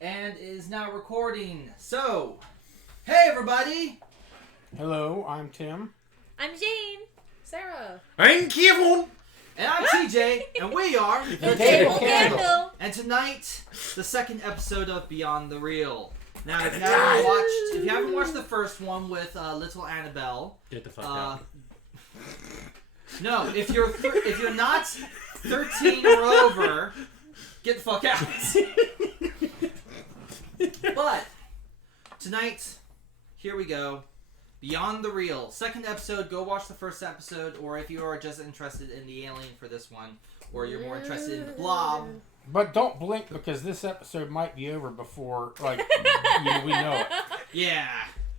and is now recording. So, hey everybody! Hello, I'm Tim. I'm Jane. Sarah. I'm Kevin. And I'm TJ, and we are The Table Table Candle. And tonight, the second episode of Beyond the Real. Now, if you haven't watched the first one with little Annabelle, Get the fuck out. No, if you're not 13 or over, get the fuck out. But tonight, here we go. Beyond the Real. Second episode, go watch the first episode, or if you are just interested in the alien for this one, or you're more interested in the blob. But don't blink because this episode might be over before, we know it. Yeah.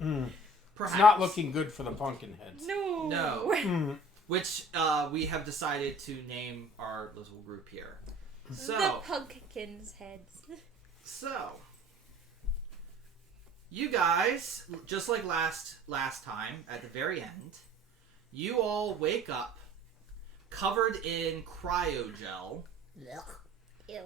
It's not looking good for the Punkinheadz. No. Which we have decided to name our little group here. So, The Pumpkin's heads. So, you guys, just like last time, at the very end, you all wake up covered in cryogel Ew.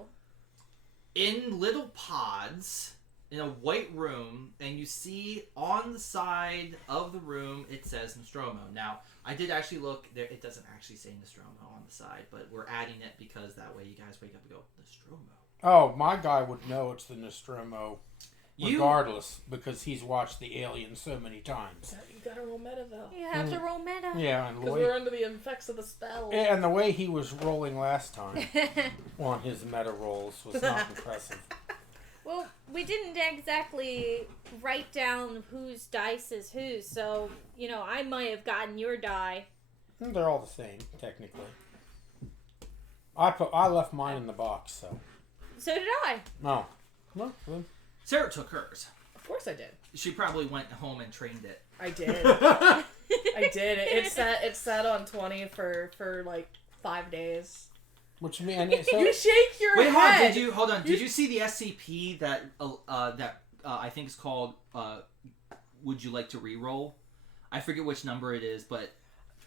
in little pods in a white room, and you see on the side of the room it says Nostromo. Now, I did actually look there; it doesn't actually say Nostromo on the side, but we're adding it because that way you guys wake up and go Nostromo. Oh, my guy would know it's the Nostromo regardless because he's watched the alien so many times. You gotta roll meta though. You have to roll meta. Yeah, and Because we're under the effects of the spell. and the way he was rolling last time on his meta rolls was not impressive. Well, we didn't exactly write down whose dice is whose, so, I might have gotten your die. They're all the same, technically. I left mine in the box, so. So did I. No. No. Sarah took hers. Of course I did. She probably went home and trained it. I did. I did. It sat on 20 for like 5 days. Which means so, You shake your Wait, head. hold on. Did you see the SCP that I think is called Would You Like to Reroll? I forget which number it is, but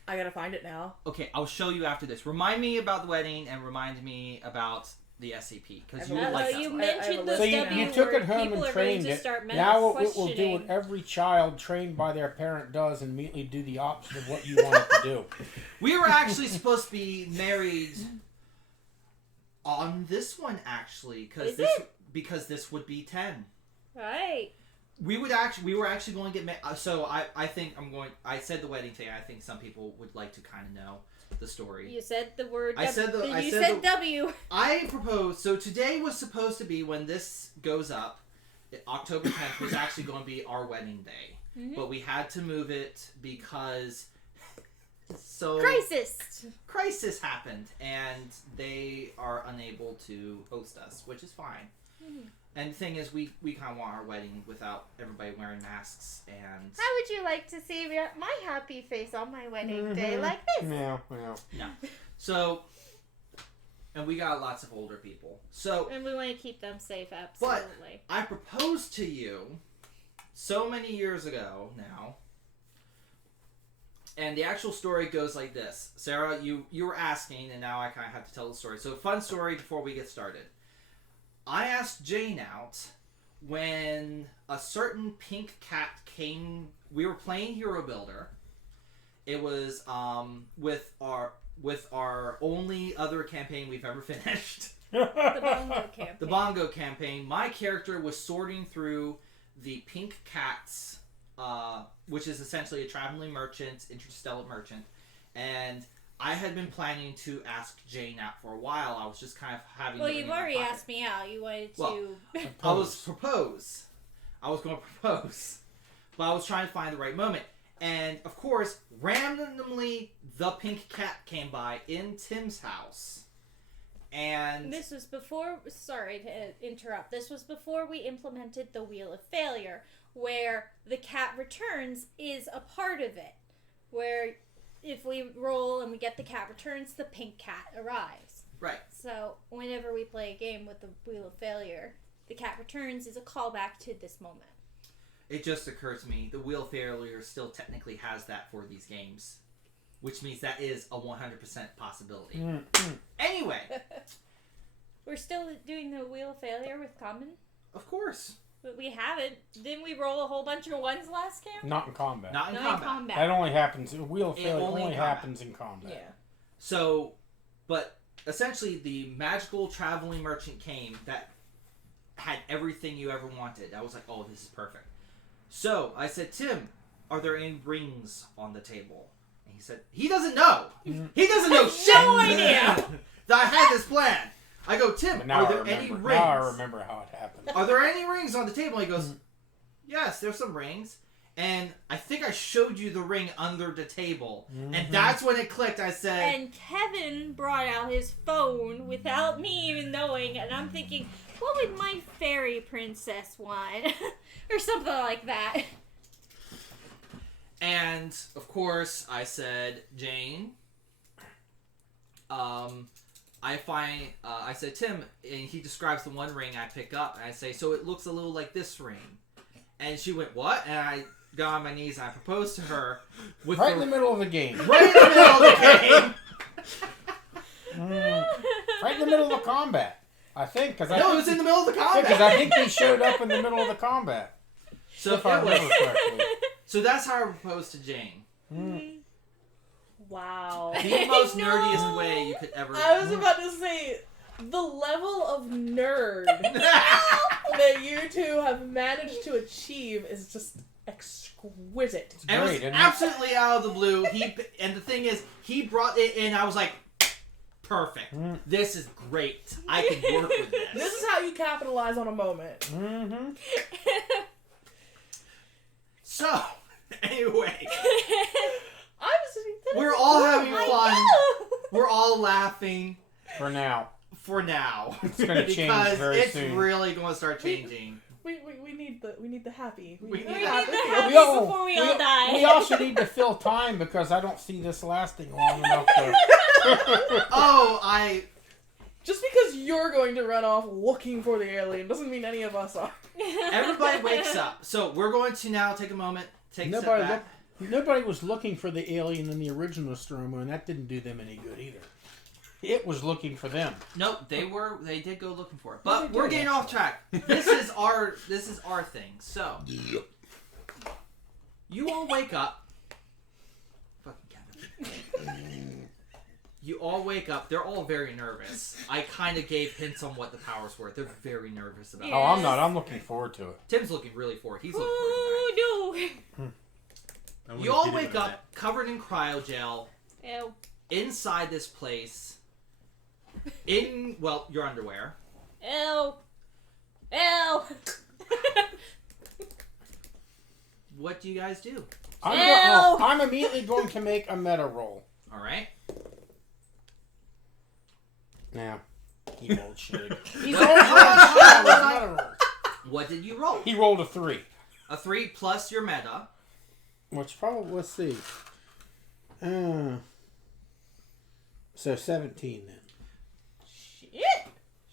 I gotta find it now. okay, I'll show you after this. Remind me about the wedding and remind me about the SCP because you would like that. You one. mentioned the So W you took word. it home People and are ready trained to it. start Now it will do questioning. what every child trained by their parent does and immediately do the opposite of what you want it to do. We were actually supposed to be married on this one actually because this would be 10. Right. We were actually going to get married. So I think I said the wedding thing. I think some people would like to kind of know the story. You said the word I said W. I proposed. So today was supposed to be when this goes up. October 10th was actually going to be our wedding day, but we had to move it because crisis happened and they are unable to host us, which is fine. And the thing is, we kind of want our wedding without everybody wearing masks. And How would you like to see my happy face on my wedding day like this? Yeah. no. So, and we got lots of older people. So, And we want to keep them safe, absolutely. I proposed to you so many years ago now. And the actual story goes like this. Sarah, you were asking, and now I kind of have to tell the story. So, fun story before we get started. I asked Jane out when a certain pink cat came. We were playing Hero Builder. It was with our only other campaign we've ever finished. The bongo campaign. The bongo campaign. My character was sorting through the pink cats, which is essentially a traveling merchant, interstellar merchant, and I had been planning to ask Jane out for a while. I was just kind of having. Well, you've already asked me out. You wanted to. I was going to propose, but I was trying to find the right moment. And of course, randomly, the pink cat came by in Tim's house, and This was before. Sorry to interrupt. This was before we implemented the Wheel of Failure, where the cat returns is a part of it, where. If we roll and we get the cat returns, the pink cat arrives. Right. So whenever we play a game with the Wheel of Failure, the cat returns is a callback to this moment. It just occurred to me, the Wheel of Failure still technically has that for these games. which means that is a 100% possibility. Anyway. We're still doing the Wheel of Failure with common? Of course. But we haven't. Didn't we roll a whole bunch of ones last camp? Not in combat. Not in combat. That only happens. Wheel of It Failure only only in combat. happens in combat. Yeah. So, but essentially the magical traveling merchant came that had everything you ever wanted. I was like, oh, this is perfect. So I said, Tim, are there any rings on the table? And he said, he doesn't know. He doesn't know shit. No idea. That I had this plan. I go, Tim, But now are there I any remember. rings? Now I remember how it happened. Are there any rings on the table? He goes, yes, there's some rings. And I think I showed you the ring under the table. And that's when it clicked. I said... And Kevin brought out his phone without me even knowing. And I'm thinking, what would my fairy princess want? Or something like that. And, of course, I said, Jane... I said, Tim, and he describes the one ring I pick up, and I say, so it looks a little like this ring. And she went, what? And I got on my knees and I proposed to her. With Right in the middle of the game. Right in the middle of the game! Right in the middle of the combat. I think. No, it was in the middle of the combat. Because I think he showed up in the middle of the combat. So, if I remember correctly. So that's how I proposed to Jane. Wow. The most nerdiest way you could ever... I was about to say, the level of nerd that you two have managed to achieve is just exquisite. And it was Great, isn't it? absolutely out of the blue. And the thing is, he brought it in. I was like, perfect. This is great. I can work with this. This is how you capitalize on a moment. Mm-hmm. So, anyway, We're all having fun. We're all laughing For now. for now. It's going to change Because very it's soon. really going to start changing. We need the happy. We need We the need happy the feeling. happy all- before we all die. We also need to fill time because I don't see this lasting long enough to... Oh, Just because you're going to run off looking for the alien doesn't mean any of us are. everybody wakes up. So we're going to now take a moment, take a step Nobody, back. nobody was looking for the alien in the original Nostromo, and that didn't do them any good either. It was looking for them. Nope, they did go looking for it. Well, But they we're did, getting off track. This is our thing. So you all wake up. Fucking Kevin. You all wake up. They're all very nervous. I kind of gave hints on what the powers were. They're very nervous about it. Oh, I'm not. I'm looking forward to it. Tim's looking really forward. He's looking forward to Oh, no. that. You all wake up covered in cryogel Ew. inside this place. Your underwear. Ew. Ew. What do you guys do? I'm immediately going to make a meta roll. All right. Now, he rolled shit. He's What- always rolling shit on his meta roll. What did you roll? He rolled a 3. A 3 plus your meta. Which probably, let's see. So 17 then.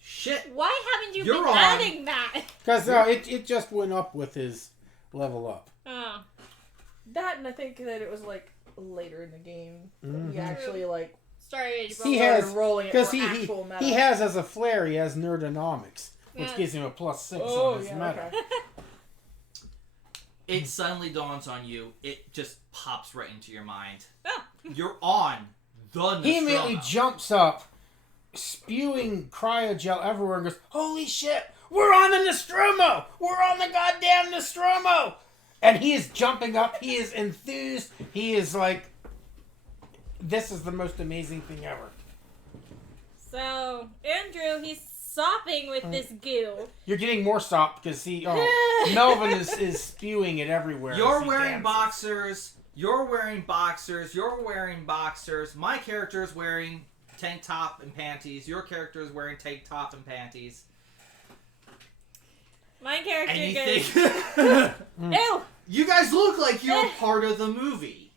Shit. Why haven't you You're been on. adding that? Because it just went up with his level up. Oh. That, and I think that it was like later in the game that he actually like Started He started has, rolling it because for actual meta. he has as a flare, he has nerdonomics, which Yeah. gives him a +6 Oh, on his yeah, meta. okay. It suddenly dawns on you. It just pops right into your mind. Oh. You're on the Nostromo. He immediately jumps up, spewing cryogel everywhere, and goes, "Holy shit! We're on the Nostromo! We're on the goddamn Nostromo!" And he is jumping up. He is enthused. He is like, "This is the most amazing thing ever." So, Andrew, he's sopping with this goo. You're getting more sop because Melvin is spewing it everywhere. You're as he wearing dances. boxers. You're wearing boxers. You're wearing boxers. My character is wearing tank top and panties. Your character is wearing tank top and panties. My character And you goes, think... ew! You guys look like you're part of the movie.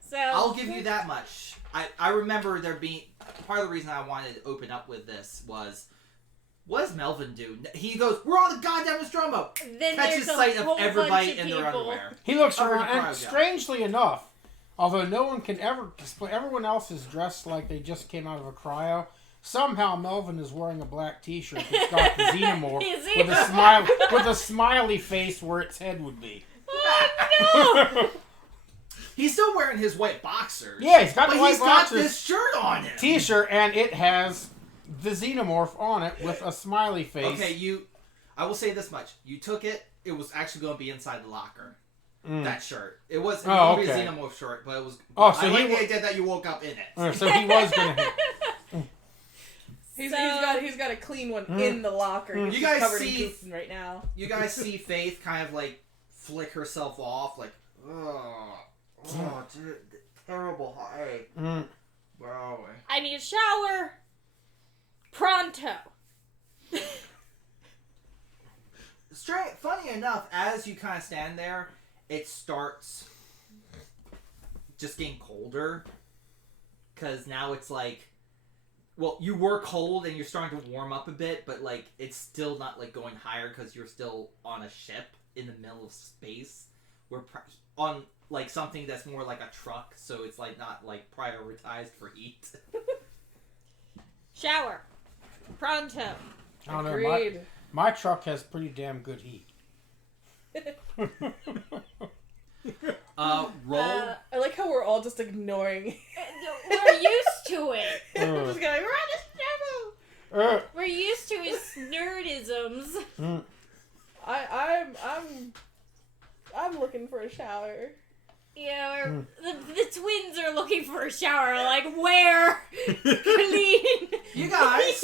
So, I'll give you that much. I remember there being... Part of the reason I wanted to open up with this was... What does Melvin do? He goes, we're on the goddamn Nostromo! then Catches there's a sight whole of everybody bunch of in their people. underwear. He looks Covered in around, and cryogel. strangely enough, although no one can ever display, everyone else is dressed like they just came out of a cryo. Somehow Melvin is wearing a black T-shirt that's got the xenomorph Is he? with a smiley face where its head would be. Oh no! He's still wearing his white boxers. Yeah, he's got but the white he's boxers. got this shirt on him. T-shirt, and it has the xenomorph on it with a smiley face. Okay, I will say this much. You took it. It was actually going to be inside the locker. That shirt. It wasn't going to be a xenomorph shirt, but it was. Oh, so I like the idea that you woke up in it. So he was going to. He's got a clean one in the locker. He's You just guys covered see- in goop right now. You guys see Faith kind of like flick herself off, like, oh, dude, terrible high. Where are we? I need a shower. Pronto. Funny enough, as you kind of stand there, it starts just getting colder. Because now it's like, well, you were cold and you're starting to warm up a bit, but like it's still not like going higher because you're still on a ship in the middle of space. We're on like something that's more like a truck, so it's like not like prioritized for heat. Shower. Pronto. I don't know. Agreed. My truck has pretty damn good heat. Roll. I like how we're all just ignoring. We're used to it. We're just going, we're on We're used to his nerdisms. I'm looking for a shower. Yeah, the twins are looking for a shower. Like, where? Clean. You guys,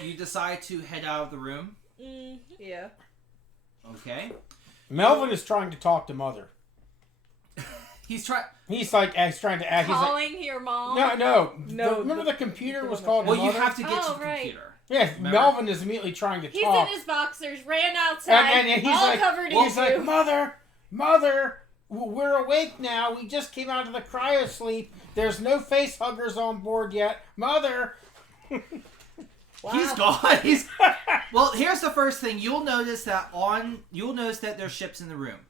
you decide to head out of the room. Yeah. Okay. Melvin is trying to talk to Mother. He's trying trying to act. Calling your mom. No. No, Remember the computer was called Well, Mother? you have to get to Oh, the right. computer. Yes, Remember? Melvin is immediately trying to He's talk. in his boxers, ran outside, and he's all like, covered in he's like, goo. Mother, we're awake now. We just came out of the cryo sleep. There's no face huggers on board yet. Mother. Wow. He's gone. Well, here's the first thing. You'll notice that there's ships in the room.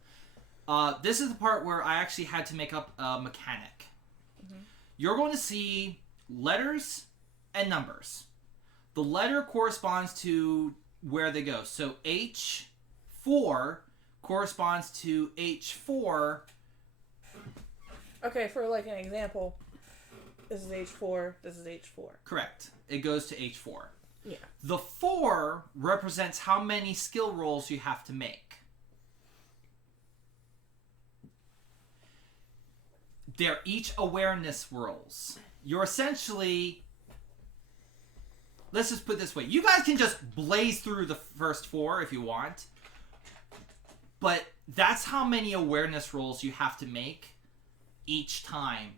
This is the part where I actually had to make up a mechanic. Mm-hmm. You're going to see letters and numbers. The letter corresponds to where they go. So H4 corresponds to H4. Okay, for like an example, this is H4, this is H4. Correct. It goes to H4. Yeah. The 4 represents how many skill rolls you have to make. They're each awareness rolls. You're essentially... Let's just put it this way. You guys can just blaze through the first 4 if you want. But that's how many awareness rolls you have to make each time.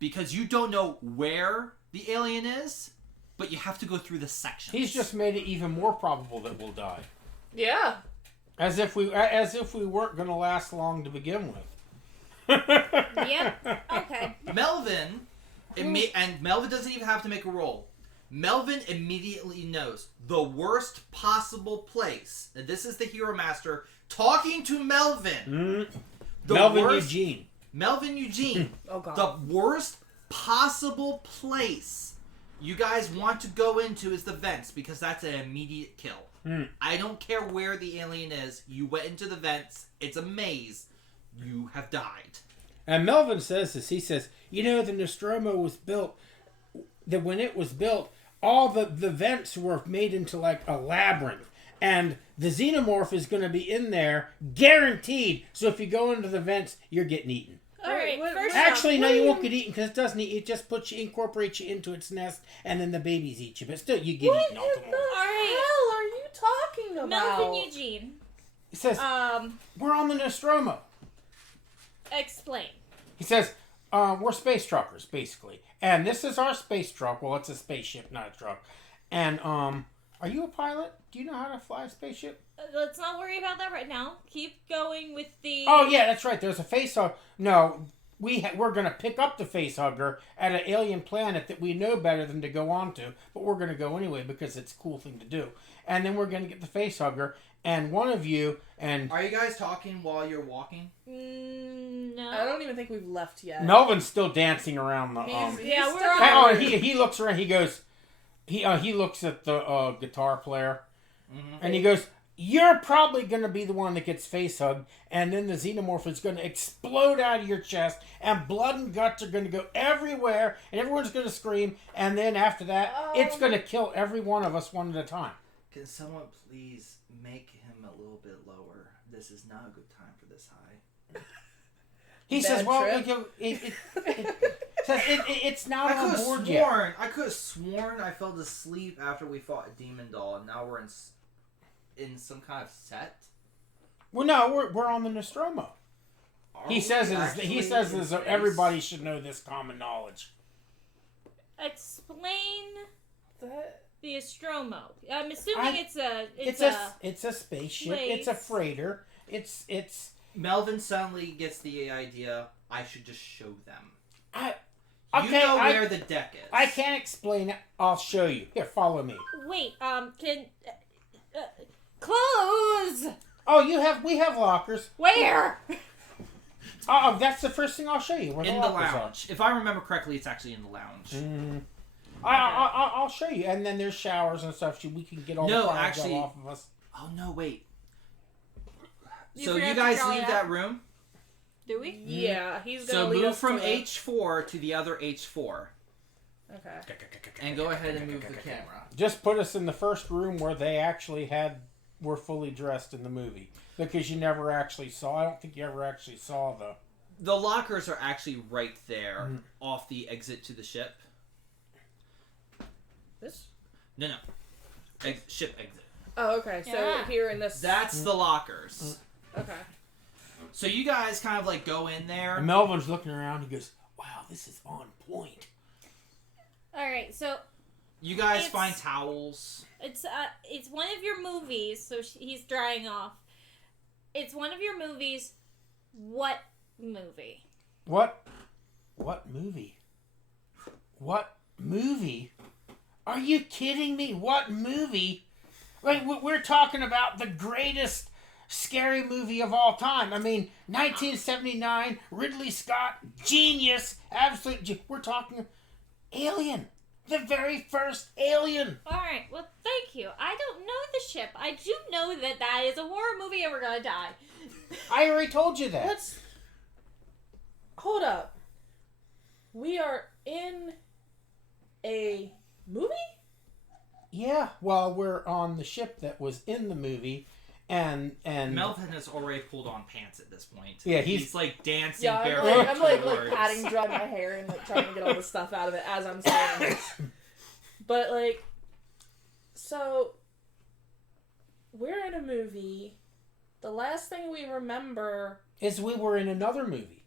Because you don't know where the alien is, but you have to go through the sections. He's just made it even more probable that we'll die. Yeah. As if we weren't going to last long to begin with. Yep. Okay. Melvin, and Melvin doesn't even have to make a roll. Melvin immediately knows the worst possible place. And this is the Hero Master talking to Melvin. Eugene. Melvin Eugene. Oh, God. The worst possible place you guys want to go into is the vents, because that's an immediate kill. I don't care where the alien is. You went into the vents. It's a maze. You have died. And Melvin says this. He says, the Nostromo was built, that when it was built, all the vents were made into like a labyrinth. And the xenomorph is going to be in there, guaranteed. So if you go into the vents, you're getting eaten. All right. First Actually, off, no, you won't get eaten because it doesn't eat. It just incorporates you into its nest, and then the babies eat you. But still, you get eaten ultimately. What the hell are you talking about? Melvin Eugene. He says, we're on the Nostromo. Explain. He says, we're space truckers, basically. And this is our space truck. Well, it's a spaceship, not a truck. And, are you a pilot? Do you know how to fly a spaceship? Let's not worry about that right now. Keep going with the... Oh, yeah, that's right. There's a face hugger. No, we're going to pick up the facehugger at an alien planet that we know better than to go on to, but we're going to go anyway because it's a cool thing to do. And then we're going to get the facehugger, and one of you and... Are you guys talking while you're walking? No. I don't even think we've left yet. Melvin's still dancing around the... Yeah, we're Oh, on. he looks around, he goes... He looks at the guitar player, Mm-hmm. and he goes, "You're probably going to be the one that gets face-hugged, and then the xenomorph is going to explode out of your chest, and blood and guts are going to go everywhere, and everyone's going to scream, and then after that, it's going to kill every one of us one at a time." Can someone please make him a little bit lower? This is not a good time for this high. He Bad says, "Well, trip. it's not on board yet." I could have sworn I fell asleep after we fought a demon doll, and now we're in some kind of set. Well, no, we're on the Nostromo. He says everybody should know this common knowledge. Explain That... the Nostromo. I'm assuming it's a spaceship. It's a freighter. It's. Melvin suddenly gets the idea. I should just show them. You Okay, know where the deck is. I can't explain it. I'll show you. Here, follow me. Wait. Can close? Oh, we have lockers. Where? Oh, that's the first thing I'll show you. Where In the the lockers lounge. If I remember correctly, it's actually in the lounge. are. I'll show you, and then there's showers and stuff, so we can get all the fire gel off of us. Oh no! Wait. You So forgot you to guys draw leave it that out? room. Do we? Yeah, he's gonna So lead move us from to the... H4 to the other H4, Okay. and go ahead and move the camera. Just put us in the first room where they actually were fully dressed in the movie, because you never actually saw. I don't think you ever actually saw The lockers are actually right there, off the exit to the ship. This? No. Ship exit. Oh, okay. So Yeah. here in this... That's the lockers. Okay. So you guys kind of like go in there. And Melvin's looking around. He goes, "Wow, this is on point." All right. So You guys It's- find towels. it's one of your movies. So he's drying off. It's one of your movies. What movie? What movie? What movie? Are you kidding me? What movie? Like, we're talking about the greatest scary movie of all time. I mean, 1979, Ridley Scott, genius, absolute. We're talking Alien, the very first Alien. All right. Well, thank you. I don't know the ship. I do know that is a horror movie and we're gonna die. I already told you that. Let's... Hold up. We are in a movie? Yeah, well, we're on the ship that was in the movie, and Melvin has already pulled on pants at this point. Yeah, he's like dancing Yeah, barefoot. I'm like towards- patting, drying my hair and like trying to get all the stuff out of it as I'm saying this. But like, so we're in a movie. The last thing we remember is we were in another movie.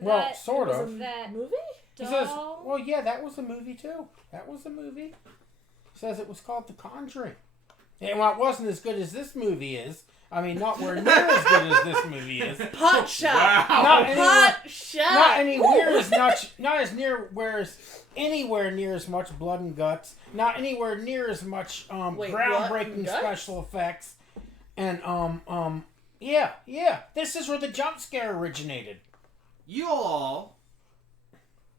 Well, That- sort was of. a That movie. He says, doll. well, yeah, that was a movie too. That was a movie. Says it was called The Conjuring. And while it wasn't as good as this movie is, I mean, not where near as good as this movie is. Hot shot. Not anywhere, Hot shot. not anywhere as much. Not as near anywhere near as much blood and guts. Not anywhere near as much Wait, groundbreaking blood and guts? special effects. And yeah. This is where the jump scare originated. You all.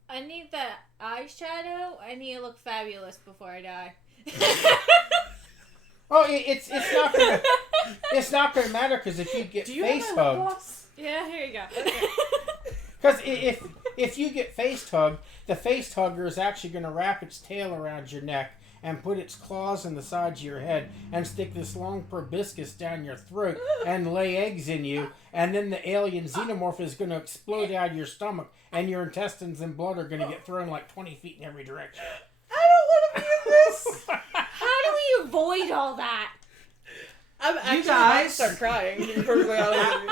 I need that eyeshadow. I need to look fabulous before I die. Oh, it's not gonna matter because if you get Do you face have my lip hugged, gloss? Yeah, here you go. because if you get face hugged, the face hugger is actually gonna wrap its tail around your neck and put its claws in the sides of your head and stick this long proboscis down your throat and lay eggs in you, and then the alien xenomorph is gonna explode out of your stomach and your intestines and blood are gonna get thrown like 20 feet in every direction. I don't want to be in this. How do we avoid all that? I'm actually about to guys- start crying. To be perfectly honest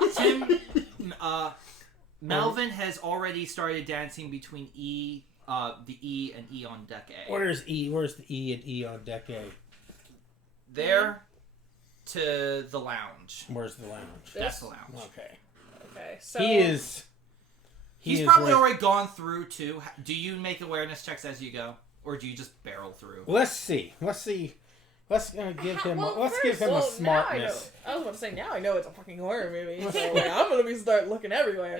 with you. Tim, Melvin has already started dancing between the E and E on deck A. Where's E? Where's the E and E on deck A? There to the lounge. Where's the lounge? That's the lounge. Okay. Okay, so He's is probably right. already gone through too. Do you make awareness checks as you go, or do you just barrel through? Let's see. Let's give him. Well, Let's give him a now I know. smartness. I was about to say now I know it's a fucking horror movie. So like, I'm gonna be start looking everywhere.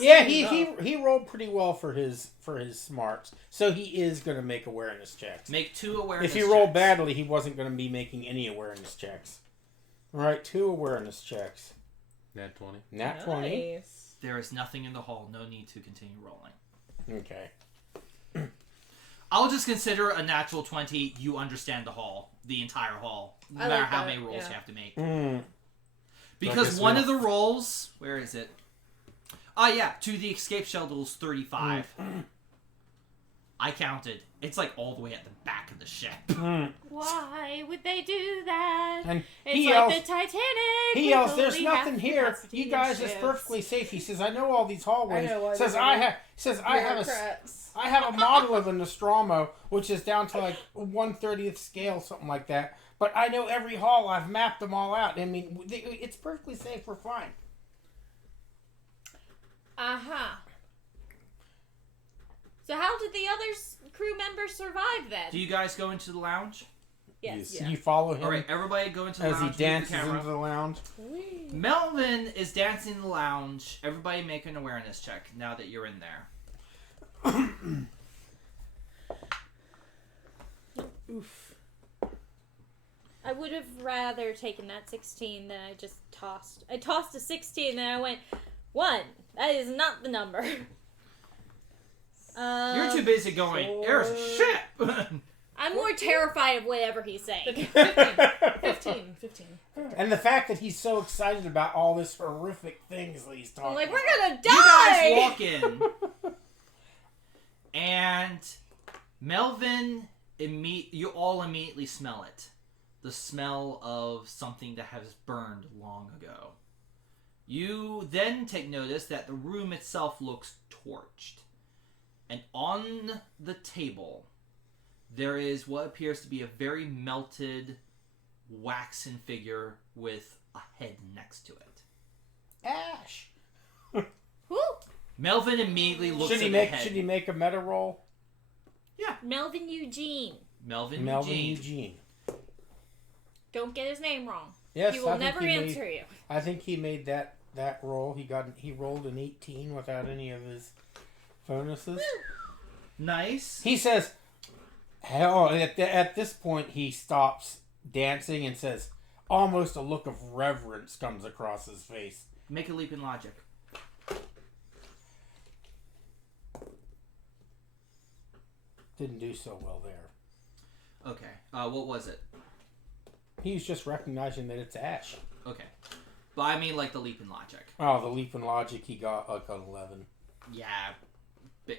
Yeah, he rolled pretty well for his smarts, so he is gonna make awareness checks. Make 2 awareness. If he rolled checks. badly, he wasn't gonna be making any awareness checks. All right, 2 awareness checks. Nat 20. Nat 20. Nice. There is nothing in the hall. No need to continue rolling. Okay. I'll just consider a natural 20. You understand the hall, the entire hall, no I matter like how that, many rolls yeah. you have to make. Mm. Because guess one we of the rolls, where is it? Oh yeah, to the escape shelter's 35. I counted. It's like all the way at the back of the ship. Why would they do that? And It's he like yells, the Titanic. he with yells, "There's only half nothing the here. capacity You of guys is ships." perfectly safe." He says, "I know all these hallways." I know why Says they're I like have. Says I have a. Bureaucrats. I have a model of a Nostromo, which is down to like 1/30th scale, something like that. But I know every hall. I've mapped them all out. I mean, it's perfectly safe. We're fine. Aha. So how did the other crew members survive then? Do you guys go into the lounge? Yes. You follow him All right, everybody go into the as lounge. he move the dances camera. into the lounge. Whee! Melvin is dancing in the lounge. Everybody make an awareness check now that you're in there. Oof. I would have rather taken that 16 than I just tossed. I tossed a 16 and then I went, 1. That is not the number. You're too busy going, there's a ship! I'm more terrified of whatever he's saying. 15. And the fact that he's so excited about all this horrific things that he's talking I'm like, about. we're gonna You die! guys walk in, and Melvin, you all immediately smell it. The smell of something that has burned long ago. You then take notice that the room itself looks torched. And on the table, there is what appears to be a very melted waxen figure with a head next to it. Ash. Who? Melvin immediately looks Should at he the make? head. Should he make a meta roll? Yeah. Melvin Eugene. Melvin Eugene. Eugene. Don't get his name wrong. Yes, He will I think never he answer made, you. I think he made that roll. He rolled an 18 without any of his bonuses. Nice. He says, "Hell!" At this point, he stops dancing and says, almost a look of reverence comes across his face. Make a leap in logic. Didn't do so well there. Okay. What was it? He's just recognizing that it's Ash. Okay. But I mean, like, the leap in logic. Oh, the leap in logic, he got like an 11. Yeah. But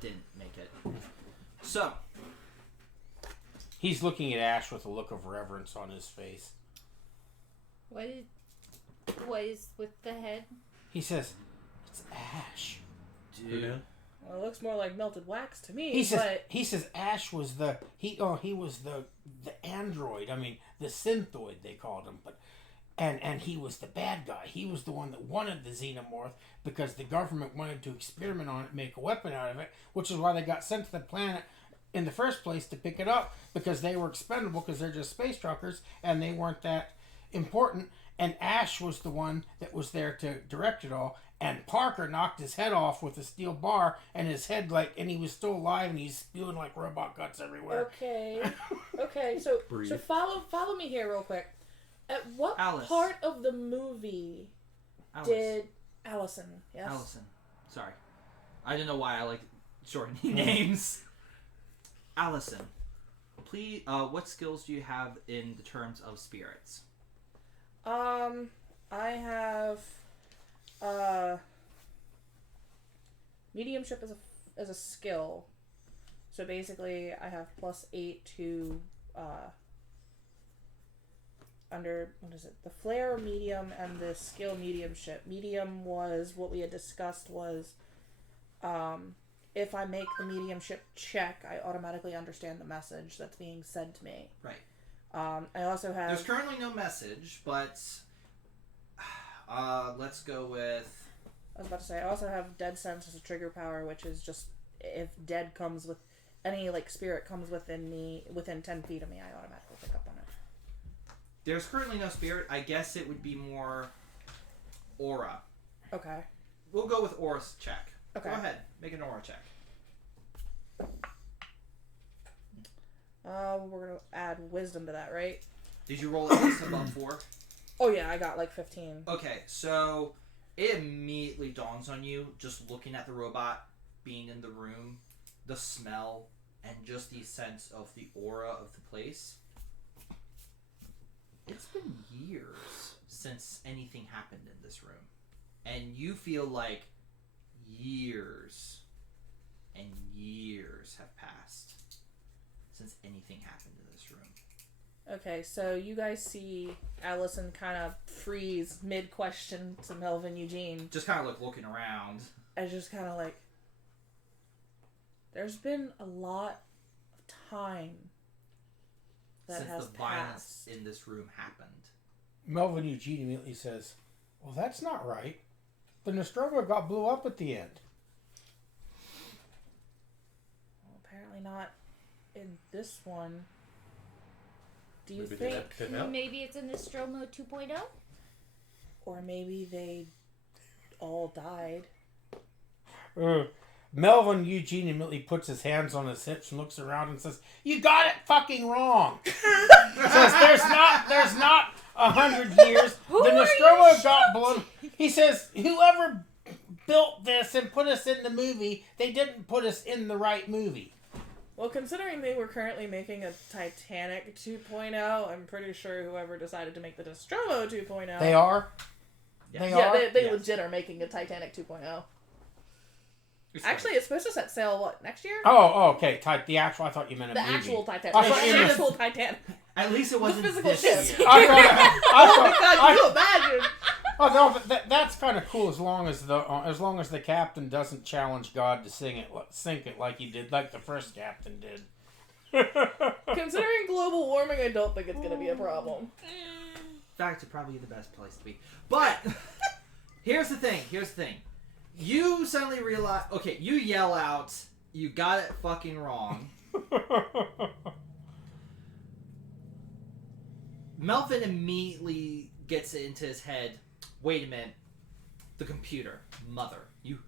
didn't make it. So. He's looking at Ash with a look of reverence on his face. What is with the head? He says, "It's Ash." Dude. Well, it looks more like melted wax to me. He says, but Ash was the android. I mean, the synthoid they called him, but and he was the bad guy. He was the one that wanted the xenomorph because the government wanted to experiment on it, make a weapon out of it, which is why they got sent to the planet in the first place to pick it up, because they were expendable because they're just space truckers and they weren't that important. And Ash was the one that was there to direct it all. And Parker knocked his head off with a steel bar, and his head and he was still alive, and he's spewing like robot guts everywhere. okay. So Breathe. so follow me here real quick. At what Alice. part of the movie Alice. did Allison? Yes. Allison. Sorry. I don't know why I like shortening names. Allison. Please, what skills do you have in the terms of spirits? I have mediumship as a skill. So basically, I have +8 to under what is it? The flare medium and the skill mediumship. Medium was what we had discussed was if I make the mediumship check, I automatically understand the message that's being said to me. Right. I also have. There's currently no message, but Let's go with... I was about to say, I also have Dead Sense as a trigger power, which is just if dead comes with any like spirit comes within 10 feet of me, I automatically pick up on it. There's currently no spirit. I guess it would be more aura. Okay. We'll go with aura's check. Okay. Go ahead. Make an aura check. We're gonna add wisdom to that, right? Did you roll at least above 4? Oh yeah, I got like 15. Okay, so it immediately dawns on you, just looking at the robot, being in the room, the smell, and just the sense of the aura of the place. It's been years since anything happened in this room. And you feel like years and years have passed since anything happened in this room. Okay, so you guys see Allison kind of freeze mid-question to Melvin Eugene. Just kind of like looking around. I just kind of like... There's been a lot of time that since has the violence passed. in this room happened. Melvin Eugene immediately says, well, that's not right. The Nostromo got blew up at the end. Well, apparently not in this one. Do you Maybe think... Maybe it's in Nostromo 2.0? Or maybe they all died. Melvin Eugene immediately puts his hands on his hips and looks around and says, you got it fucking wrong. Says there's not 100 years. The Nostromo got blown. He says, whoever built this and put us in the movie, they didn't put us in the right movie. Well, considering they were currently making a Titanic 2.0, I'm pretty sure whoever decided to make the Nostromo 2.0... They are? Yes. They Yeah, are? they Yes. legit are making a Titanic 2.0. Actually, it's supposed to set sail, what, next year? Oh, okay. The actual, I thought you meant a The movie. actual Titanic. I thought you The meant- actual Titanic. At least it wasn't physical this ship. year. I thought, Oh my god, you imagine! oh no, but that's kind of cool as long as the captain doesn't challenge God to sink it like he did, like the first captain did. Considering global warming, I don't think it's going to be a problem. In fact, it's probably the best place to be. But here's the thing. You suddenly realize. Okay, you yell out, "You got it fucking wrong." Melvin immediately gets it into his head. Wait a minute. The computer, Mother. You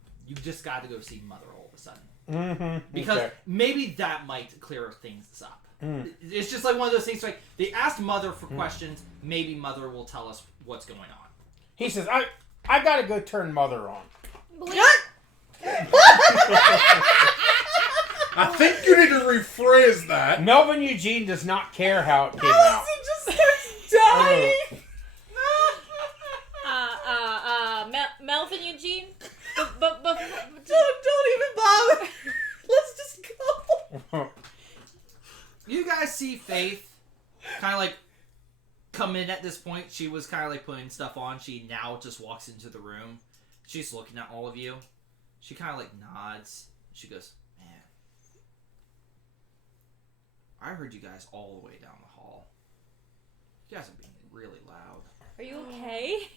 just got to go see Mother all of a sudden. Mm-hmm. Because maybe that might clear things up. Mm. It's just like one of those things. Like they asked Mother for questions. Maybe Mother will tell us what's going on. He says, I gotta go turn Mother on. I think you need to rephrase that. Melvin Eugene does not care how it came out. just starts dying! Melvin Eugene? Don't even bother! Let's just go! You guys see Faith kind of like come in at this point. She was kind of like putting stuff on. She now just walks into the room. She's looking at all of you. She kind of like nods. She goes, man, I heard you guys all the way down the hall. You guys are being really loud. Are you okay?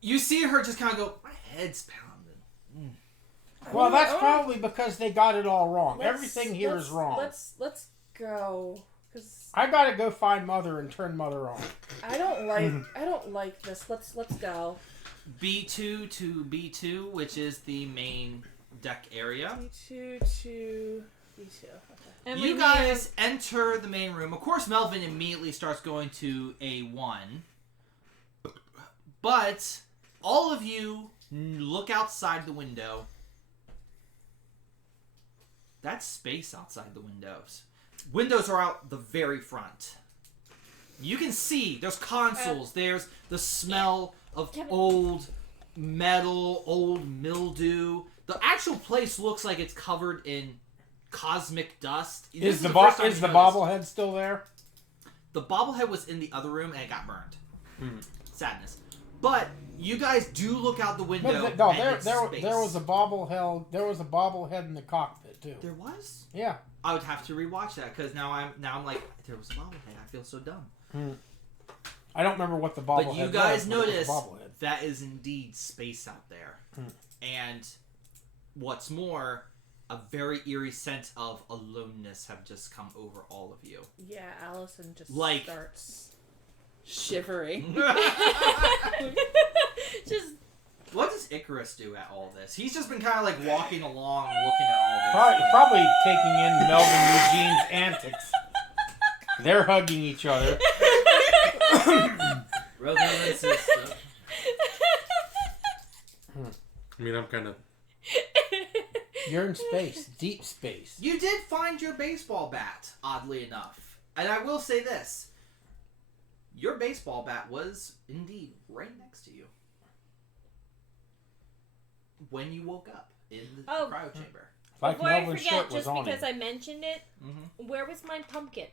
You see her just kind of go, my head's pounding. Well, that's probably because they got it all wrong. Everything here is wrong. Let's go. Cause I gotta go find Mother and turn Mother on. I don't like this. Let's go. B2 to B2, which is the main deck area. B2 to B2. Okay. You guys enter the main room. Of course, Melvin immediately starts going to A1. But all of you look outside the window. That's space outside the windows. Windows are out the very front. You can see there's consoles. There's the smell of old metal, old mildew. The actual place looks like it's covered in cosmic dust. Is the bobblehead still there? The bobblehead was in the other room and it got burned. Sadness. But you guys do look out the window. No, and there was a bobblehead. There was a bobblehead in the cockpit too. There was? Yeah. I would have to rewatch that because now I'm like, there was a bobblehead. I feel so dumb. I don't remember what the bobblehead was. But you guys but it was a notice bobblehead. that is indeed space out there. And what's more, a very eerie sense of aloneness have just come over all of you. Yeah, Allison just Like- starts shivering. Just What does Icarus do at all this? He's just been kind of like walking along, looking at all this. Probably taking in Melvin Eugene's antics. They're hugging each other. Brother and sister. I mean, I'm kind of. You're in space, deep space. You did find your baseball bat, oddly enough. And I will say this. Your baseball bat was indeed right next to you. When you woke up in the cryo chamber. Like before I Melvin's forget, shirt was just on because him. I mentioned it, where was my pumpkin?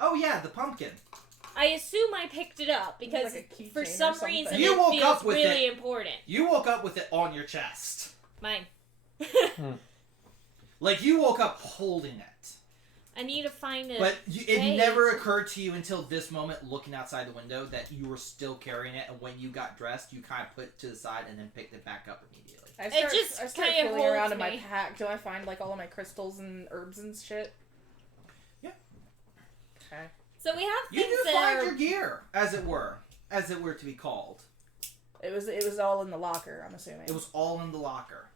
Oh yeah, the pumpkin. I assume I picked it up because Like a keychain for or some something. reason You it woke feels up with really it. important. You woke up with it on your chest. Mine. Like you woke up holding it. I need to find it. But it never occurred to you until this moment, looking outside the window, that you were still carrying it. And when you got dressed, you kind of put it to the side and then picked it back up immediately. I just start kinda feeling around holds in my me. pack. Do I find like all of my crystals and herbs and shit? Yeah. Okay. So we have You things do that find are... your gear, as it were to be called. It was all in the locker, I'm assuming. It was all in the locker.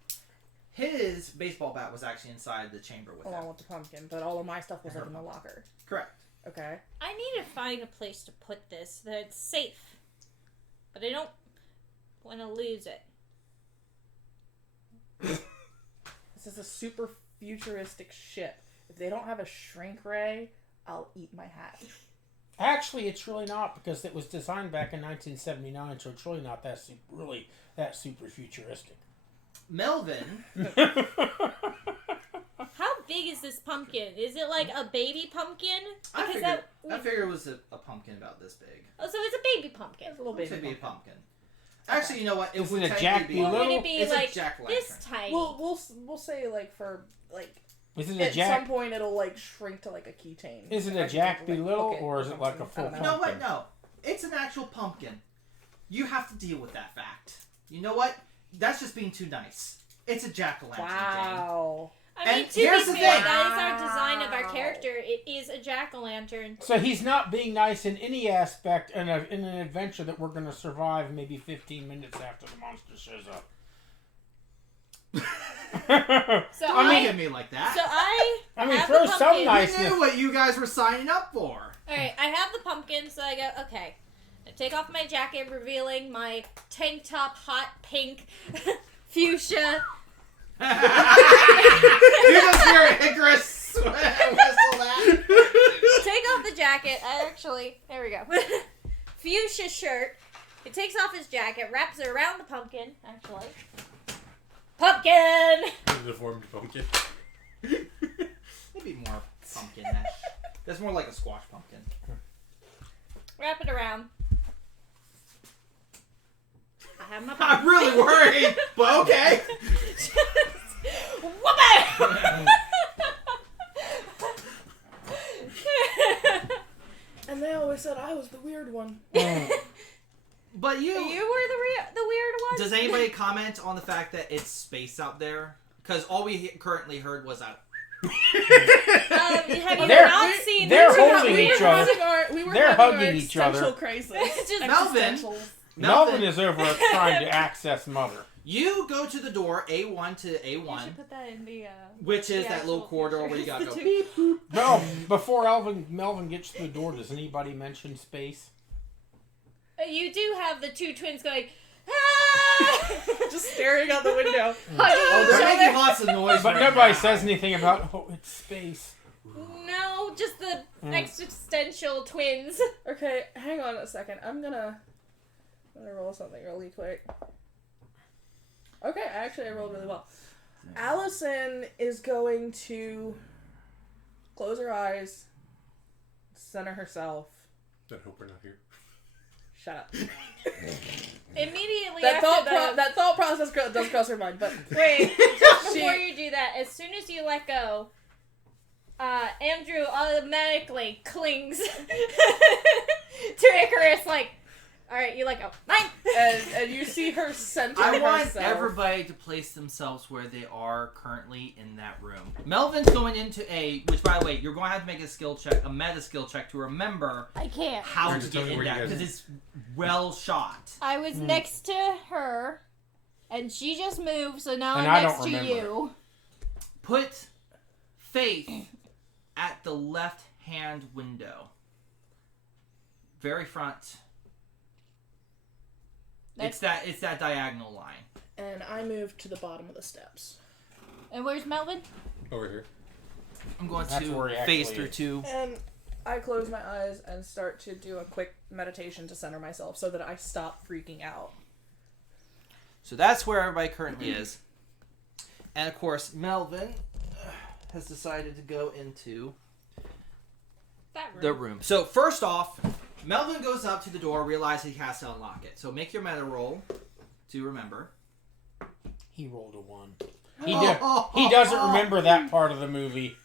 His baseball bat was actually inside the chamber with along him. with the pumpkin, but all of my stuff was like in the locker. Correct. Okay. I need to find a place to put this that's safe. But I don't want to lose it. This is a super futuristic ship. If they don't have a shrink ray, I'll eat my hat. Actually, it's really not, because it was designed back in 1979, so it's really not that super futuristic. Melvin, How big is this pumpkin? Is it like a baby pumpkin? I Because figured it was a pumpkin about this big. Oh, so it's a baby pumpkin. It's a little Looks baby like a pumpkin. pumpkin. Actually, you know what? Is would it a technically Jack Or would Little? it be It's like a jack-o'-lantern. this tiny? We'll say like for like Is it a at Jack? some point it'll like shrink to like a keychain. Is it I a can Jack like, Little, hook it or is it like a something. I full don't You know. know what? pumpkin? No. It's an actual pumpkin. You have to deal with that fact. You know what? That's just being too nice. It's a jack-o'-lantern, Wow. I mean, And to here's be the fair, thing. that is our design of our Wow. character. It is a jack-o'-lantern. So he's not being nice in any aspect in an adventure that we're going to survive maybe 15 minutes after the monster shows up. So Don't I look at me like that. So I mean, have throw the some pumpkin. nice- You knew what you guys were signing up for. Alright, I have the pumpkin, so I go, okay. I take off my jacket, revealing my tank top, hot pink, fuchsia. You just hear Icarus whistle that. Take off the jacket. There we go. Fuchsia shirt. It takes off his jacket, wraps it around the pumpkin, actually. Pumpkin! Deformed pumpkin. Maybe more pumpkin-ish. That's more like a squash pumpkin. Wrap it around. I have my I'm pumpkin. really worried, but okay. Whoop And they always said I was the weird one. But You were the weird one? Does anybody comment on the fact that it's space out there? Because all we currently heard was a... Have you They're- not seen they're the holding movie? each other. They're having hugging our each other. existential crisis. It's just- Melvin. Melvin is over trying to access Mother. You go to the door, A1 to You A1, should put that in the, which is the that little actual corridor picture. where you gotta go It's the beep, boop. No, before Melvin gets to the door, does anybody mention space? You do have the two twins going, ah! Just staring out the window. Oh, they're Each making other. lots of noise But right nobody now. says anything about, oh, it's space. No, just the existential twins. Okay, hang on a second. I'm gonna roll something really quick. Okay, actually I rolled really well. Allison is going to close her eyes, center herself. I hope we're not here. Shut up. Immediately That after thought process does cross her mind, but Wait, just before She- you do that, as soon as you let go, Andrew automatically clings to Icarus like, alright, you let go. Mine! And you see her center I want herself. everybody to place themselves where they are currently in that room. Melvin's going into which by the way, you're going to have to make a skill check, a meta skill check to remember I can't. how Or to just get tell me in where you that, guys because are. it's well shot. I was next to her, and she just moved, so now And I'm I next don't to remember. you. Put Faith at the left-hand window. Very front. It's that diagonal line. And I moved to the bottom of the steps. And where's Melvin? Over here. I'm going That's where he to actually phase through is. 2. And I close my eyes and start to do a quick meditation to center myself so that I stop freaking out. So that's where everybody currently is. And of course, Melvin has decided to go into That room. the room. So first off, Melvin goes up to the door, realizes he has to unlock it. So make your meta roll to remember. He rolled a 1. He doesn't remember that part of the movie.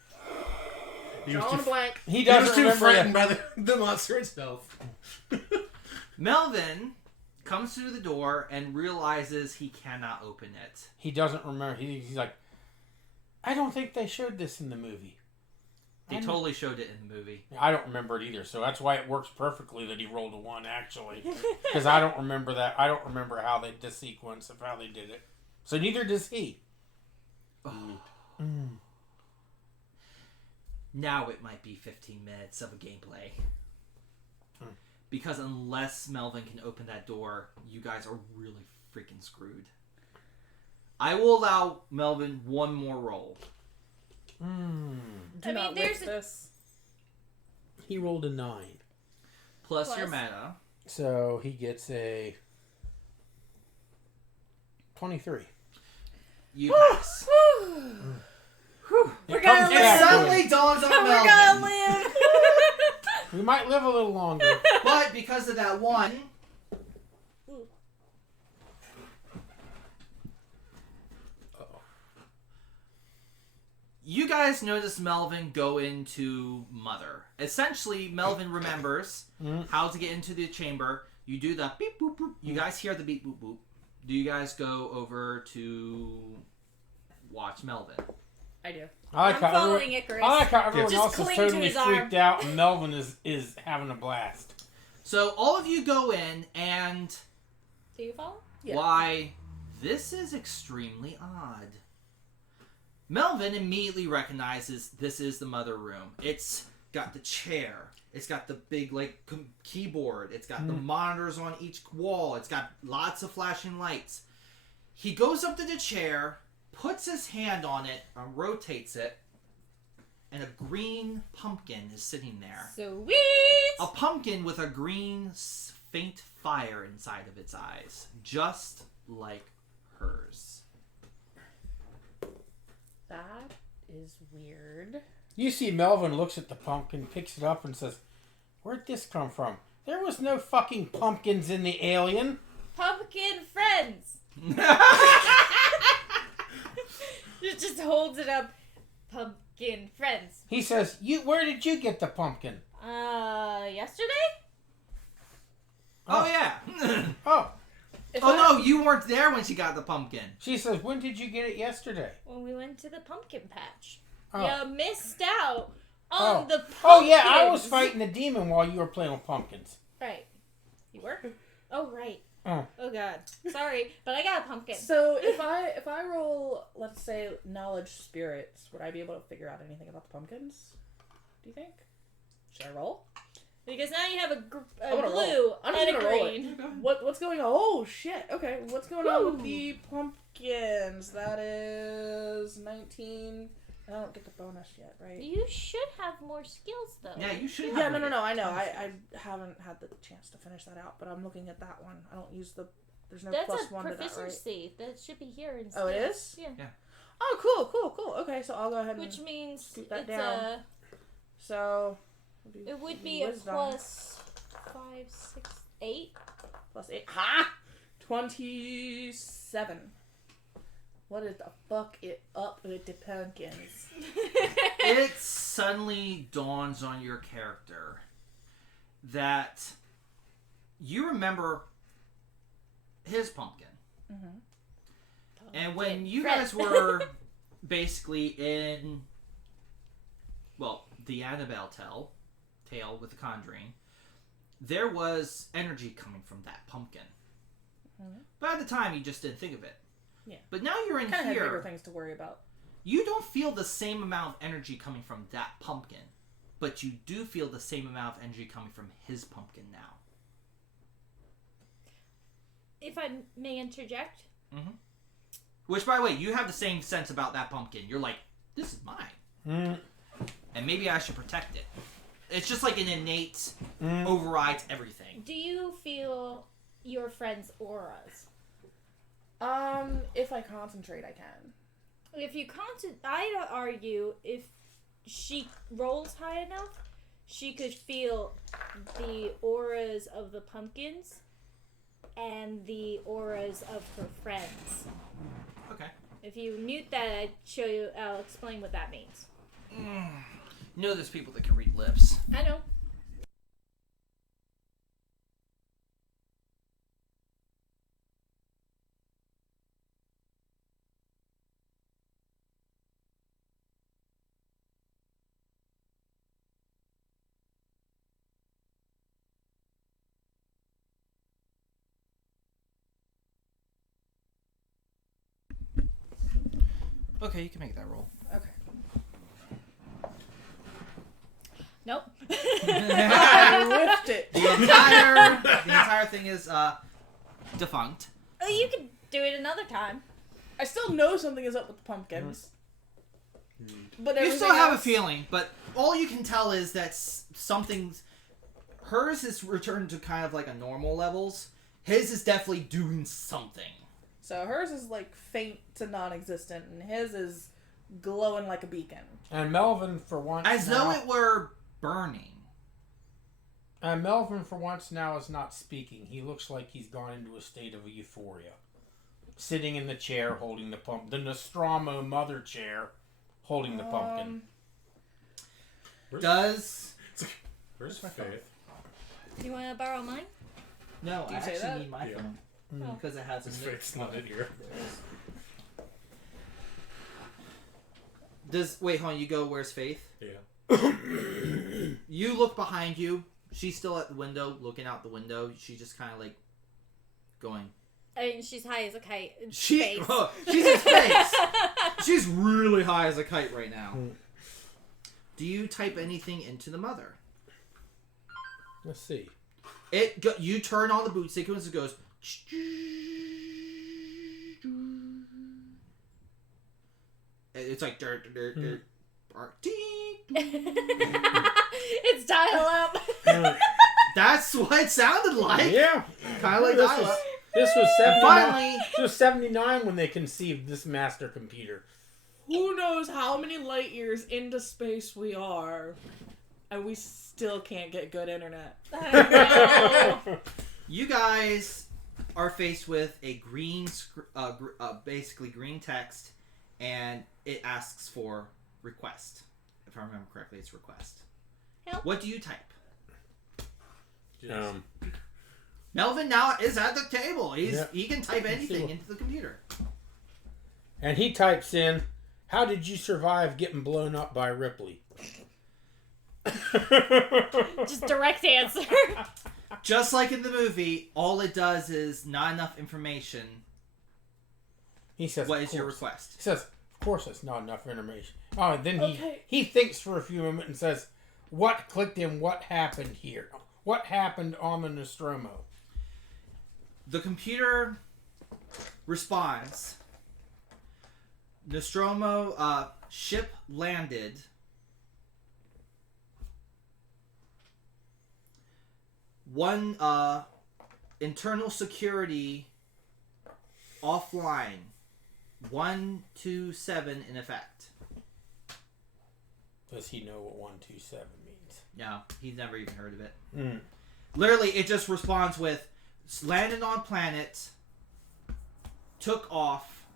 He was Drawing too, a blank. He he was doesn't too remember frightened that. by the monster itself. Melvin comes through the door and realizes he cannot open it. He doesn't remember. He's like, I don't think they showed this in the movie. They totally showed it in the movie. I don't remember it either, so that's why it works perfectly that he rolled a 1, actually. Because I don't remember that. I don't remember how they, the sequence of how they did it. So neither does he. Now it might be 15 minutes of a gameplay. Because unless Melvin can open that door, you guys are really freaking screwed. I will allow Melvin one more roll. Do I not mean, lick there's a- this. He rolled a 9. Plus Plus. your mana. So he gets a 23. You pass. We're It gonna comes It back to suddenly him. dawns on We're Melvin. gonna live! We might live a little longer. But because of that one, you guys notice Melvin go into Mother. Essentially, Melvin remembers how to get into the chamber. You do the beep boop boop. You guys hear the beep boop boop. Do you guys go over to watch Melvin? I do. I like I'm how following Icarus. I like how everyone Just else is cling to totally his arm. freaked out and Melvin is having a blast. So all of you go in, and Do you follow? Yeah. why, this is extremely odd. Melvin immediately recognizes this is the Mother room. It's got the chair. It's got the big keyboard. It's got the monitors on each wall. It's got lots of flashing lights. He goes up to the chair, puts his hand on it, and rotates it, and a green pumpkin is sitting there. Sweet! A pumpkin with a green faint fire inside of its eyes, just like hers. That is weird. You see Melvin looks at the pumpkin, picks it up, and says, "Where'd this come from? There was no fucking pumpkins in the Alien." Pumpkin friends! It just holds it up. Pumpkin friends. He says, "Where did you get the pumpkin?" Yesterday? Oh yeah. Oh, No, you weren't there when she got the pumpkin. she says, "When did you get it yesterday?" When we went to the pumpkin patch. Oh. You missed out on the pumpkins. Oh yeah, I was fighting the demon while you were playing with pumpkins. Right. You were? Oh, right. Oh. Oh, God. Sorry, but I got a pumpkin. So if I roll, let's say, knowledge spirits, would I be able to figure out anything about the pumpkins? Do you think? Should I roll? Because now you have a I'm gonna blue roll. I'm just and a gonna roll green. What's going on? Oh shit! Okay, what's going on with the pumpkins? That is 19. I don't get the bonus yet, right? You should have more skills, though. Yeah, you should. Yeah, have no, it. I know. I haven't had the chance to finish that out, but I'm looking at that one. I don't use the. There's no That's plus a one to that, right? proficiency. That should be here instead. Oh, it is? Yeah. Oh, cool. Okay, so I'll go ahead and. Which means scoot that it's down. So. it would be a wisdom plus 5, 6, 8. plus 8. Ha! 27. What is the fuck it up with the pumpkins? it suddenly dawns on your character that you remember his pumpkin. Mm-hmm. And when you guys were basically in, well, the Annabelle tale with the Conjuring, there was energy coming from that pumpkin. Mm-hmm. But at the time, you just didn't think of it. Yeah. But now you're in kind of here. Had bigger things to worry about. You don't feel the same amount of energy coming from that pumpkin, but you do feel the same amount of energy coming from his pumpkin now. If I may interject. Mm-hmm. Which, by the way, you have the same sense about that pumpkin. You're like, this is mine. And maybe I should protect it. It's just like an innate overrides everything. Do you feel your friend's auras? If I concentrate, I can. If you I'd argue if she rolls high enough, she could feel the auras of the pumpkins and the auras of her friends. Okay. If you mute that, I'll explain what that means. You know there's people that can read lips. I know. Okay, you can make that roll. Okay. Nope. I whiffed it. The entire thing is defunct. Oh, you can do it another time. I still know something is up with the pumpkins. But You everything still have a else- feeling, but all you can tell is that something's... Hers is returned to kind of like a normal levels. His is definitely doing something. So hers is like faint to non-existent, and his is glowing like a beacon. And Melvin, for once, As now, though it were burning. And Melvin, for once now, is not speaking. He looks like he's gone into a state of euphoria, sitting in the chair holding the Nostromo mother chair, holding the pumpkin. Does... Where's my faith? You want to borrow mine? No, Do I you say actually that? need my Yeah. phone. Oh. Because it has His a faith's not in here. Wait, hold on, you go, where's Faith? Yeah. You look behind you. She's still at the window, looking out the window. She's just kind of like going. I mean, she's high as a kite. In She's space. in space. She's really high as a kite right now. Do you type anything into the mother? Let's see. You turn on the boot sequence. It goes. It's like dirt. It's dial up. That's what it sounded like. Yeah, Kind of like this dial was up. this was And 79. finally, This was 79 when they conceived this master computer. Who knows how many light years into space we are, and we still can't get good internet. you guys are faced with a green, basically green text, and it asks for request. If I remember correctly, it's request. Help. What do you type? Jeez. Melvin now is at the table. Yeah. He can type Let's see anything what- into the computer. And he types in, "How did you survive getting blown up by Ripley?" Just direct answer. Just like in the movie, all it does is not enough information. He says, What "Of is your course." request? He says, "Of course, it's not enough information." Oh, and then Okay. he thinks for a few moments and says, "What clicked in? What happened here? What happened on the Nostromo?" The computer responds. Nostromo ship landed. One internal security offline. 127 in effect. Does he know what 127 means? Yeah, he's never even heard of it. Mm. Literally, it just responds with landed on planet, took off,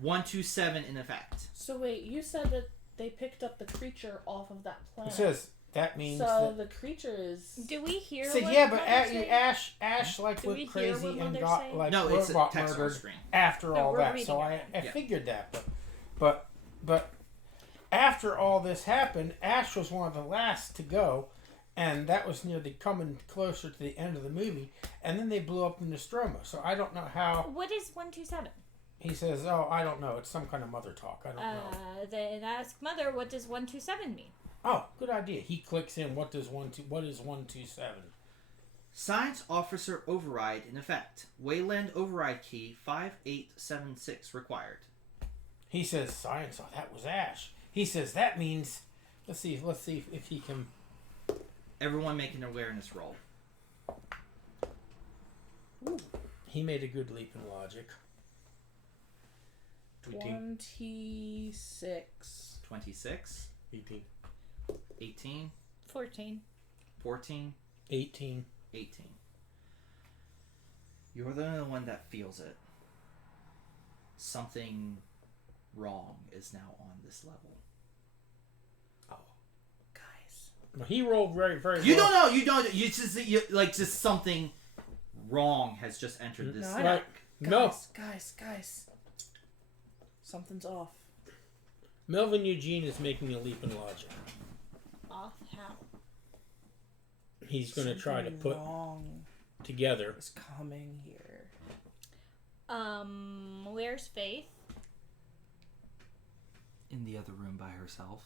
127 in effect. So wait, you said that they picked up the creature off of that It planet. says that means So that. the creature is. Do we hear? So what yeah, but Mother's saying? Ash like Do we went hear crazy what and Mother's got saying? like No, it's a robot text on the murdered screen. after No, all we're that. reading So it I now. Yeah. figured that, but after all this happened, Ash was one of the last to go, and that was near the coming closer to the end of the movie, and then they blew up the Nostromo. So I don't know how. What is 127? He says, "Oh, I don't know. It's some kind of mother talk. I don't know." Then ask Mother, what does 127 mean? Oh, good idea. He clicks in. What is 127? Science Officer Override in effect. Wayland Override Key 5876 required. He says, "Science. Oh, that was Ash." He says that means. Let's see if he can. Everyone make an awareness roll. Ooh. He made a good leap in logic. 26. 26. 18. 18. 14. 14. 18. 18. You're the only one that feels it. Something wrong is now on this level. Oh, guys. No, he rolled very, very You well. don't know. You don't. You just something wrong has just entered this. No, I Right. know. Guys. Something's off. Melvin Eugene is making a leap in logic. Off how? He's going to try to Something put wrong together. is coming here. Where's Faith? In the other room by herself.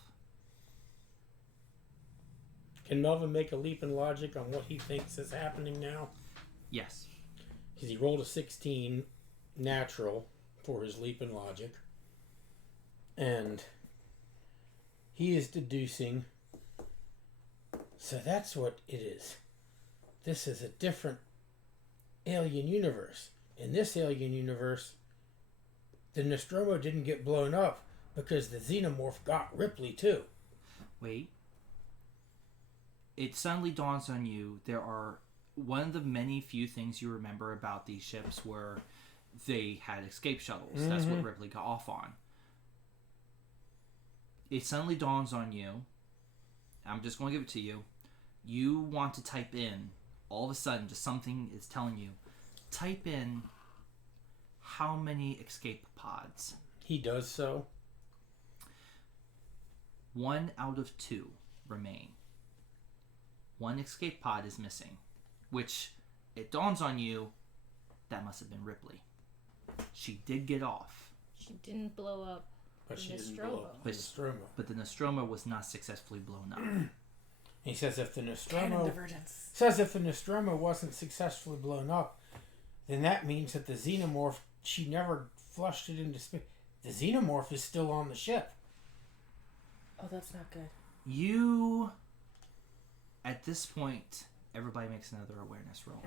Can Melvin make a leap in logic on what he thinks is happening now? Yes. Because he rolled a 16 natural for his leap in logic. And he is deducing. So that's what it is. This is a different alien universe. In this alien universe, the Nostromo didn't get blown up because the xenomorph got Ripley too. Wait. It suddenly dawns on you there are one of the many few things you remember about these ships were they had escape shuttles. Mm-hmm. That's what Ripley got off on. It suddenly dawns on you. I'm just going to give it to you. You want to type in, all of a sudden, just something is telling you, type in how many escape pods. He does so. 1 out of 2 remain. 1 escape pod is missing, which it dawns on you that must have been Ripley. She did get off. She didn't blow up. But she didn't Nostromo. blow up the Nostromo. But the Nostromo was not successfully blown up. He says if the Canon Nostromo divergence. wasn't successfully blown up, then that means that the xenomorph, she never flushed it into space. The xenomorph is still on the ship. Oh, that's not good. You, at this point, everybody makes another awareness roll.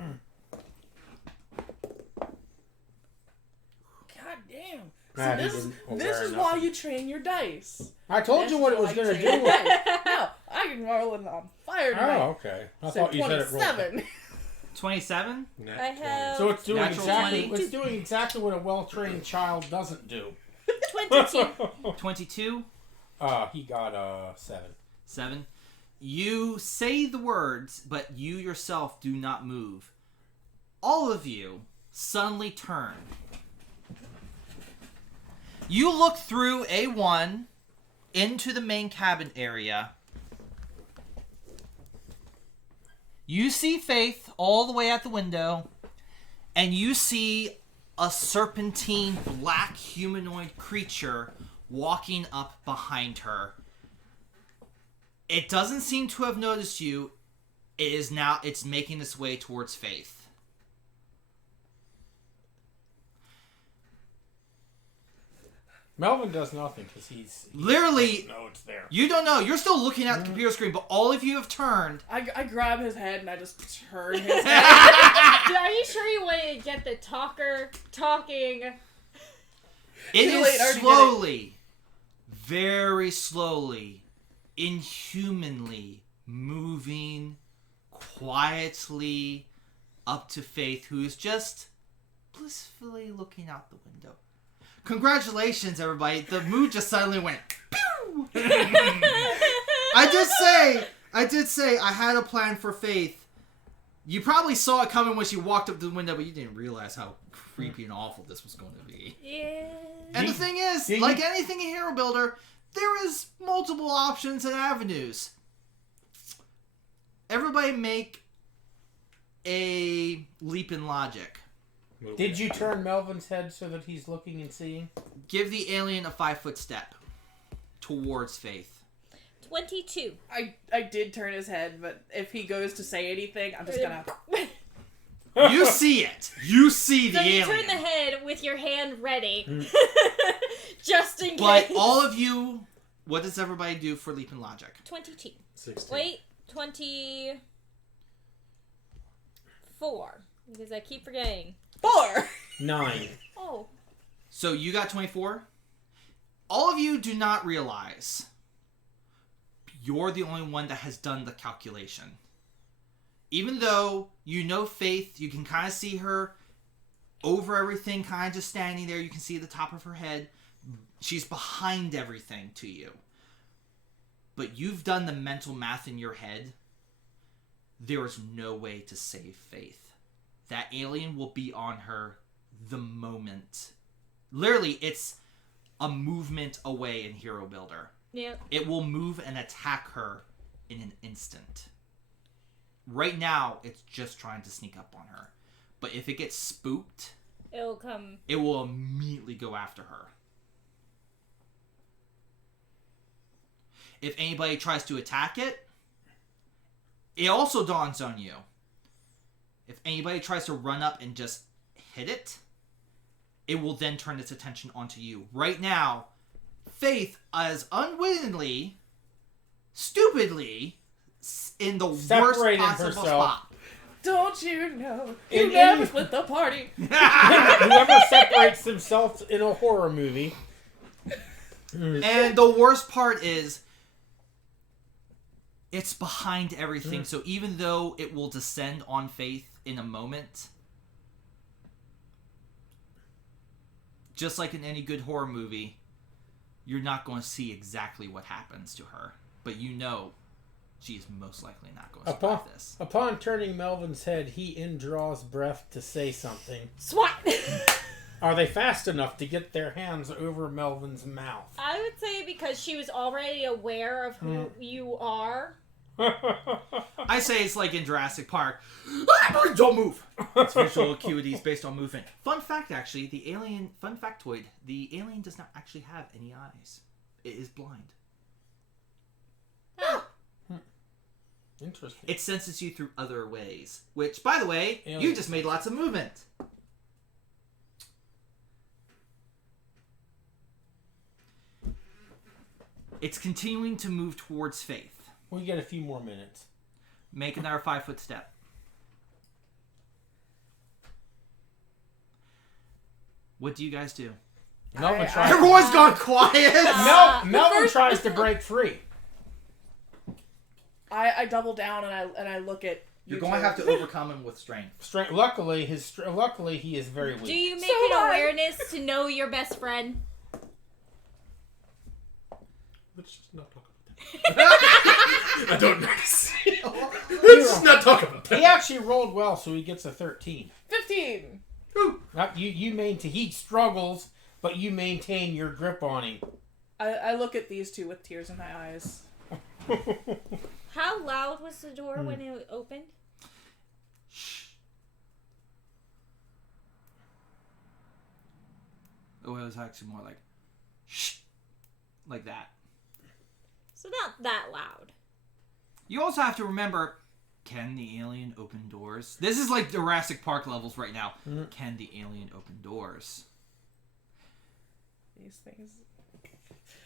God damn. Nah, he So didn't this aware is enough. why you train your dice. I told This you what is it was why going to you train do. your dice. No, I can roll it on fire tonight. Oh, okay. I So thought you said it wrong. 27. 27? I have So it's doing Natural exactly 20. it's doing exactly what a well-trained child doesn't do. 22. 22? He got 7. 7. You say the words, but you yourself do not move. All of you suddenly turn. You look through A1 into the main cabin area. You see Faith all the way out the window, and you see a serpentine black humanoid creature walking up behind her. It doesn't seem to have noticed you. It's making its way towards Faith. Melvin does nothing because he Literally, no, it's there. you don't know. You're still looking at the computer screen, but all of you have turned. I grab his head and I just turn his head. Are you sure you want to get the talker talking? It Too late, is already slowly, very slowly, inhumanly moving quietly up to Faith, who is just blissfully looking out the window. Congratulations, everybody. The mood just suddenly went pew! I did say I had a plan for Faith. You probably saw it coming when she walked up to the window, but you didn't realize how creepy and awful this was going to be. Yeah. And the thing is, like anything in Hero Builder, there is multiple options and avenues. Everybody make a leap in logic. Did you turn Melvin's head so that he's looking and seeing? Give the alien a 5-foot step towards Faith. 22. I did turn his head, but if he goes to say anything, I'm just gonna... You see it. You see the So you alien. turn the head with your hand ready. Just in case. But all of you, what does everybody do for leap in logic? 22. 16. Wait, 24. Because I keep forgetting. 4! 9. Oh. So you got 24? All of you do not realize you're the only one that has done the calculation. Even though you know Faith, you can kind of see her over everything, kind of just standing there. You can see the top of her head. She's behind everything to you. But you've done the mental math in your head. There is no way to save Faith. That alien will be on her the moment. Literally, it's a movement away in Hero Builder. Yep. It will move and attack her in an instant. Right now, it's just trying to sneak up on her. But if it gets spooked, It'll come. it will immediately go after her. If anybody tries to attack it, it also dawns on you. If anybody tries to run up and just hit it, it will then turn its attention onto you. Right now, Faith is unwittingly, stupidly, in the worst Separated possible herself. spot. Don't you know? In- You never in- split the party. Whoever separates themselves in a horror movie. And the worst part is, it's behind everything. So even though it will descend on Faith in a moment, just like in any good horror movie, you're not going to see exactly what happens to her. But you know she is most likely not going to survive this. Upon turning Melvin's head, he indraws breath to say something. SWAT! Are they fast enough to get their hands over Melvin's mouth? I would say because she was already aware of who you are. I say it's like in Jurassic Park. Don't move! It's visual acuities based on movement. Fun fact, actually, fun factoid, the alien does not actually have any eyes. It is blind. Interesting. It senses you through other ways. Which, by the way, you Aliens. just made lots of movement. It's continuing to move towards Faith. We get a few more minutes. Make another 5-foot step. What do you guys do? Melvin tries. Everyone's gone quiet! Melvin tries to break free. I double down and I look at you. You're going to have to overcome him with strength. Luckily, he is very weak. Do you make So an am I. awareness to know your best friend? Let's just not talk about that. I don't know. Let's just not talk about that. He actually rolled well, so he gets a 13. 15! You maintain. He struggles, but you maintain your grip on him. I look at these two with tears in my eyes. How loud was the door when it opened? Oh, it was actually more like, shh, like that. So not that loud. You also have to remember, can the alien open doors? This is like Jurassic Park levels right now. Can the alien open doors? These things.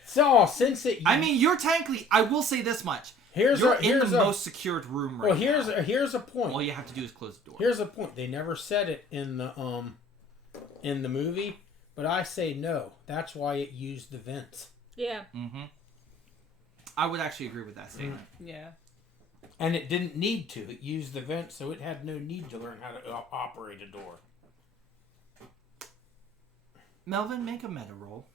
So since it, I mean, you're technically, I will say this much. You're in the most secured room right now. Here's a point. All you have to do is close the door. Here's a point. They never said it in the movie, but I say no. That's why it used the vents. Yeah. Mm-hmm. I would actually agree with that statement. Yeah. And it didn't need to. It used the vent, so it had no need to learn how to operate a door. Melvin, make a meta roll.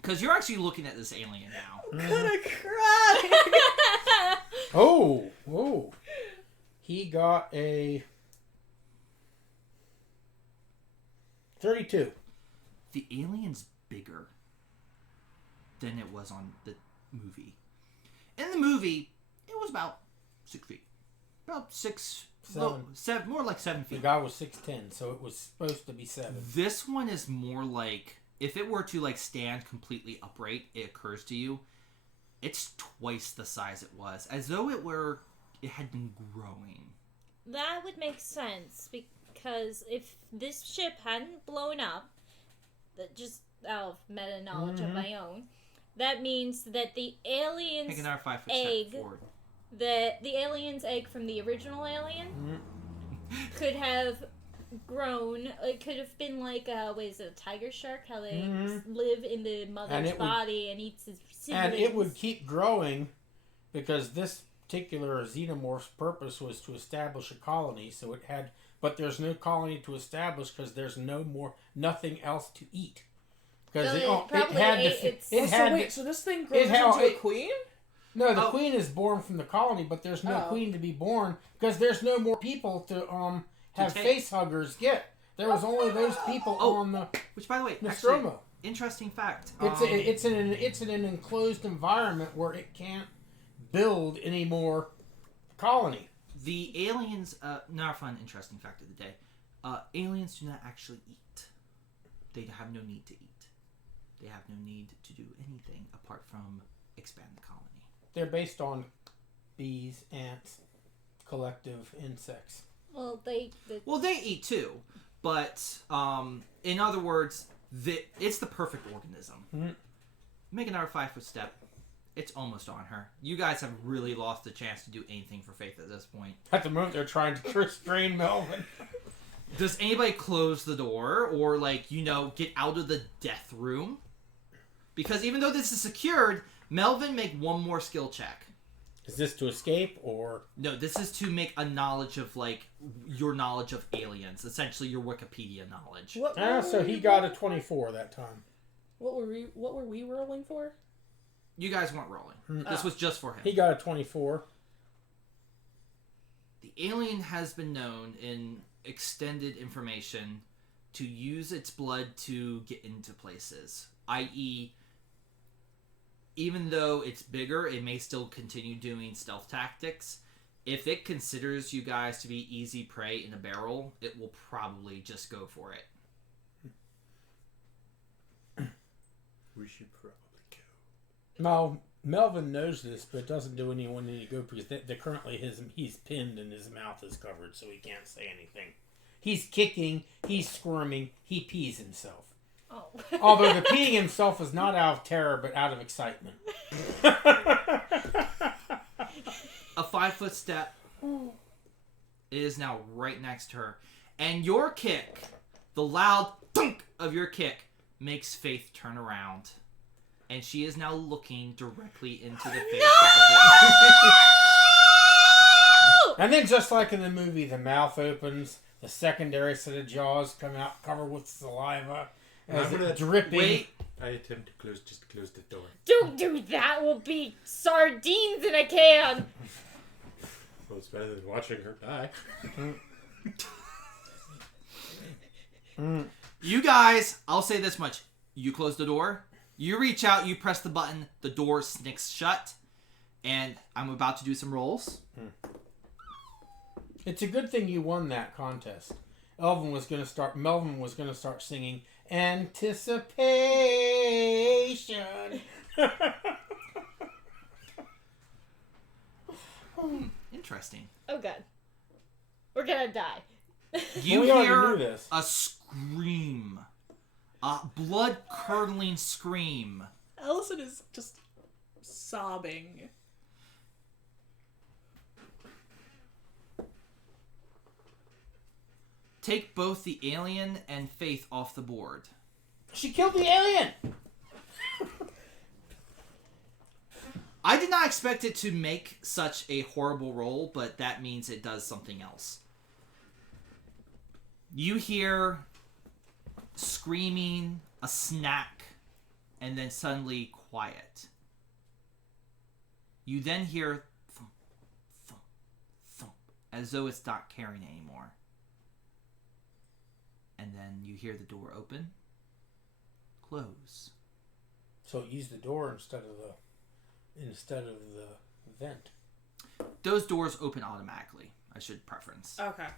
Because you're actually looking at this alien now. I'm gonna cry. Oh. He got a 32. The alien's bigger than it was on the movie. In the movie, it was about 6 feet. About 6... Seven, more like 7 The feet. guy was 6'10", so it was supposed to be 7. This one is more like... If it were to like stand completely upright, it occurs to you, it's twice the size it was. As though it had been growing. That would make sense, because if this ship hadn't blown up, just out of meta knowledge of my own, that means that the alien's Take another 5 foot egg, step forward. the alien's egg from the original alien, could have grown. It could have been like what is it, a tiger shark? How they live in the mother's body and eats his siblings. And it would keep growing because this particular xenomorph's purpose was to establish a colony. So it had, but there's no colony to establish because there's nothing else to eat. Because So this thing grows into a queen? No, the queen is born from the colony, but there's no queen to be born because there's no more people to have face huggers get. There was only those people on the. Which, by the way, Nostromo. Actually, interesting fact. It's in an enclosed environment where it can't build any more colony. The aliens. Not a fun, interesting fact of the day. Aliens do not actually eat. They have no need to eat. They have no need to do anything apart from expand the colony. They're based on bees, ants, collective insects. Well, they eat too, but in other words, it's the perfect organism. Mm-hmm. Make another 5 foot step. It's almost on her. You guys have really lost the chance to do anything for Faith at this point. At the moment, they're trying to restrain Melvin. Does anybody close the door or get out of the death room? Because even though this is secured, Melvin, make one more skill check. Is this to escape or? No, this is to make a knowledge of your knowledge of aliens, essentially your Wikipedia knowledge. So he got a 24 that time. What were we rolling for? You guys weren't rolling. This was just for him. He got a 24. The alien has been known in extended information to use its blood to get into places, i.e., even though it's bigger, it may still continue doing stealth tactics. If it considers you guys to be easy prey in a barrel, it will probably just go for it. We should probably go. Now, Melvin knows this, but it doesn't do anyone any good because currently he's pinned and his mouth is covered, so he can't say anything. He's kicking, he's squirming, he pees himself. Oh. Although the peeing himself is not out of terror, but out of excitement. A 5 foot step is now right next to her. And your kick, the loud thunk of your kick, makes Faith turn around. And she is now looking directly into the face of And then just like in the movie, the mouth opens, the secondary set of jaws come out covered with saliva. As it dripping. Wait. I attempt to close the door. Don't do that. We'll be sardines in a can. Well, it's better than watching her die. You guys, I'll say this much. You close the door. You reach out. You press the button. The door snicks shut. And I'm about to do some rolls. It's a good thing you won that contest. Melvin was going to start singing Anticipation. Interesting. Oh god. We're gonna die. You We already hear knew this. a scream. A blood-curdling scream. Allison is just sobbing. Take both the alien and Faith off the board. She killed the alien! I did not expect it to make such a horrible roll, but that means it does something else. You hear screaming, a snack, and then suddenly quiet. You then hear thump, thump, thump, as though it's not caring anymore. And then you hear the door open, close. So it used the door instead of the vent. Those doors open automatically. I should preference. Okay.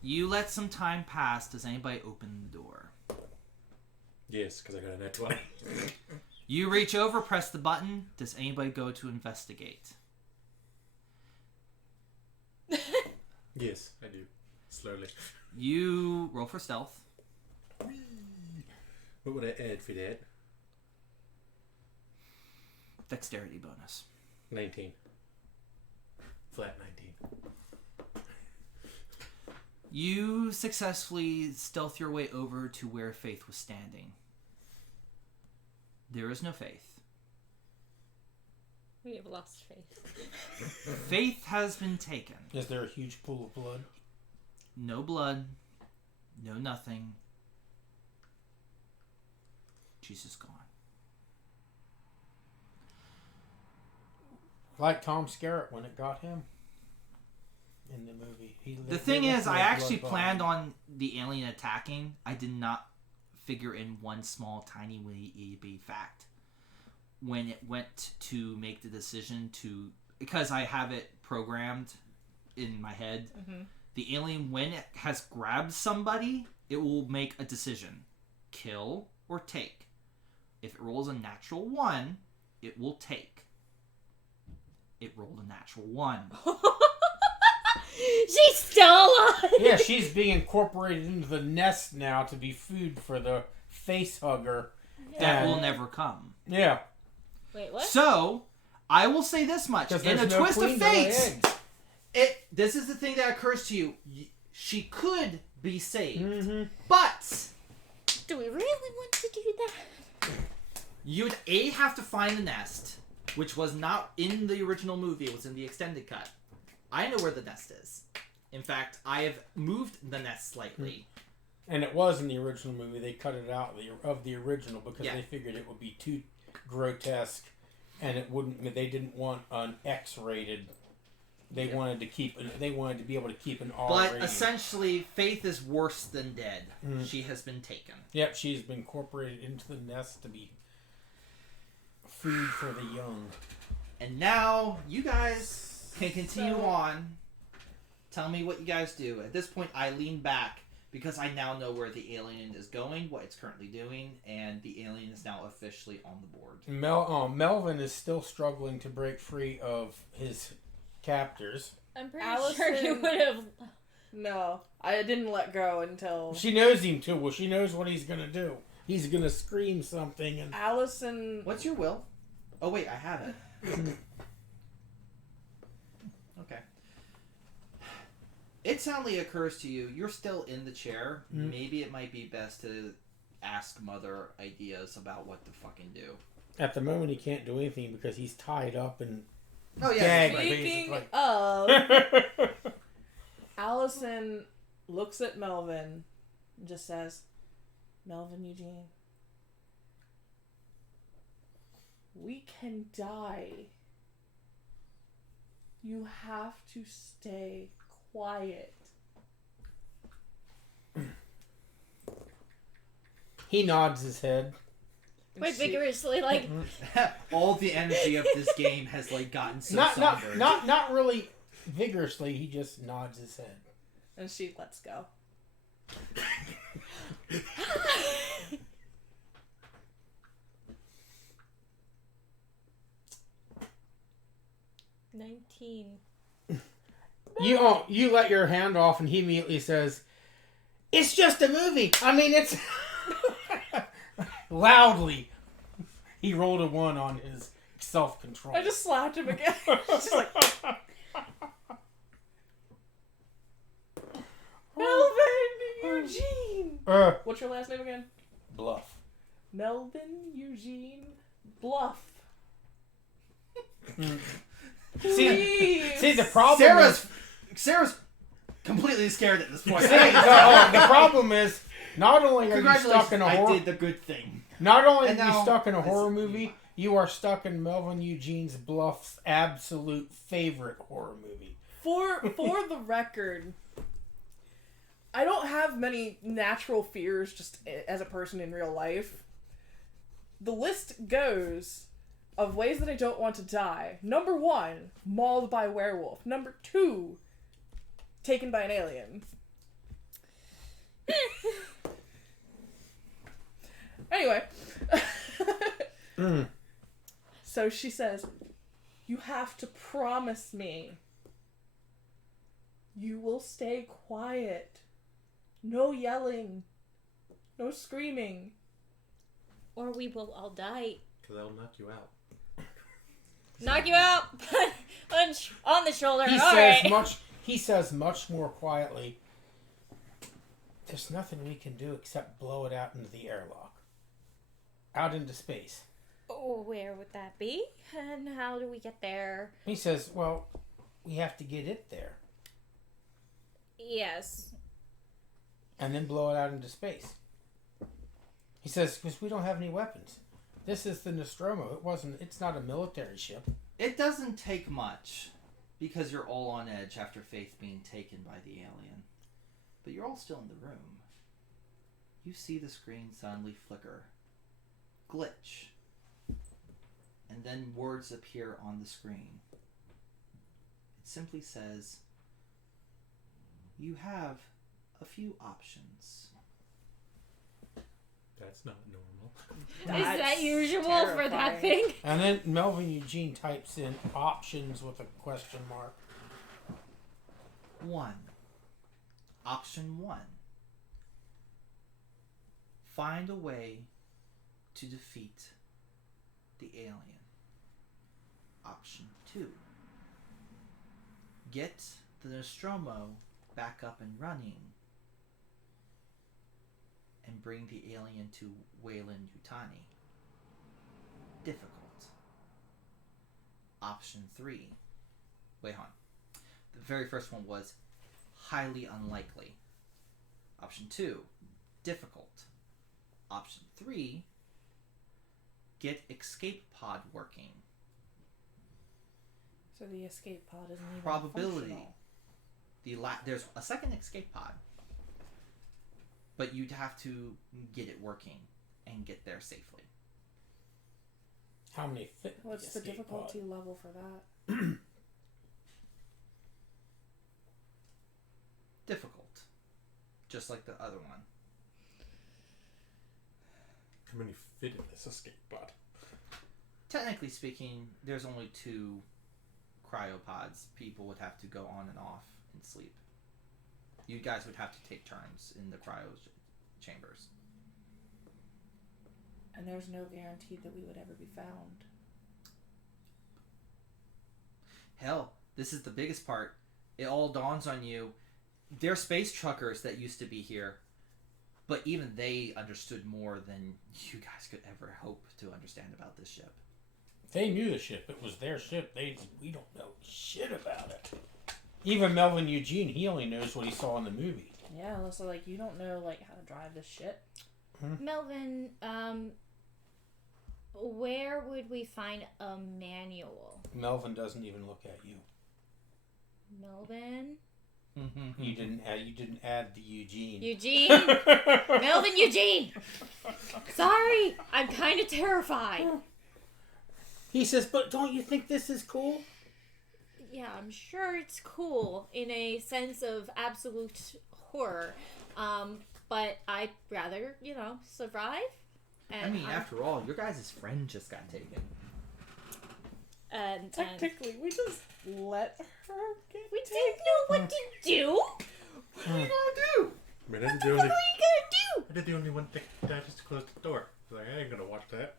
You let some time pass. Does anybody open the door? Yes, because I got a net 20. You reach over, press the button. Does anybody go to investigate? Yes, I do. Slowly. You roll for stealth. What would I add for that? Dexterity bonus. 19. Flat 19. You successfully stealth your way over to where Faith was standing. There is no Faith. We have lost faith. Faith has been taken. Is there a huge pool of blood? No blood. No nothing. She's just gone. Like Tom Skerritt when it got him in the movie. The thing is, I actually planned on the alien attacking. I did not figure in one small, tiny wee fact. When it went to make the decision to... Because I have it programmed in my head. Mm-hmm. The alien, when it has grabbed somebody, it will make a decision. Kill or take. If it rolls a natural 1, it will take. It rolled a natural 1. She's still alive! Yeah, she's being incorporated into the nest now to be food for the face hugger. That will never come. Yeah. Wait, what? So, I will say this much. In a twist of fate, this is the thing that occurs to you. She could be saved. Mm-hmm. But... Do we really want to do that? You'd A, have to find the nest, which was not in the original movie. It was in the extended cut. I know where the nest is. In fact, I have moved the nest slightly. And it was in the original movie. They cut it out of the original because they figured it would be too grotesque, and it wouldn't. They didn't want an X-rated. They wanted to keep. They wanted to be able to keep an R. But rating. essentially, Faith is worse than dead. Mm. She has been taken. Yep, she's been incorporated into the nest to be food for the young. And now you guys can continue on. Tell me what you guys do. At this point, I lean back because I now know where the alien is going, what it's currently doing, and the alien is now officially on the board. Melvin is still struggling to break free of his captors. I'm pretty sure you would have... No, I didn't let go until... She knows him too. Well, she knows what he's going to do. He's going to scream something. And Allison... What's your will? Oh, wait, I have it. Okay. It suddenly occurs to you, you're still in the chair. Mm-hmm. Maybe it might be best to ask Mother ideas about what to fucking do. At the moment, he can't do anything because he's tied up and gagged. Speaking of... Allison looks at Melvin and just says, Melvin Eugene, we can die. You have to stay quiet. He nods his head. Quite vigorously, like... All the energy of this game has, gotten so somber. Not really vigorously, he just nods his head. And she lets go. You let your hand off and he immediately says, "It's just a movie. I mean, it's..." Loudly. He rolled a 1 on his self-control. I just slapped him again. Just like... Melvin Eugene! What's your last name again? Bluff. Melvin Eugene Bluff. See, the problem Sarah's completely scared at this point. The problem is Not only are you stuck in a I horror, did the good thing. not only are And you now- stuck in a horror movie, you are stuck in Melvin Eugene's Bluff's absolute favorite horror movie. For the record, I don't have many natural fears just as a person in real life. The list goes of ways that I don't want to die. Number 1, mauled by a werewolf. Number 2, taken by an alien. Anyway. So she says, you have to promise me you will stay quiet. No yelling. No screaming. Or we will all die. Because that'll knock you out. Knock you out. Punch on the shoulder. He says much more quietly, there's nothing we can do except blow it out into the airlock. Out into space. Oh, where would that be? And how do we get there? He says, well, we have to get it there. Yes. And then blow it out into space. He says, because we don't have any weapons. This is the Nostromo. It's not a military ship. It doesn't take much, because you're all on edge after Faith being taken by the alien. But you're all still in the room. You see the screen suddenly flicker. Glitch. And then words appear on the screen. It simply says, you have a few options. That's not normal. Is that usual for that terrifying. thing? And then Melvin Eugene types in options with a question mark. 1. Option 1. Find a way to defeat the alien. Option 2. Get the Nostromo back up and running and bring the alien to Weyland-Yutani. Difficult. Option 3. Wait, hon. The very first one was highly unlikely. Option 2. Difficult. Option 3. Get escape pod working. So the escape pod isn't even Probability. functional. There's a second escape pod, but you'd have to get it working and get there safely. How many fit? What's the escape difficulty pod? level for that? Difficult, just like the other one. How many fit in this escape pod? Technically speaking, there's only 2 cryopods. People would have to go on and off and sleep. You guys would have to take turns in the cryo chambers. And there's no guarantee that we would ever be found. Hell, this is the biggest part. It all dawns on you. They're space truckers that used to be here, but even they understood more than you guys could ever hope to understand about this ship. They knew the ship. It was their ship. We don't know shit about it. Even Melvin Eugene, he only knows what he saw in the movie. Yeah, so like you don't know like how to drive this shit. Melvin, where would we find a manual? Melvin doesn't even look at you. Melvin? You didn't add the Eugene. Eugene? Melvin Eugene! Sorry, I'm kind of terrified. He says, but don't you think this is cool? Yeah, I'm sure it's cool in a sense of absolute horror. But I'd rather, survive. And after all, your guys' friend just got taken. And Technically, we just let her get we didn't know what to do. What are you gonna do? I mean, I did What are you gonna do? I did the only one thing that just to close the door. I was like, I ain't gonna watch that.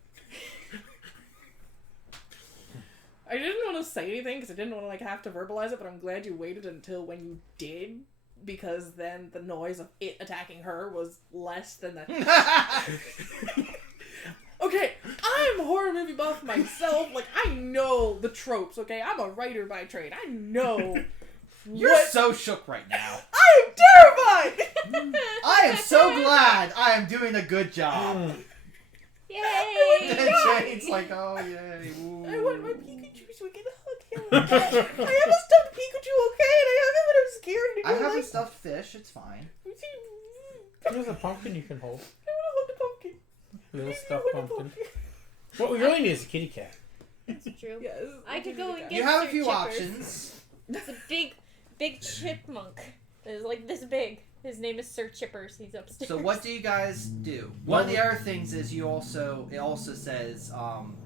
I didn't want to say anything because I didn't want to have to verbalize it, but I'm glad you waited until when you did, because then the noise of it attacking her was less than that. Okay, I'm a horror movie buff myself. I know the tropes, okay? I'm a writer by trade. I know You're What? so shook right now. I am terrified! I am so glad I am doing a good job. Yay! And Jane's like, oh, yay. Ooh. I want my Pikachu so we can hug him. I have a stuffed Pikachu, okay? And I have him when I'm scared. And I go have a like, stuffed fish. It's fine. There's a pumpkin you can hold. I want to hold the pumpkin. Little I stuffed want a pumpkin. What we really need is a kitty cat. That's true. Yes. I could go and get You have a Sir few Chippers. options. It's a big chipmunk. It's like this big. His name is Sir Chippers. He's upstairs. So what do you guys do? One of the other things is it also says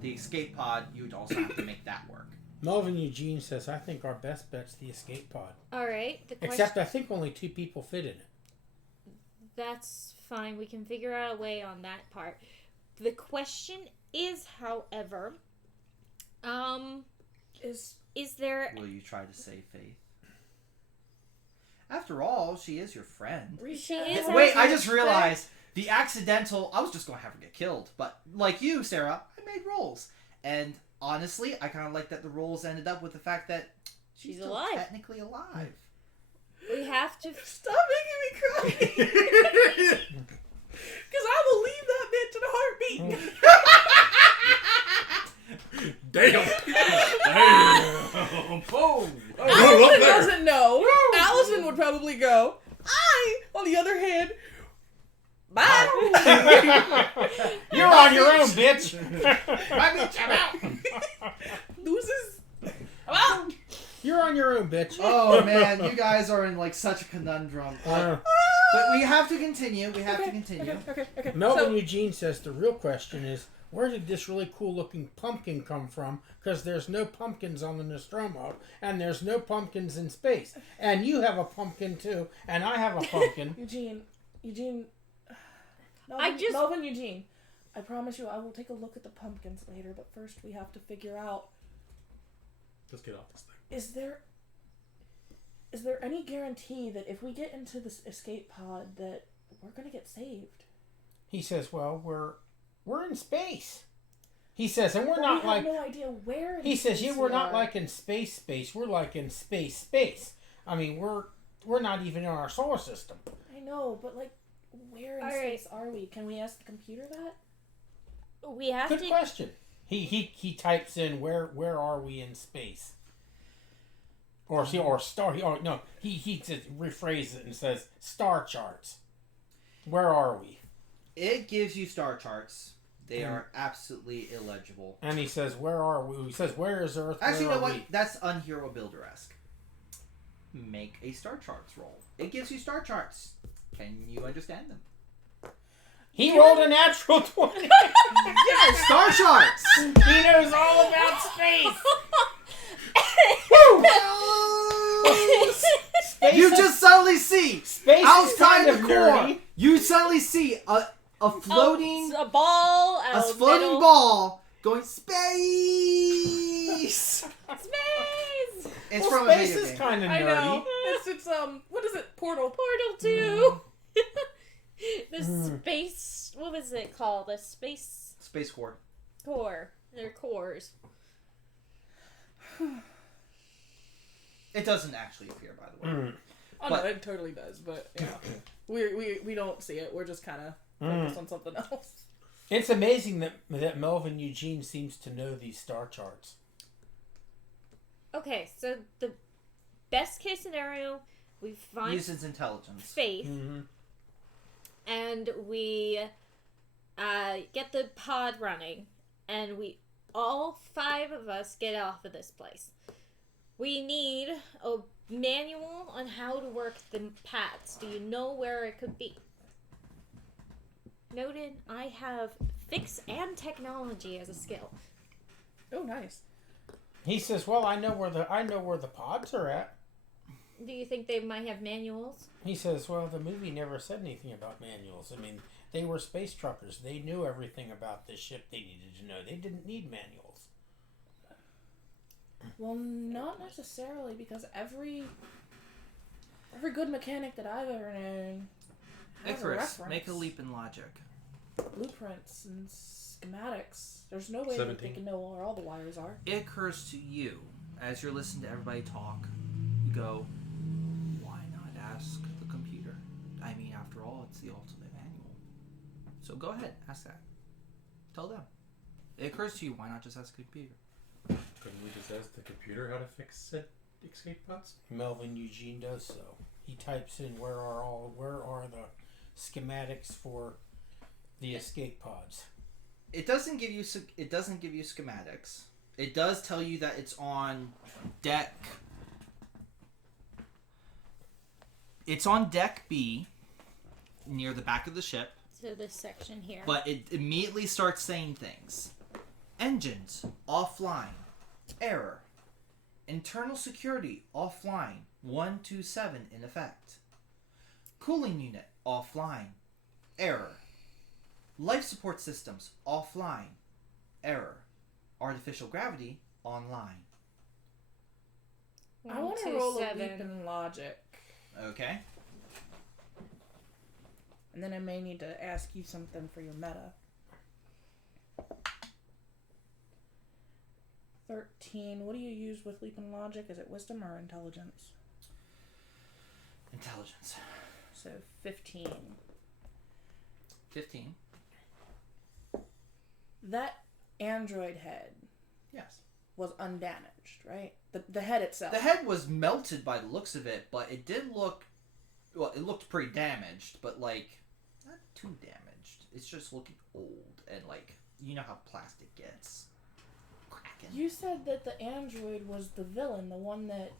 the escape pod, you would also have to make that work. Melvin Eugene says, I think our best bet's the escape pod. All right. The question, Except I think only 2 people fit in it. that's fine. We can figure out a way on that part. The question is, however, is there? Will you try to save Faith? After all, she is your friend. She is. Wait, our I just friend. realized the accidental. I was just going to have her get killed, but like you, Sarah, I made rolls, and honestly, I kind of like that the rolls ended up with the fact that she's still alive. technically alive. We have to. Stop making me cry. Because I will leave that bitch in a heartbeat. Damn. Oh! Allison doesn't know. Allison would probably go. I, on the other hand, bye. You're on your own, bitch! I'm out. Loses. I'm out. You're on your own, bitch. Oh man, you guys are in like such a conundrum. But we have to continue. We have to continue. Okay. Melvin So, Eugene says the real question is, where did this really cool looking pumpkin come from? Because there's no pumpkins on the Nostromo, and there's no pumpkins in space. And you have a pumpkin too, and I have a pumpkin. Eugene. Melvin Eugene. I promise you I will take a look at the pumpkins later, but first we have to figure out, Let's get off this thing. is there any guarantee that if we get into this escape pod that we're going to get saved? He says, well, we're in space. He says, and we're But not we like... have no idea where in He says, space yeah, we're we not are. like in space. We're like in space. I mean, we're not even in our solar system. I know, but like, where in All space are we? Can we ask the computer that? We have Good to. question. He types in where are we in space? Or star. Oh no, he just rephrases it and says star charts. Where are we? It gives you star charts. They are absolutely illegible. And he says, where are we? He says, where is Earth? Actually, you where know are what? we? That's unhero builder-esque. Make a star charts roll. It gives you star charts. Can you understand them? He rolled a natural 20. Yes, star charts. He knows all about space. Space You is- just suddenly see space is outside kind the of core. nerdy. You suddenly see a floating a ball. a floating ball going space. Space. It's Well, from a space video is game. kind of I nerdy. know. It's what is it? Portal. Portal 2. The space. What was it called? The space Space Core. core. They're cores. It doesn't actually appear, by the way. Oh But- no, it totally does, but you know, we don't see it. We're just kind of focused on something else. It's amazing that Melvin Eugene seems to know these star charts. Okay, so the best case scenario, we find Uses intelligence. Faith, and we get the pod running, and we all 5 of us get off of this place. We need a manual on how to work the pads. Do you know where it could be? Noted, I have fix and technology as a skill. Oh, nice. He says, "Well, I know where the pods are at." Do you think they might have manuals? He says, "Well, the movie never said anything about manuals. I mean, they were space truckers. They knew everything about this ship they needed to know. They didn't need manuals." Well, not necessarily, because every good mechanic that I've ever known has a Icarus, reference. make a leap in logic. Blueprints and schematics. There's no way that they 17. can know where all the wires are. It occurs to you as you're listening to everybody talk. You go, ask the computer. I mean, after all, it's the ultimate manual. So go ahead, ask that. Tell them. It occurs to you, why not just ask the computer? Couldn't we just ask the computer how to fix said escape pods? Melvin Eugene does so. He types in where are the schematics for the escape pods. It doesn't give you schematics. It does tell you that it's on deck. It's on deck B, near the back of the ship. So this section here. But it immediately starts saying things. Engines offline. Error. Internal security offline. 127 in effect. Cooling unit offline. Error. Life support systems offline. Error. Artificial gravity online. I want to 1, 2, roll a 7. leap in logic. Okay. And then I may need to ask you something for your meta. 13. What do you use with leap in logic? Is it wisdom or intelligence? Intelligence. So 15. 15. That android head Yes. was undamaged, right? The head itself. The head was melted by the looks of it, but it did look... Well, it looked pretty damaged, but, like, not too damaged. It's just looking old, and, like, you know how plastic gets. Cracking. You said that the android was the villain, the one that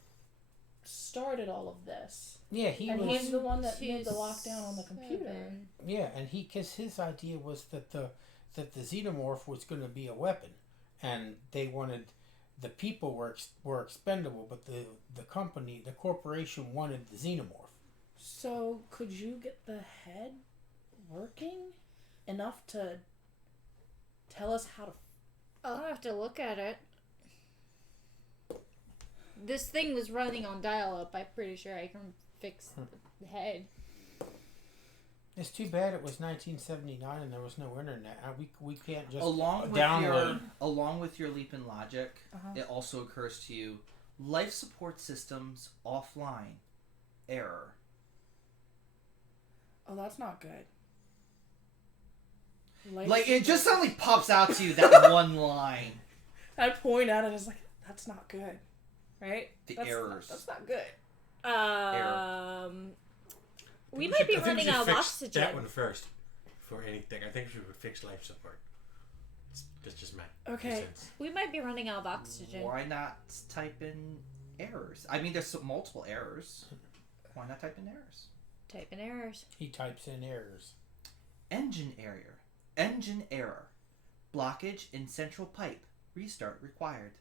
started all of this. Yeah, He's the one that made the lockdown on the computer. 7. Yeah, and because his idea was that the xenomorph was going to be a weapon, and they wanted the people were expendable, but the corporation wanted the xenomorph. So could you get the head working enough to tell us how to? I'll have to look at it. This thing was running on dial-up. I'm pretty sure I can fix the head. It's too bad it was 1979 and there was no internet. We can't just Along with your leap in logic, it also occurs to you, life support systems offline. Error. Oh, that's not good. Like, it just suddenly pops out to you, that one line. I point at it as like, that's not good, right? That's errors. That's not good. We might be running out of fix oxygen. that one first for anything. I think we should fix life support. That's just my sense. We might be running out of oxygen. Why not type in errors? I mean, there's multiple errors. Why not type in errors? Type in errors. He types in errors. Engine error. Engine error. Blockage in central pipe. Restart required.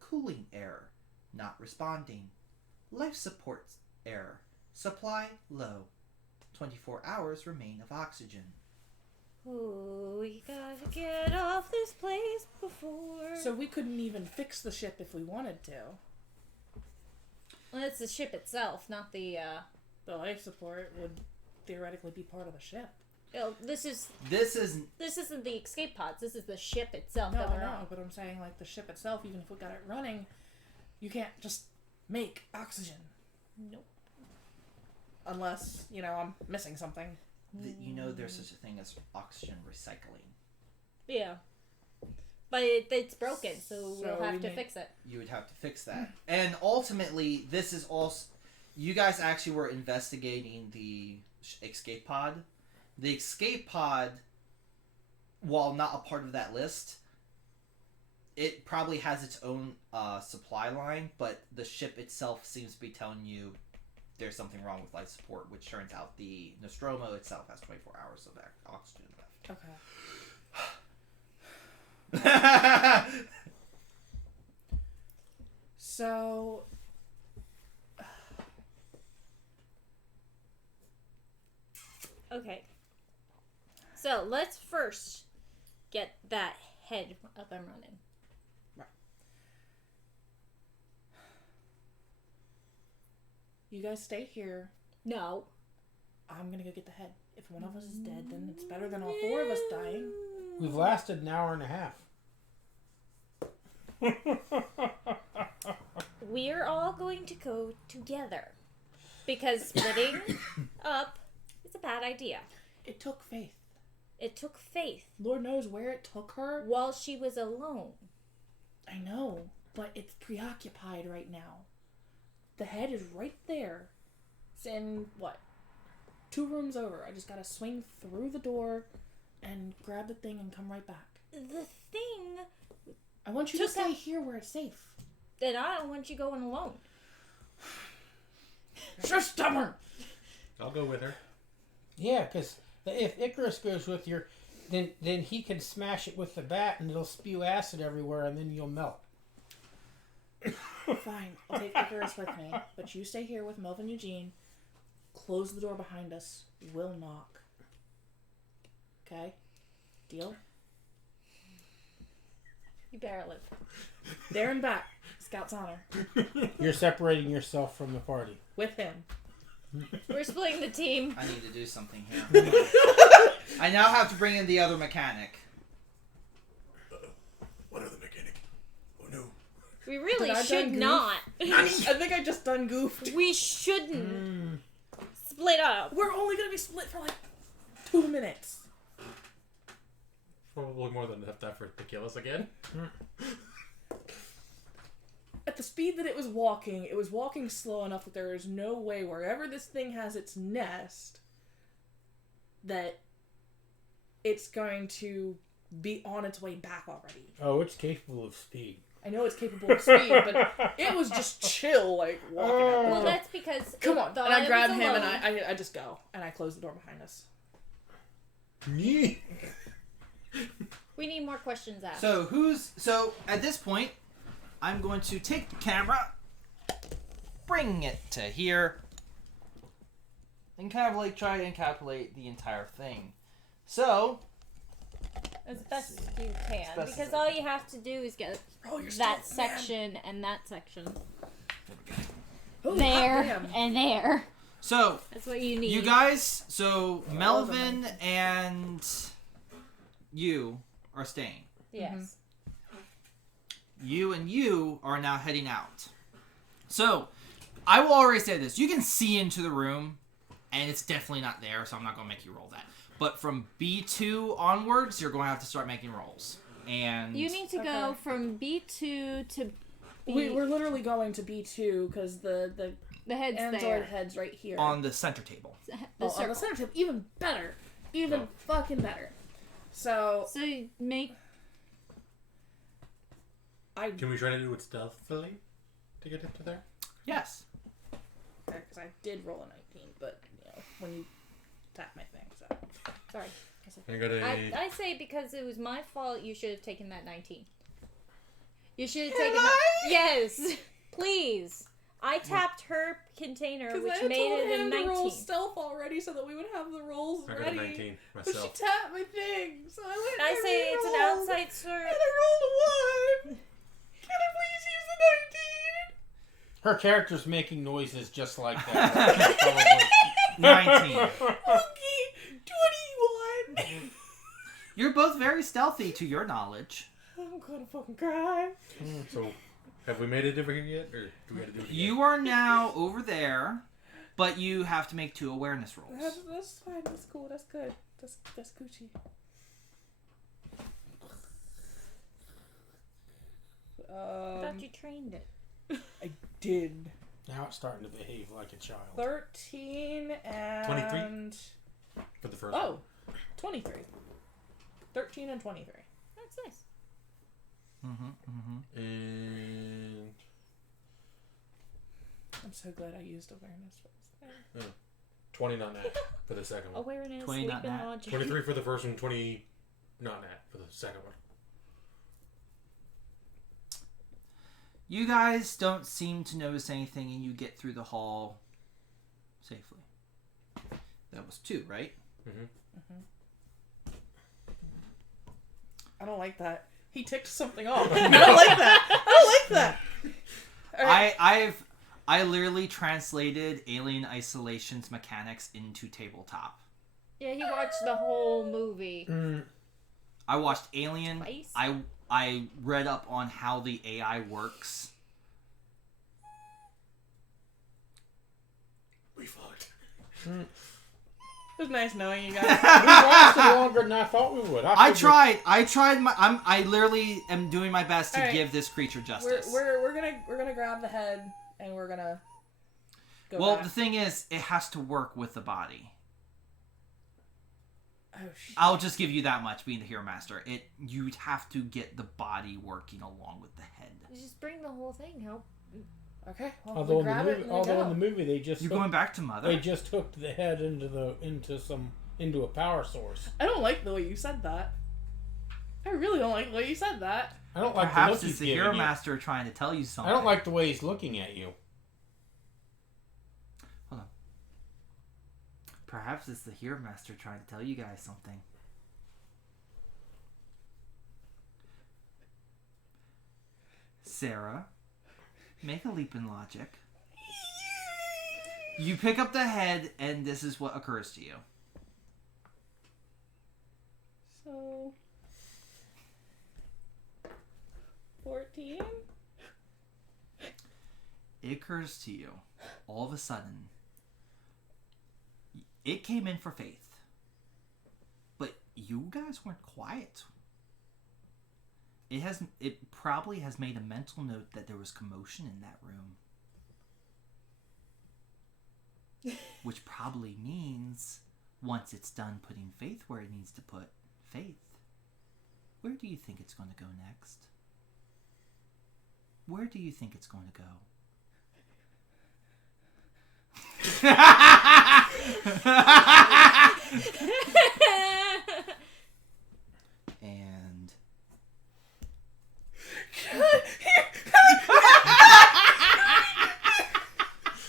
Cooling error. Not responding. Life support error. Supply low. 24 hours remain of oxygen. Ooh, we gotta get off this place before. So we couldn't even fix the ship if we wanted to. Well, it's the ship itself, not the. The life support would theoretically be part of the ship. Oh, this isn't the escape pods. This is the ship itself. No, that I we're know, on. but I'm saying like the ship itself. Even if we got it running, you can't just make oxygen. Nope. Unless I'm missing something. There's such a thing as oxygen recycling. Yeah. But it's broken, so we'll have to fix it. You would have to fix that. And ultimately, this is also... You guys actually were investigating the escape pod. The escape pod, while not a part of that list, it probably has its own supply line, but the ship itself seems to be telling you there's something wrong with life support, which turns out the Nostromo itself has 24 hours of oxygen left. Okay. So... Okay. So let's first get that head up and running. Right. You guys stay here. No. I'm gonna go get the head. If one of us is dead, then it's better than all four of us dying. We've lasted an hour and a half. We're all going to go together. Because splitting up is a bad idea. It took faith. It took faith Lord knows where it took her. while she was alone. I know, but it's preoccupied right now. The head is right there. It's in, what, 2 rooms over. I just gotta swing through the door and grab the thing and come right back. The thing, I want you to stay here where it's safe. then I don't want you going alone. So stubborn! I'll go with her. Yeah, because if Icarus goes with you, then he can smash it with the bat and it'll spew acid everywhere and then you'll melt. Fine, I'll take Icarus with me, but you stay here with Melvin Eugene. Close the door behind us. We'll knock. Okay? Deal? You better live. There and back. Scout's honor. You're separating yourself from the party. With him. We're splitting the team. I need to do something here. I now have to bring in the other mechanic. What other mechanic? Oh no. We really Did I should done goof? not. I think I just done goofed. We shouldn't split up. We're only gonna be split for like 2 minutes. Probably more than enough effort to kill us again. At the speed that it was walking slow enough that there is no way wherever this thing has its nest that it's going to be on its way back already. Oh, it's capable of speed. I know it's capable of speed, but it was just chill, like walking up. Well, that's because Come it on, thought and I it grab was him and alone. I just go and I close the door behind us. We need more questions asked. So at this point, I'm going to take the camera, bring it to here, and kind of like try to encapsulate the entire thing. So, as best as you can, best as because I all you have to do is get that section and that section. Oh, There goddamn. and there. so That's what you need. you guys, so Melvin and you are staying. Yes. You and you are now heading out. So, I will already say this. You can see into the room, and it's definitely not there, so I'm not going to make you roll that. But from B2 onwards, you're going to have to start making rolls. And You need to go from B2 to B. We're literally going to B2 because the head's Android there. head's right here. on the center table. The on circle. the center table. Even better. Even fucking better. So, So you make. Can we try to do it stealthily to get up to there? Yes. because I did roll a 19, but you know when you tap my thing, so Sorry. I got a... I say because it was my fault. You should have taken that 19. You should have taken that. Yes, please. I tapped her container, because which I made told it a him to 19. roll stealth already so that we would have the rolls I got a ready. 19 But she myself. tapped my thing, so I went. I and say it's an re-rolled, outside search. And I rolled a 1. Can I please use the 19? Her character's making noises just like that. 19. Okay, 21. You're both very stealthy to your knowledge. I'm gonna fucking cry. So, have we made it over here yet, or do we have to do it again? You are now over there, but you have to make 2 awareness rolls. That's fine. That's cool. That's good. That's Gucci. I thought you trained it. I did. Now it's starting to behave like a child. 13 and 23? For the first one. Oh, 23. 13 and 23. That's nice. And... I'm so glad I used awareness for this thing. 20 not nat for the second one. Awareness, 20 sleep, not and nat. logic. 23 for the first one, 20 not nat for the second one. You guys don't seem to notice anything, and you get through the hall safely. That was 2, right? I don't like that. He ticked something off. I don't like that. I don't like that. All right. I literally translated Alien Isolation's mechanics into tabletop. Yeah, he watched the whole movie. I watched Alien. Twice? I read up on how the AI works. We fucked. It was nice knowing you guys. We lasted longer than I thought we would. I tried. I literally am doing my best to Alright. give this creature justice. We're gonna grab the head and we're gonna go Well, back. the thing is, it has to work with the body. Oh shit. I'll just give you that much, being the Hero Master. You'd have to get the body working along with the head. Just bring the whole thing. Help. Okay. Well, Although, we in the, grab it movie, and although go. in the movie they just You're hooked, going back to Mother? they just hooked the head into a power source. I don't like the way you said that. I really don't like the way you said that. I don't like the Perhaps look he's it's the giving Hero you. Master trying to tell you something. I don't like the way he's looking at you. Hold on. Perhaps it's the Hero Master trying to tell you guys something. Sarah, make a leap in logic. You pick up the head, and this is what occurs to you. So 14? It occurs to you, all of a sudden, it came in for Faith. But you guys weren't quiet. It probably has made a mental note that there was commotion in that room. Which probably means, once it's done putting Faith where it needs to put Faith, where do you think it's going to go next? Where do you think it's going to go?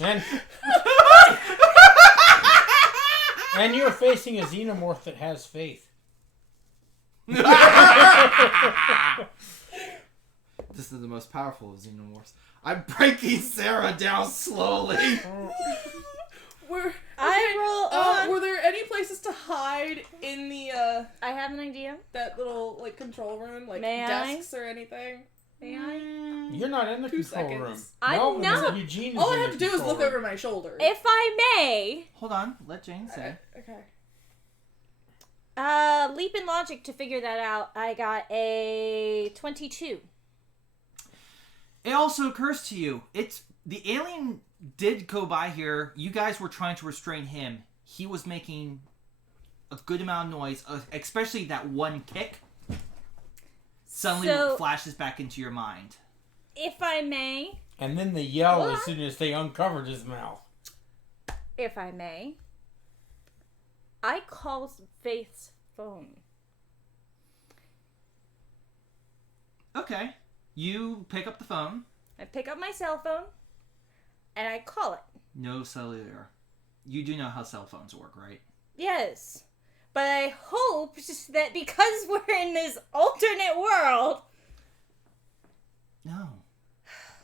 And And you're facing a xenomorph that has faith. this is the most powerful of xenomorphs. I'm breaking Sarah down slowly. Were there any places to hide in the I have an idea. that little like control room, like May I? desks or anything? May I? You're not in the 2 control room. seconds. I'm Melvin not. and Eugene is All I in have the to do is control look room. over my shoulder. If I may, Hold on, let Jane say. Okay. leap in logic to figure that out. I got a 22. It also occurs to you, it's the alien did go by here. You guys were trying to restrain him. He was making a good amount of noise, especially that one kick. Suddenly So- flashes back into your mind. If I may, And then the yell What? as soon as they uncovered his mouth. if I may, I call Faith's phone. Okay. You pick up the phone. I pick up my cell phone, and I call it. No cellular. You do know how cell phones work, right? Yes. But I hope that because we're in this alternate world... No.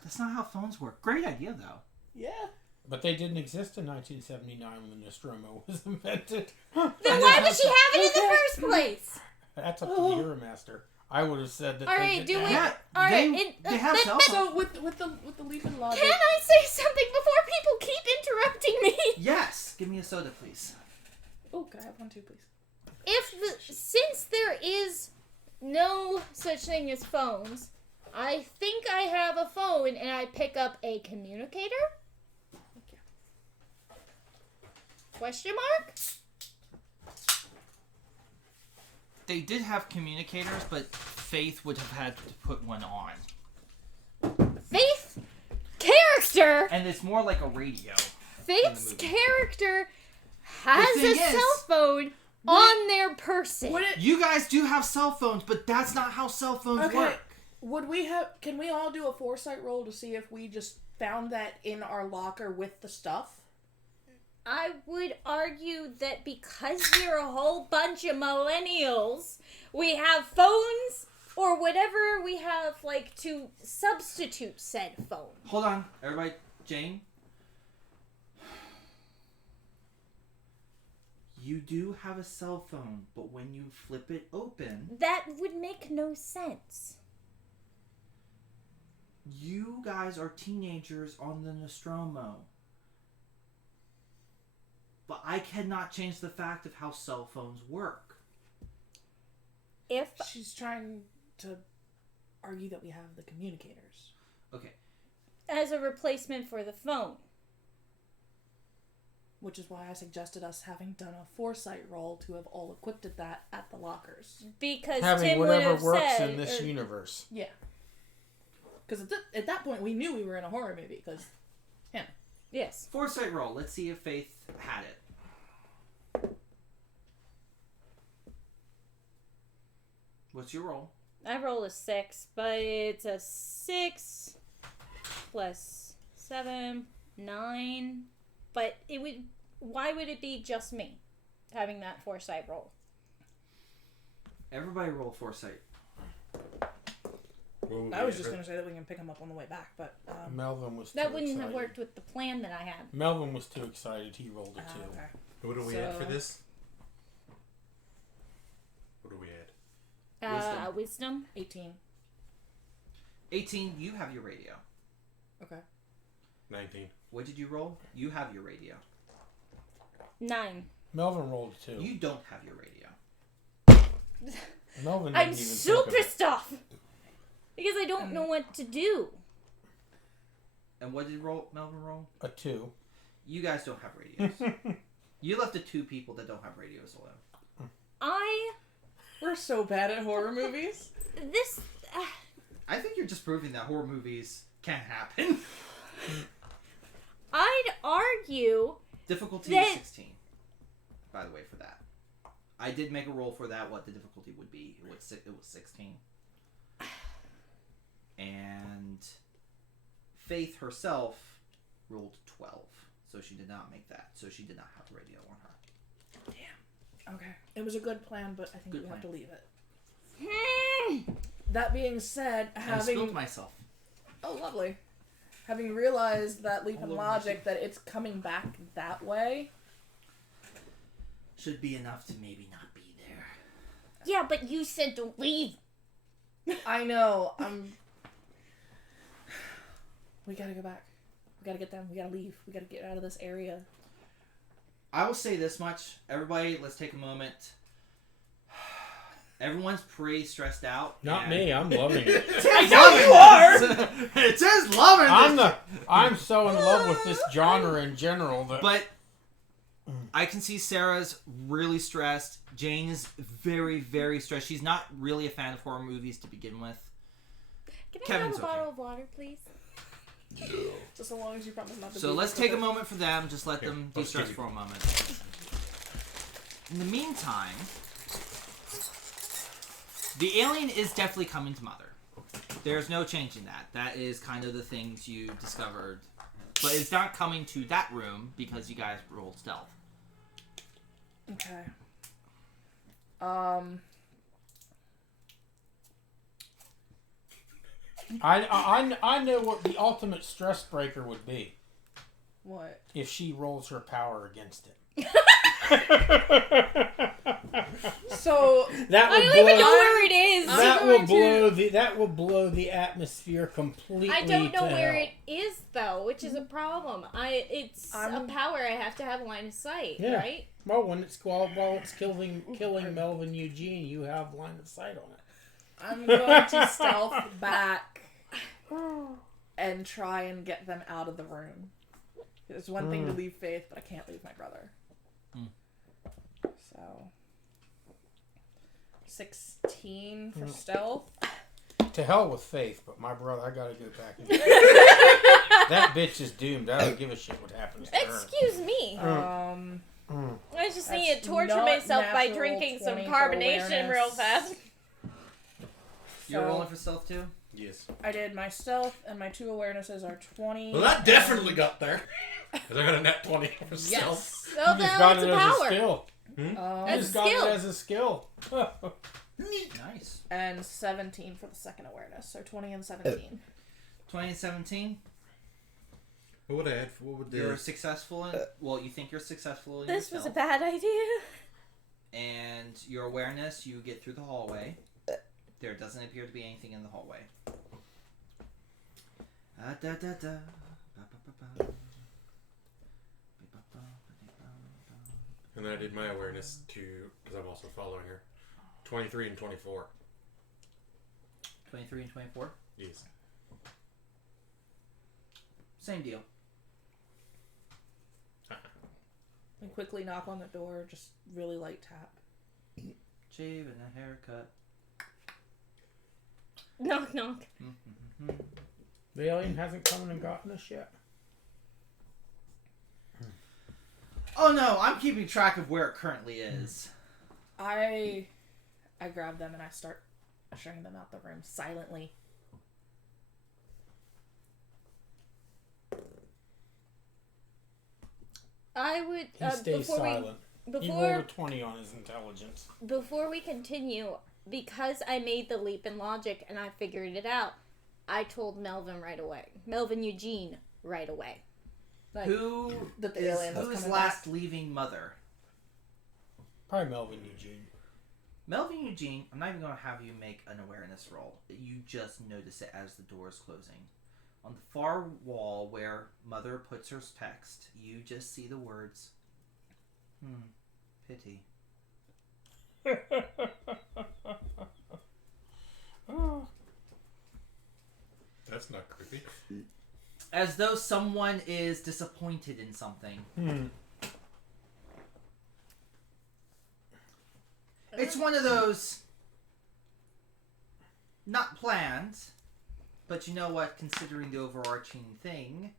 That's not how phones work. Great idea, though. Yeah. But they didn't exist in 1979 when the Nostromo was invented. Then why would she have it in the first place? That's up to the Hero Master. I would have said that. Alright, do we... Yeah, Alright, they have cell phones. So with the leap in logic. Can I say something before people keep interrupting me? Yes. Give me a soda, please. Oh, can I have one too, please? Since there is no such thing as phones, I think I have a phone and I pick up a communicator? Question mark? They did have communicators, but Faith would have had to put one on. Faith character! And it's more like a radio. Faith's movie. character has The a thing is, cell phone on their person. Would it? You guys do have cell phones, but that's not how cell phones Okay. work. Would we have? Can we all do a foresight roll to see if we just found that in our locker with the stuff? I would argue that because we're a whole bunch of millennials, we have phones or whatever we have, like, to substitute said phone. Hold on. Everybody, Jane. You do have a cell phone, but when you flip it open, That would make no sense. you guys are teenagers on the Nostromo. but I cannot change the fact of how cell phones work. If She's trying to argue that we have the communicators. Okay. as a replacement for the phone. Which is why I suggested us having done a foresight roll to have all equipped that at the lockers. Because Having Tim would whatever have works said, in this or- universe. Yeah. Because at that point, we knew we were in a horror movie, because him. Yes. Foresight roll. Let's see if Faith had it. What's your roll? I roll a 6, but it's a 6 plus 7, 9. But it would. Why would it be just me having that foresight roll? Everybody roll foresight. I was just going to say that we can pick him up on the way back, but... Melvin was too That wouldn't excited. have worked with the plan that I had. Melvin was too excited. He rolled a 2. okay. What do we add for So- this? What do we add? Wisdom. 18. 18. You have your radio. Okay. 19. What did you roll? You have your radio. 9. Melvin rolled a 2. You don't have your radio. Melvin didn't I'm even so think of it. pissed off because I don't know what to do. And what did Melvin roll? A 2. You guys don't have radios. You left the 2 people that don't have radios alone. We're so bad at horror movies. This I think you're just proving that horror movies can happen. I'd argue Difficulty Then- is 16. By the way, for that. I did make a roll for that, what the difficulty would be. It was 16. And Faith herself rolled 12. So she did not make that. So she did not have radio on her. Okay. It was a good plan, but I think Good we have to plan. leave it. That being said, I spilled having... myself. Oh, lovely. Having realized that leap in All over logic that it's coming back that way... Should be enough to maybe not be there. yeah, but you said to leave. I know. We gotta go back. We gotta get them. We gotta leave. We gotta get out of this area. I will say this much. Everybody, let's take a moment. Everyone's pretty stressed out. Not and- me. I'm loving it. I know you are! It says loving I'm so in love with this genre in general that But I can see Sarah's really stressed. Jane is very, very stressed. She's not really a fan of horror movies to begin with. Can I Kevin's have a okay. bottle of water, please? Just so long as you promise not to So be let's take a moment for them. Just let Here, them I'll de-stress just give for a moment. In the meantime, the alien is definitely coming to Mother. There's no changing that. That is kind of the things you discovered. But it's not coming to that room because you guys rolled stealth. Okay. I know what the ultimate stress breaker would be What? if she rolls her power against it. So That I would don't even know blow. where it is. That will blow the atmosphere completely. I don't know to where hell. it is though, which is a problem. It's a power I have to have line of sight, Yeah. right? Well, when it's killing Melvin Eugene, you have line of sight on it. I'm going to stealth back and try and get them out of the room. It's one thing to leave Faith, but I can't leave my brother. So 16 for stealth. To hell with Faith, but my brother, I gotta go back. And that bitch is doomed. I don't give a shit what happens to her. Excuse me. I just need to torture not myself by natural drinking some 20 for carbonation awareness. real fast. You're So- rolling for stealth too? Yes. I did my stealth, and my 2 awarenesses are 20. Well, that definitely got there. Because I got a net 20 for stealth. Yes. So You just now got it's it a as a power. skill. As You a just got skill. it as a skill. Nice. And 17 for the second awareness. So 20 and 17. 20 and 17. What would I add? What would You're the... successful in... Well, you think you're successful in This your was a stealth. bad idea. And your awareness, you get through the hallway. There doesn't appear to be anything in the hallway. And then I did my awareness because I'm also following her. 23 and 24. 23 and 24? Yes. Same deal. And quickly knock on the door, just really light tap. Shave and a haircut. Knock, knock. The alien hasn't come and gotten us yet. Oh no, I'm keeping track of where it currently is. I grab them and I start ushering them out the room silently. I would He stays silent. He rolled a 20 on his intelligence. Before we continue, because I made the leap in logic and I figured it out, I told Melvin right away. Melvin Eugene right away. Like, Who that the alien was who's coming last leaving Mother? Probably Melvin Eugene. Melvin Eugene, I'm not even going to have you make an awareness roll. You just notice it as the door is closing. On the far wall where Mother puts her text, you just see the words, pity. That's not creepy. As though someone is disappointed in something. It's one of those not planned, but you know what, considering the overarching thing,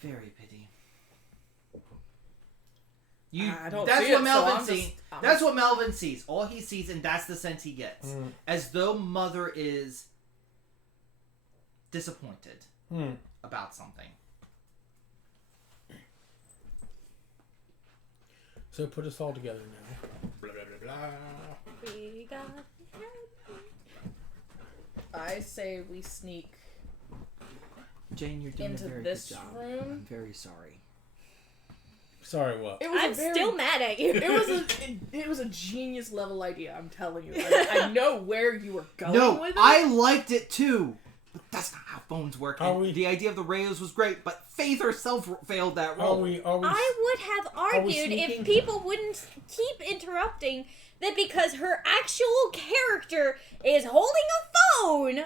very pity. I don't that's see what it, Melvin so sees. That's what Melvin sees. All he sees, and that's the sense he gets. As though Mother is disappointed about something. So put us all together now. Blah, blah, blah, blah. We got I say we sneak Jane, you're doing into a very this good job. room. I'm very sorry. Sorry, what? It was I'm still mad at you. It was a genius level idea. I'm telling you. I know where you were going with it. I liked it too, but that's not how phones work. Are And we- the idea of the radios was great, but Faith herself failed that role. Are we I would have argued if sneaking? people wouldn't keep interrupting that because her actual character is holding a phone,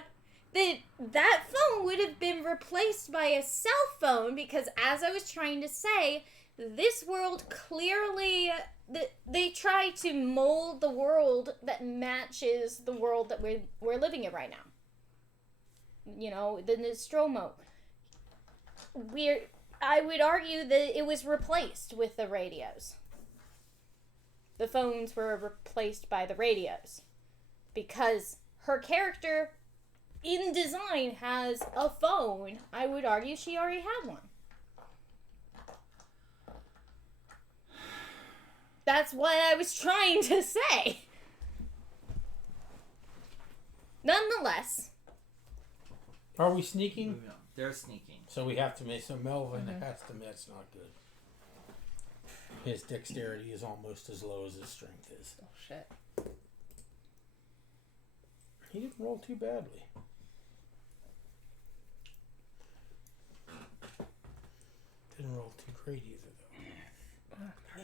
that phone would have been replaced by a cell phone because, as I was trying to say, this world clearly... They try to mold the world that matches the world that we're living in right now. You know, the Nostromo. I would argue that it was replaced with the radios. The phones were replaced by the radios. Because her character in design has a phone, I would argue she already had one. That's what I was trying to say. Nonetheless. Are we sneaking? Moving on. They're sneaking. So we have to make... So Melvin has to... That's not good. His dexterity is almost as low as his strength is. Oh, shit. He didn't roll too badly. Didn't roll too great either, though.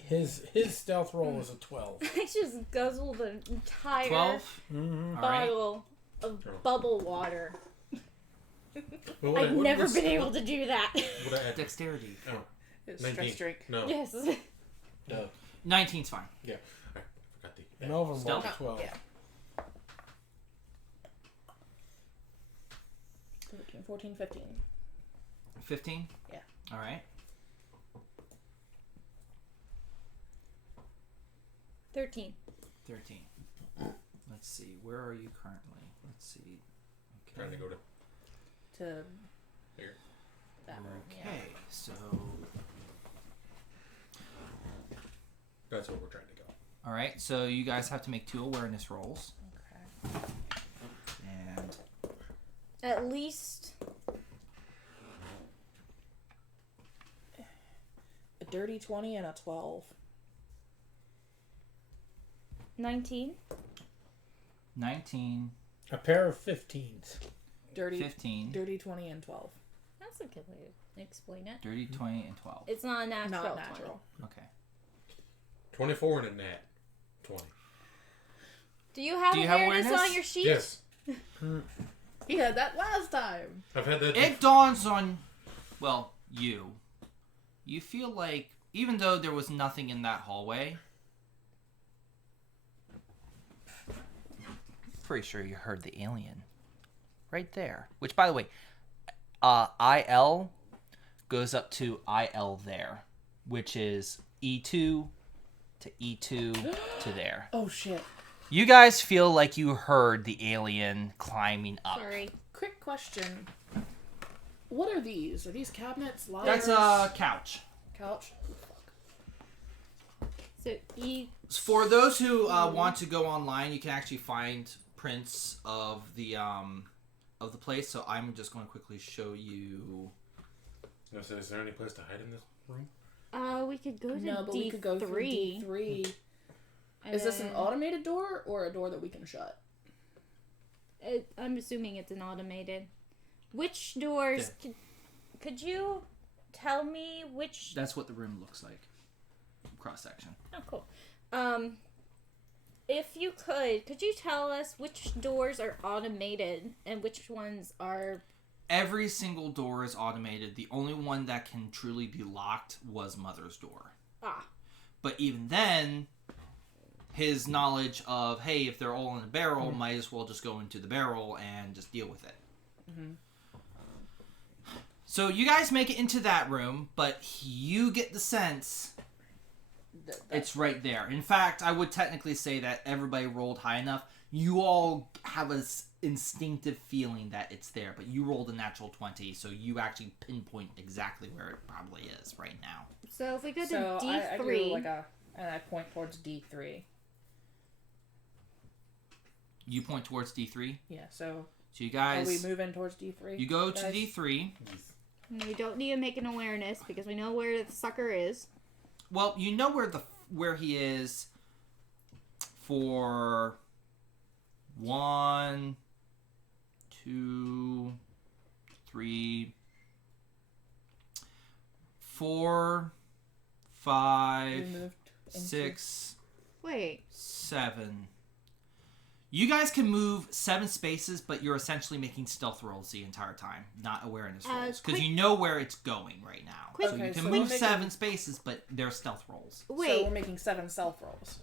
His stealth roll is a 12. I just guzzled an entire 12? Mm-hmm. bottle of bubble water. Well, I've never been able to do that. What I add? Dexterity. Oh, It's 19. stress drink. No. Yes. No. 19's fine. Yeah. I forgot the... Melvin rolled Stealth? a 12. Yeah. 13, 14, 15. 15? Yeah. Alright. 13. 13. Let's see. Where are you currently? Let's see. Trying to go to... To Here. that room. Okay, so... That's where we're trying to go. Alright, so you guys have to make 2 awareness rolls. Okay. And... At least A dirty 20 and a 12. 19. 19, A pair of 15s. Dirty 15, dirty 20 and 12. That's a good way to explain it. dirty 20, and 12. It's not a natural. Not 20. natural. Okay. 24 and a nat 20. Do you have awareness on your sheet? Yes. He had that last time. I've had that. It dawns on, well, you. You feel like, even though there was nothing in that hallway, pretty sure you heard the alien right there. Which, by the way, IL goes up to IL there, which is E2 to E2 to there. Oh, shit. You guys feel like you heard the alien climbing up. Sorry. Quick question. What are these? Are these cabinets? That's Liars? a couch. Couch? So E. For those who want to go online, you can actually find prints of the place. So I'm just going to quickly show you. Is there any place to hide in this room? We could go to No, but D3. we could go through D3. Is this an automated door or a door that we can shut? I'm assuming it's an automated. Which doors? Yeah. Could you tell me which? That's what the room looks like. Cross section. Oh, cool. If you could you tell us which doors are automated and which ones are? Every single door is automated. The only one that can truly be locked was Mother's door. Ah. But even then, his knowledge of, hey, if they're all in a barrel, might as well just go into the barrel and just deal with it. Mm-hmm. So you guys make it into that room, but you get the sense it's right there. In fact, I would technically say that everybody rolled high enough. You all have an instinctive feeling that it's there, but you rolled a natural 20, so you actually pinpoint exactly where it probably is right now. So if we go to So D3, I do and I point towards D3. You point towards D3. Yeah. So you guys, are we moving towards D3? you go guys? to D3. we don't need to make an awareness because we know where the sucker is. Well, you know where he is for 1, 2, 3, 4, 5, We moved into- 6, Wait. 7. You guys can move 7 spaces, but you're essentially making stealth rolls the entire time, not awareness rolls. Because you know where it's going right now. Quick- So you Okay, can so move we're 7 spaces, but they're stealth rolls. So Wait. we're making 7 stealth rolls.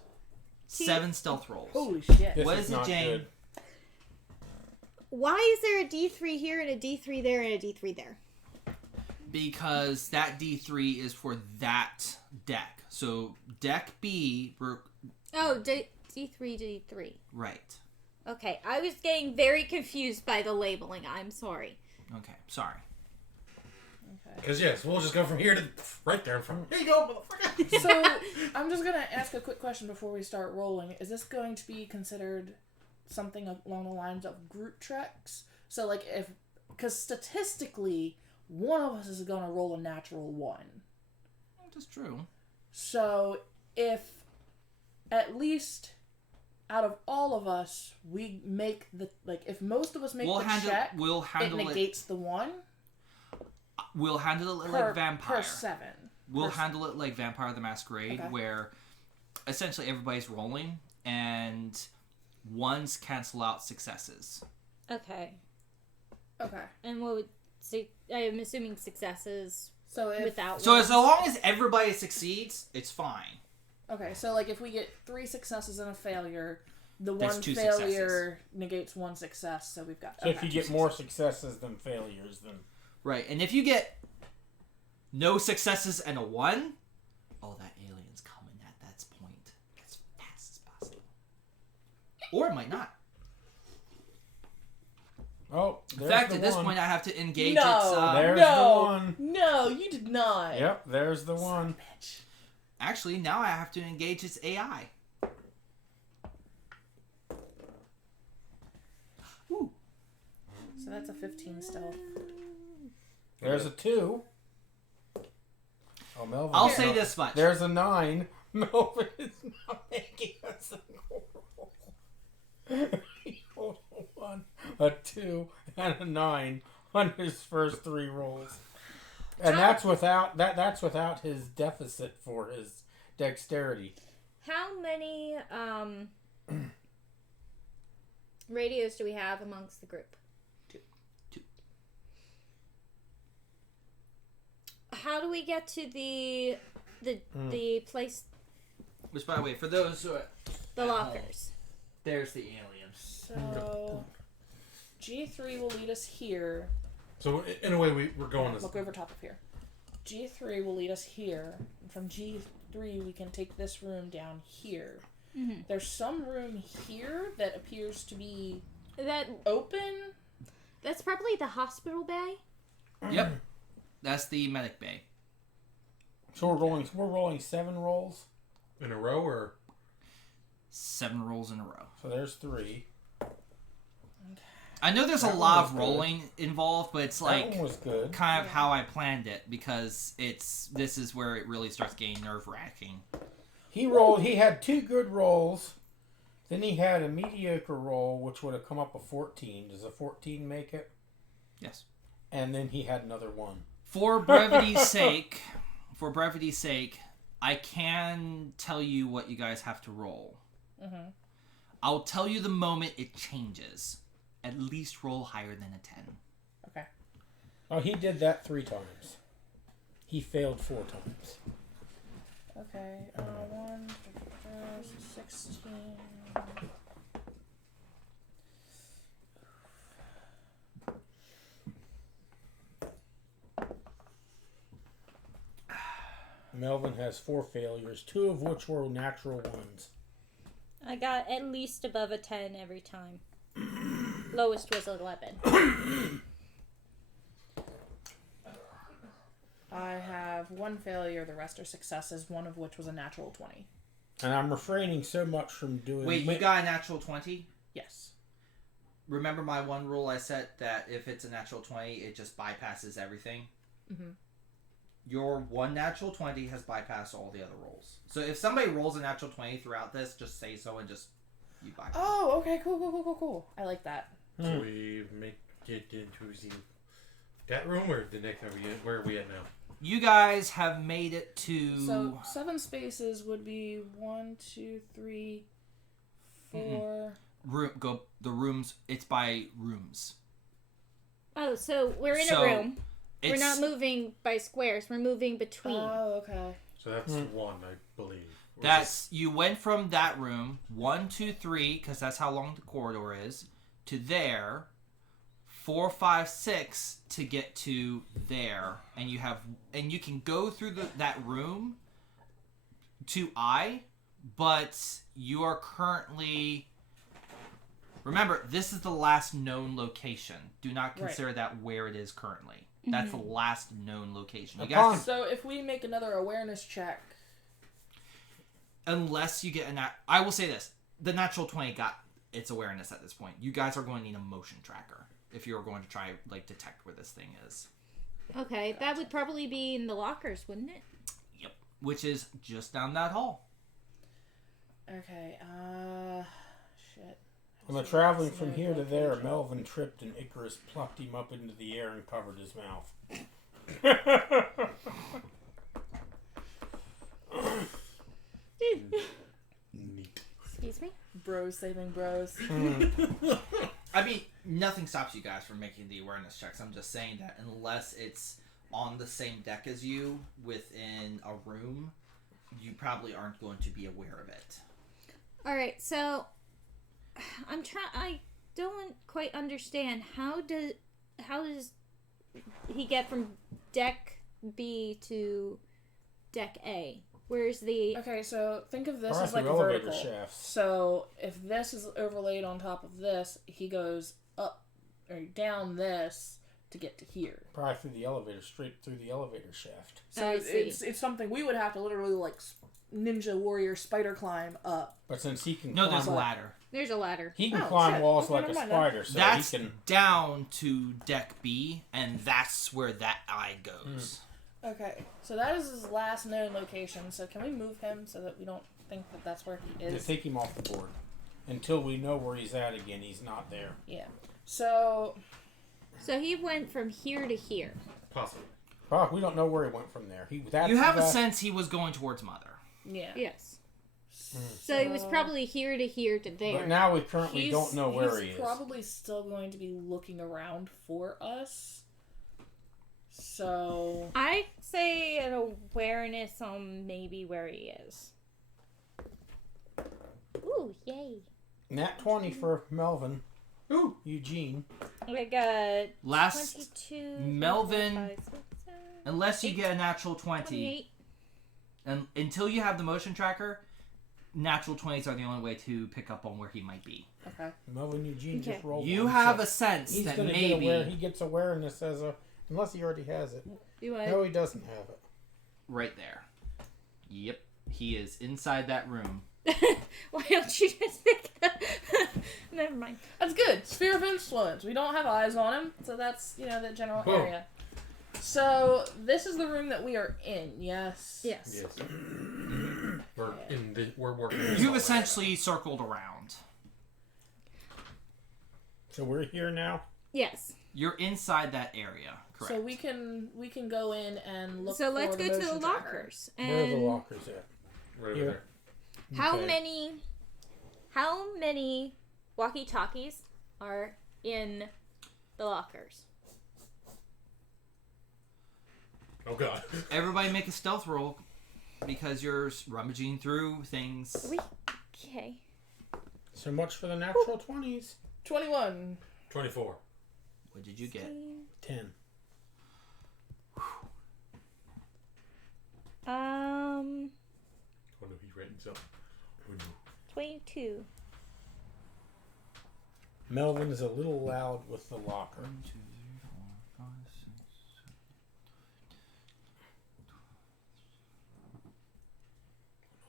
7 stealth rolls. Holy shit. This What is it, not Jane? good. Why is there a D3 here and a D3 there and a D3 there? Because that D3 is for that deck. So deck B, Oh, D3, D3. right. Okay, I was getting very confused by the labeling. I'm sorry. Okay, sorry. Okay. Because, yes, we'll just go from here to right there in front. Here you go, motherfucker. So I'm just gonna ask a quick question before we start rolling. Is this going to be considered something along the lines of group treks? So like because statistically, one of us is gonna roll a natural 1. That's true. So if at least out of all of us, we make if most of us make We'll the handle. check, We'll it handle it. negates the 1 We'll handle it per, like Vampire. per 7. We'll Per- handle it like Vampire the Masquerade, Okay. where essentially everybody's rolling and ones cancel out successes. Okay. Okay. And what would I'm assuming successes So if without So one. as long as everybody succeeds, it's fine. Okay, so like if we get 3 successes and a failure, the There's one 2 failure negates 1 success, so we've got. So if you get more successes than failures, then Right, and if you get no successes and a 1, oh, that alien's coming at that point as fast as possible. Or it might not. oh, In there's fact, the at this one. point, I have to engage No. its... There's no, the one. no, you did not. Yep, there's the one. Bitch. Actually, now I have to engage its AI. Ooh. So that's a 15 stealth. There's a 2. Oh, Melvin. I'll say this much. There's a 9. Melvin is not making a single roll. He rolled a 1, a 2, and a 9 on his first 3 rolls. And that's without his deficit for his dexterity. How many radios do we have amongst the group? Two. How do we get to the place, Which, by the way, for those who are the at lockers? home, there's the aliens. So G3 will lead us here. So in a way, we're going as Look over top of here. G3 will lead us here. And from G3, we can take this room down here. Mm-hmm. There's some room here that appears to be That open. that's probably the hospital bay. Yep. That's the medic bay. So we're rolling 7 rolls. in a row, or 7 rolls in a row. So there's 3. I know there's a That one lot was of good. rolling involved, but it's That like one was good. kind of how I planned it because this is where it really starts getting nerve-wracking. He had 2 good rolls. Then he had a mediocre roll, which would have come up a 14. Does a 14 make it? Yes. And then he had another 1. For brevity's sake, I can tell you what you guys have to roll. Mm-hmm. I'll tell you the moment it changes. At least roll higher than a 10. Okay. Oh, he did that 3 times. He failed 4 times. Okay. 1, 16. Melvin has 4 failures, 2 of which were natural ones. I got at least above a 10 every time. Lowest was 11. I have 1 failure. The rest are successes. One of which was a natural 20. And I'm refraining so much from doing... Wait, you got a natural 20? Yes. Remember my one rule I set that if it's a natural 20, it just bypasses everything? Mm-hmm. Your 1 natural 20 has bypassed all the other rolls. So if somebody rolls a natural 20 throughout this, just say so and just... You bypass. Oh, okay. Cool. I like that. so we make it into that room, or the next? Where are we at now? You guys have made it to... So 7 spaces would be 1, 2, 3, 4. The rooms, it's by rooms. Oh, so we're in So, a room. We're It's, not moving by squares. We're moving between. Oh, okay. So that's 1, I believe. Or That's... You went from that room, 1, 2, 3, because that's how long the corridor is, to there, 4, 5, 6 to get to there, and you can go through that room to I, but you are currently... Remember, this is the last known location. Do not consider that where it is currently. That's the last known location. You guys can, So if we make another awareness check, unless you get I will say this: the natural 20 got its awareness at this point. You guys are going to need a motion tracker if you're going to try detect where this thing is. Okay, that would probably be in the lockers, wouldn't it? Yep, which is just down that hall. okay. Shit. When they're traveling from here to there, Melvin tripped and Icarus plucked him up into the air and covered his mouth. Neat. Excuse me? Bros saving bros. I mean, nothing stops you guys from making the awareness checks. I'm just saying that unless it's on the same deck as you within a room, you probably aren't going to be aware of it. Alright, so I don't quite understand how does he get from deck B to deck A? Where's the Okay, so think of this Or as like through elevator vertical. shafts. So if this is overlaid on top of this, he goes up or down this to get to here. Probably through the elevator, straight through the elevator shaft. So I see. it's something we would have to literally like ninja warrior spider climb up. But since he can No, climb, there's a ladder. There's a ladder. he can Oh, climb shit. walls Okay, like a never mind spider, so That's he can... down to deck B, and that's where that eye goes. Okay, so that is his last known location. So can we move him so that we don't think that that's where he to is? take him off the board. Until we know where he's at again, he's not there. Yeah. So So he went from here to here. Possibly. Oh, we don't know where he went from there. You have a sense he was going towards Mother. yeah. Yes. So he was probably here to here to there. But now we currently don't know where he is. He's probably still going to be looking around for us. So I say an awareness on maybe where he is. Ooh, yay. Nat 20 for Melvin. Ooh. Eugene. I got Last 22. Melvin, 5, 6, 7, unless you get a natural 20, 28. and until you have the motion tracker, natural 20s are the only way to pick up on where he might be. okay. Melvin Eugene Okay. just rolled. You one, have so a sense he's that gonna maybe get he gets awareness as a unless he already has it. You want? No, he doesn't have it. right there. Yep, he is inside that room. Why don't you just pick it up? Never mind. That's good. Sphere of influence. We don't have eyes on him, so that's the general Whoa. area. So this is the room that we are in. Yes. Yes. Yes. We're working. this You've all essentially circled around. So we're here now. Yes. You're inside that area, correct? So we can go in and look. So let's for go to the motion tracker. lockers. Where are the And lockers at? Right over Here. there. how Okay. many walkie-talkies are in the lockers? Oh god. Everybody make a stealth roll because you're rummaging through things. Okay. So much for the natural 20s. 21. 24. What did you get? 10. Oh no, he's writing himself. Oh no. 22. Melvin is a little loud with the locker. 1, 2, 3, 4, 5, 6, 7.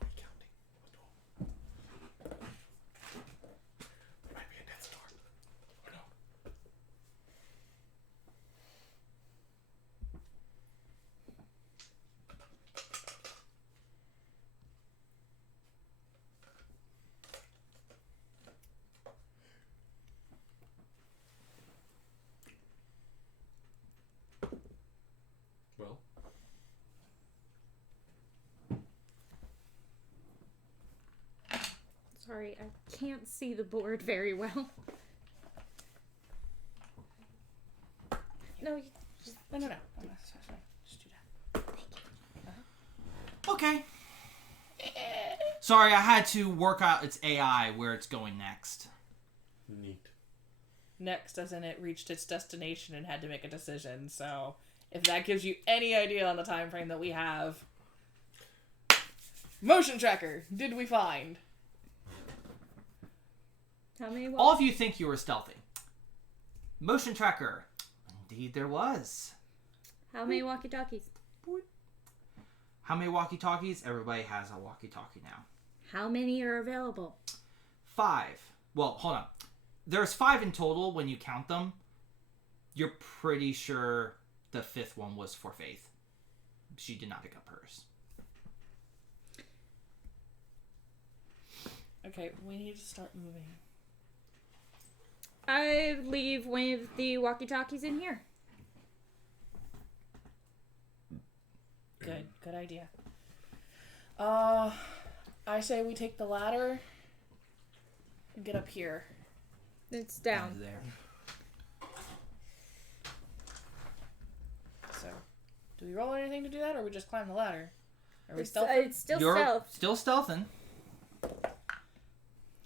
Oh, he's counting. There might be a death star. Oh no. Well, Sorry, I can't see the board very well. No, you just No. Just do that. Okay. Sorry, I had to work out its AI where it's going next. neat. Next, as in it reached its destination and had to make a decision. So, if that gives you any idea on the time frame that we have, motion tracker. Did we find? how many All of you think you were stealthy. Motion tracker. Indeed, there was. How many walkie-talkies? How many walkie-talkies? Everybody has a walkie-talkie now. How many are available? 5. Well, hold on. There's 5 in total when you count them. You're pretty sure the 5th one was for Faith. She did not pick up hers. Okay, we need to start moving. I leave one of the walkie-talkies in here. Good idea. I say we take the ladder and get up here. It's down. There. So, do we roll anything to do that, or we just climb the ladder? Are we It's, stealth? it's still You're stealth. still stealthing.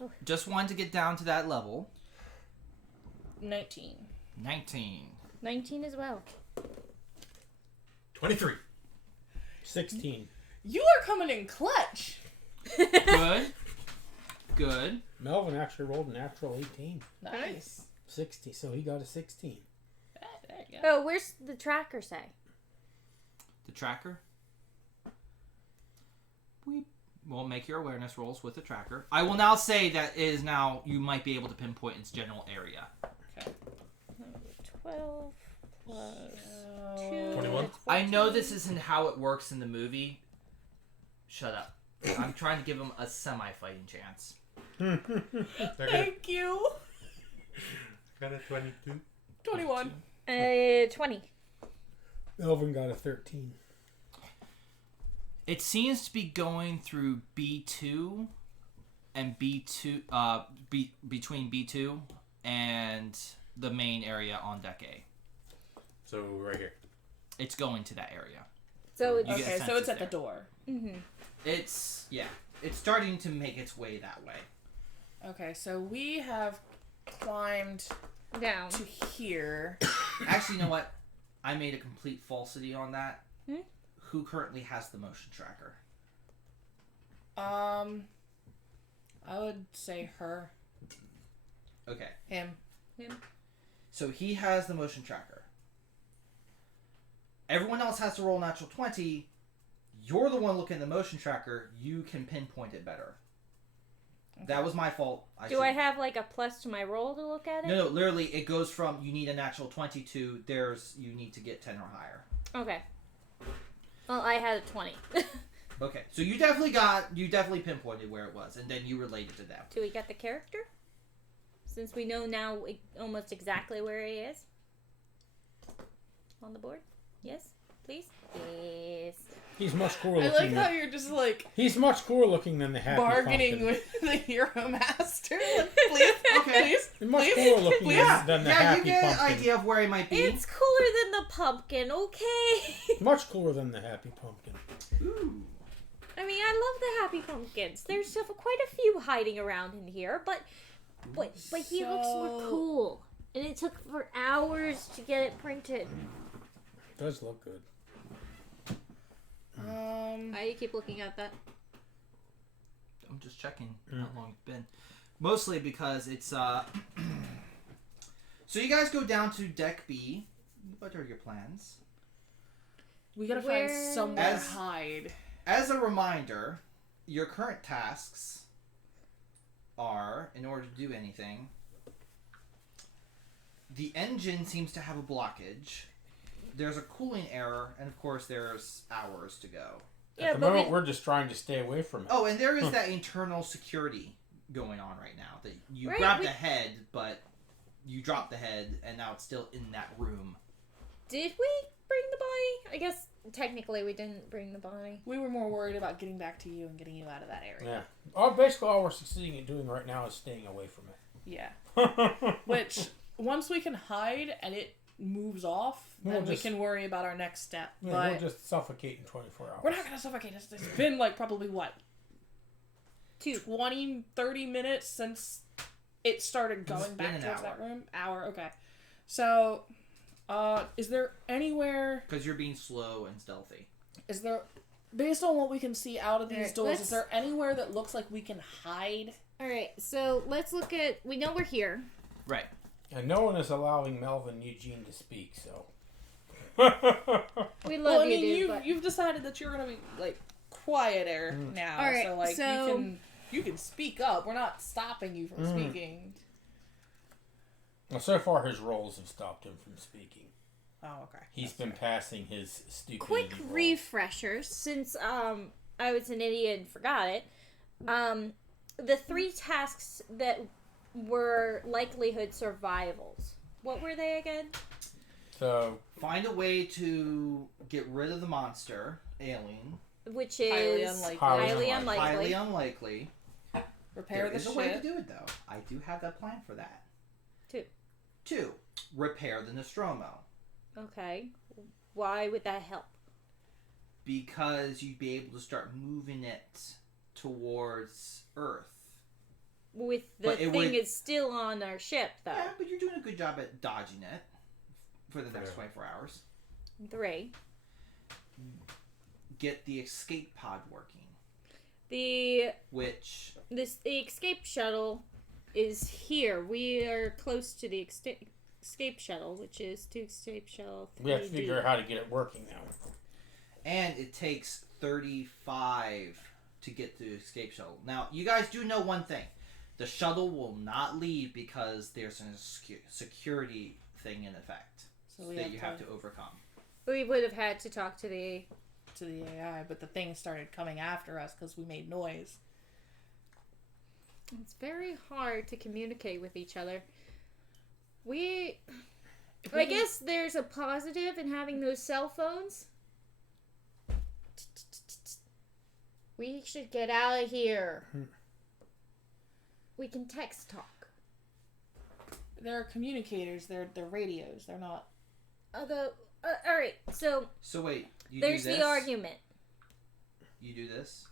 Oh. Just wanted to get down to that level. 19. 19. 19 as well. 23. 16. You are coming in clutch. Good. Good. Melvin actually rolled a natural 18. Nice. 60, so he got a 16. There you go. Oh, where's the tracker say? The tracker. We'll make your awareness rolls with the tracker. I will now say that it is now, you might be able to pinpoint its general area. Okay. 12 plus 2. 21? that's I know 14. this isn't how it works in the movie. Shut up. I'm trying to give him a semi-fighting chance. Thank you. Got a 22. 21. 20. Melvin got a 13. It seems to be going through B2 and B2, between B2 and the main area on deck A. So right here. It's going to that area. So it's You get Okay, so senses it's at there. the door. It's starting to make its way that way. Okay, so we have climbed down. to here. Actually, you know what? I made a complete falsity on that. Hmm? Who currently has the motion tracker? I would say her. Okay. Him. So he has the motion tracker. Everyone else has to roll natural 20. You're the one looking at the motion tracker. You can pinpoint it better. Okay. That was my fault. Do I have like a plus to my roll to look at it? No, literally, it goes from you need a natural 20 to you need to get 10 or higher. Okay. Well, I had a 20. Okay, so you definitely pinpointed where it was, and then you related to them. Do we get the character? Since we know now almost exactly where he is. On the board? Yes? Please? Yes. He's much cooler I looking. like how you're just like He's much cooler looking than the Happy bargaining Pumpkin. with the hero master. Like, please, Okay. please, He's much please, cooler looking please. than the Yeah, Happy you get Pumpkin. an idea of where he might be. It's cooler than the pumpkin, okay? Much cooler than the Happy Pumpkin. Ooh. I mean, I love the happy pumpkins. There's quite a few hiding around in here, but he looks more So- cool. And it took for hours to get it printed. Does look good. Why do you keep looking at that? I'm just checking how long it's been. Mostly because it's So you guys go down to deck B. What are your plans? We gotta Where- find somewhere As- to hide. As a reminder, your current tasks are, in order to do anything, the engine seems to have a blockage. There's a cooling error, and of course there's hours to go. At the moment, we're just trying to stay away from it. Oh, and there is that internal security going on right now. That you Right, grabbed the head, but you dropped the head, and now it's still in that room. Did we bring the body? I guess technically we didn't bring the body. We were more worried about getting back to you and getting you out of that area. Yeah. Basically, all we're succeeding at doing right now is staying away from Yeah. it. Which, once we can hide and it moves off, then we can worry about our next step. Yeah, But we'll just suffocate in 24 hours. we're not gonna suffocate. It's been like probably what? 20, 30 minutes since it started going been back an towards hour. that room. Hour, okay. So, is there anywhere... Because you're being slow and stealthy. Is there... Based on what we can see out of these Alright, doors, let's- is there anywhere that looks like we can hide? Alright, so let's look at... We know we're here. Right. And no one is allowing Melvin Eugene to speak, so. We love Well, I you, mean, dude, but... you've decided that you're gonna be, like, quieter now. Alright, so, like, so- you can speak up. We're not stopping you from speaking. Well, so far, his roles have stopped him from speaking. Oh, okay. He's been passing his stupidity Quick roll. refresher, since I was an idiot and forgot it. The 3 tasks that were likelihood survivals. What were they again? So, Find a way to get rid of the monster, alien. Which Highly is unlikely. highly Highly unlikely. Highly unlikely. Repair There the is a ship. way to do it, though. I do have that plan for that. 2. 2. Repair the Nostromo. Okay. Why would that help? Because you'd be able to start moving it towards Earth. With the But it thing would- is still on our ship, though. Yeah, but you're doing a good job at dodging it for the next Yeah. 24 hours. 3. Get the escape pod working. The escape shuttle is here. We are close to the escape shuttle, which is to escape shuttle 3D. we have to figure out how to get it working now. And it takes 35 to get to the escape shuttle. Now, you guys do know one thing. The shuttle will not leave because there's a security thing in effect So we that you have to overcome. We would have had to talk to the... to the AI, but the thing started coming after us because we made noise. It's very hard to communicate with each other. I guess there's a positive in having those cell phones. We should get out of here. We can text talk. They're communicators. They're radios. They're not. Although, all right. So wait, you there's do this? the argument. You do this?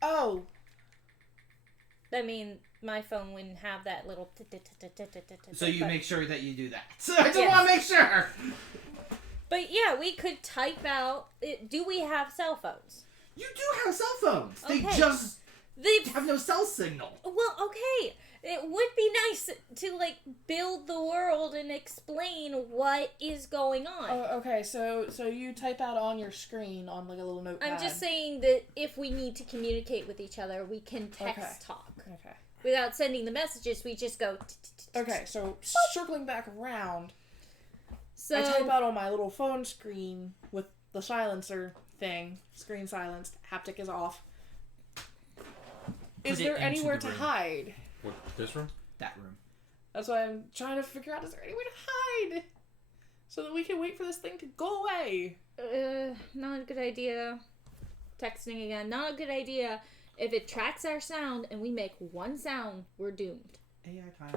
Oh. I mean, my phone wouldn't have that little. So you make sure that you do that. I just want to make sure. But yeah, we could type out. Do we have cell phones? You do have cell phones. They Okay. just They have no cell signal. Well, okay. It would be nice to like build the world and explain what is going on. Oh, okay. So you type out on your screen on like a little notepad. I'm just saying that if we need to communicate with each other, we can text talk. Okay. Without sending the messages, we just go. Okay. So circling back around, So I type out on my little phone screen with the silencer thing. Screen silenced. Haptic is off. Is it there into anywhere the to room. hide? What, this room? That room. That's why I'm trying to figure out, is there any way to hide? So that we can wait for this thing to go away. Not a good idea. Texting again. Not a good idea. If it tracks our sound and we make one sound, we're doomed. AI time.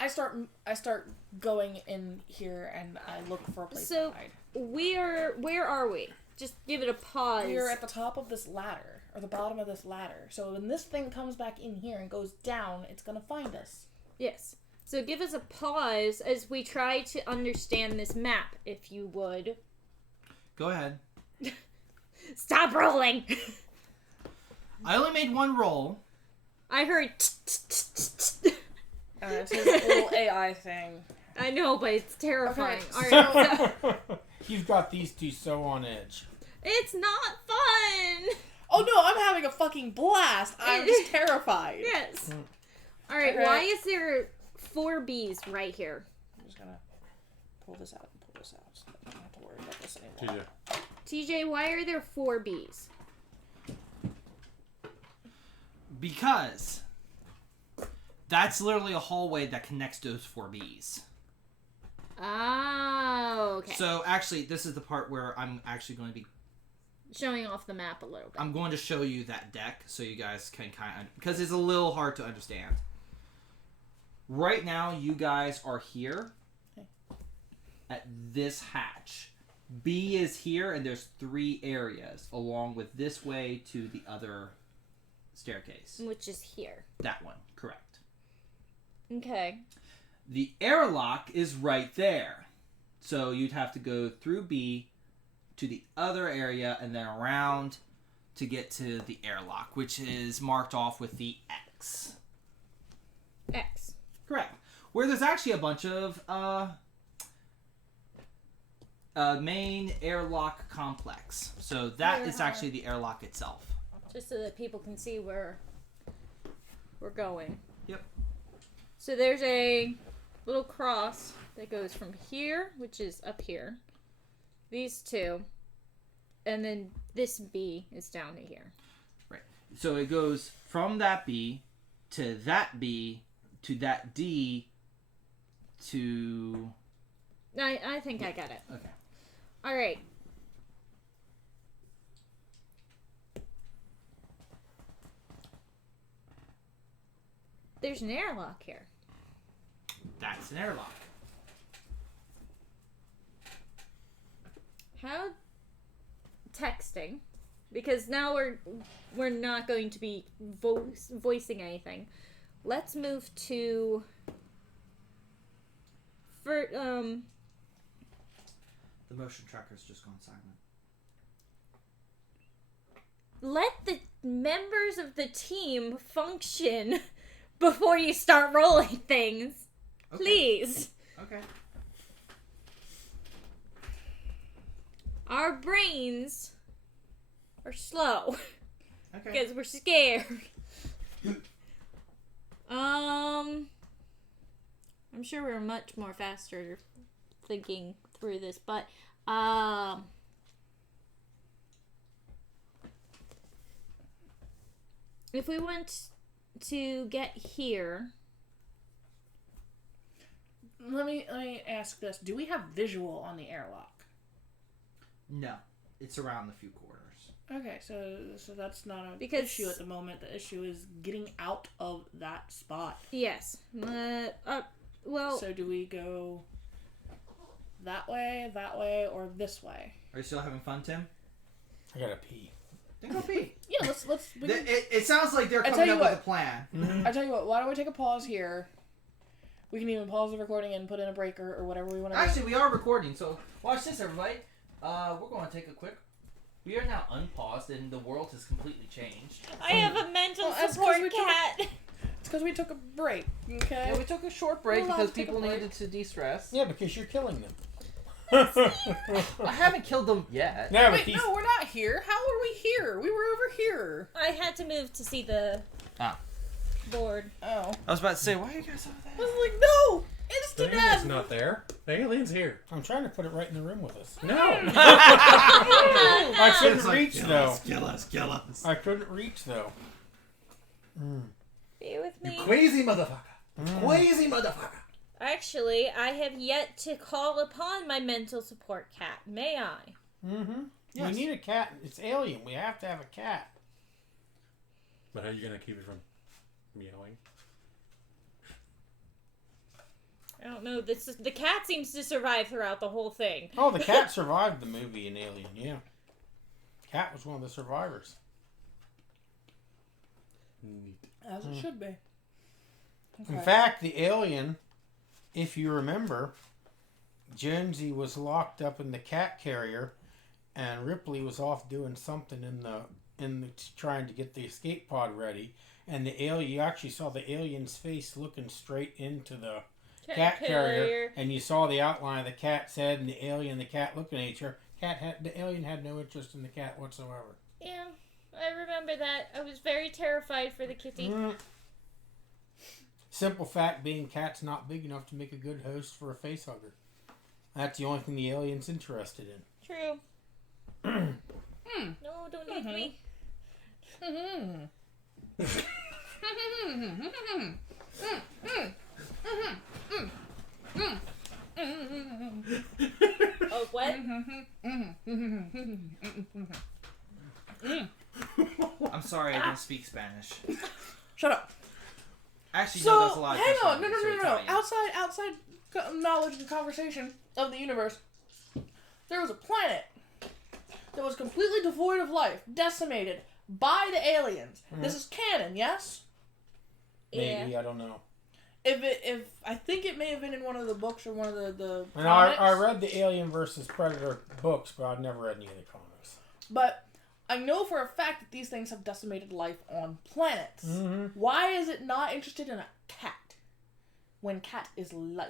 I start going in here and I look for a place So to hide. where are we? Just give it a pause. We're at the top of this ladder, or the bottom of this ladder. So when this thing comes back in here and goes down, it's gonna find us. Yes. So give us a pause as we try to understand this map, if you would. Go ahead. Stop rolling! I only made one roll. I heard. It's his little AI thing. I know, but it's terrifying. Okay, Alright, so You've got these two so on edge. it's not fun! Oh no, I'm having a fucking blast. I'm just terrified. Yes. Alright, Okay. why is there 4 Bs right here? I'm just gonna pull this out and pull this out so that I don't have to worry about this anymore. TJ. TJ, why are there 4 Bs? Because that's literally a hallway that connects those 4 Bs. Oh, okay. So actually, this is the part where I'm actually going to be. Showing off the map a little bit. I'm going to show you that deck so you guys can kind of, because it's a little hard to understand. Right now, you guys are here at this hatch. B is here, and there's 3 areas along with this way to the other staircase. Which is here. That one, correct. Okay. The airlock is right there. So you'd have to go through B to the other area and then around to get to the airlock, which is marked off with the X. X. Correct. Where there's actually a bunch of main airlock complex. So that is actually the airlock itself. Just so that people can see where we're going. Yep. So there's a little cross that goes from here, which is up here, these 2, and then this B is down to here. Right. So it goes from that B to that B to that D to... I think I got it. Okay. All right. There's an airlock here. That's an airlock. How texting, because now we're not going to be voicing anything. Let's move to The motion tracker's just gone silent. let the members of the team function before you start rolling things. Okay. Please. Okay. Our brains are slow Okay. because we're scared. I'm sure we're much more faster thinking through this, but if we want to get here, Let me ask this. Do we have visual on the airlock? No. it's around a few quarters. Okay, so that's not an Because- issue at the moment. The issue is getting out of that spot. Yes. Well, So do we go that way, or this way? Are you still having fun, Tim? I gotta pee. Then go pee. Yeah, let's. We can, It sounds like they're I tell coming you up with what. a plan. I tell you what. Why don't we take a pause here? We can even pause the recording and put in a breaker or whatever we want to. Actually, we are recording, so watch this, everybody. We're going to take a quick. We are now unpaused, and the world has completely changed. I have a mental Well, that's 'cause support we took- cat. It's because we took a break. Okay. Yeah, we took a short break We're allowed because to take a people break. needed to de-stress. Yeah, because you're killing them. I haven't killed them yet. Yeah, but Wait, these... no, we're not here. How are we here? We were over here. I had to move to see the board. Oh. I was about to say, why are you guys over I there? was like, no! The Instant alien's death! not there. The alien's here. I'm trying to put it right in the room with us. No. I couldn't reach, though. Kill us. I couldn't reach, though. Be with You me. crazy motherfucker. Crazy motherfucker. Actually, I have yet to call upon my mental support cat. May I? Mm-hmm. Yes. We need a cat. It's alien. We have to have a cat. But how are you going to keep it from meowing? I don't know. The cat seems to survive throughout the whole thing. Oh, the cat survived the movie in Alien, yeah. Cat was one of the survivors. Neat. As it should be. In fact, the alien, if you remember, Jonesy was locked up in the cat carrier, and Ripley was off doing something in the trying to get the escape pod ready, and the alien, you actually saw the alien's face looking straight into the cat carrier, and you saw the outline of the cat's head, and the alien and the cat looking at each other. The alien had no interest in the cat whatsoever. Yeah, I remember that. I was very terrified for the kitty. Simple fact being, cat's not big enough to make a good host for a face hugger. That's the only thing the alien's interested in. True. No, don't leave me. Oh, what? I'm sorry, I didn't speak Spanish. Shut up. Actually, So, no, that's a lot of hang French on. No. language, so Italian. Outside knowledge and conversation of the universe, there was a planet that was completely devoid of life, decimated by the aliens. This is canon, yes? Maybe, Yeah. I don't know. If I think it may have been in one of the books or one of the And comics. I read the Alien versus Predator books, but I've never read any of the comics. But I know for a fact that these things have decimated life on planets. Mm-hmm. Why is it not interested in a cat when cat is life?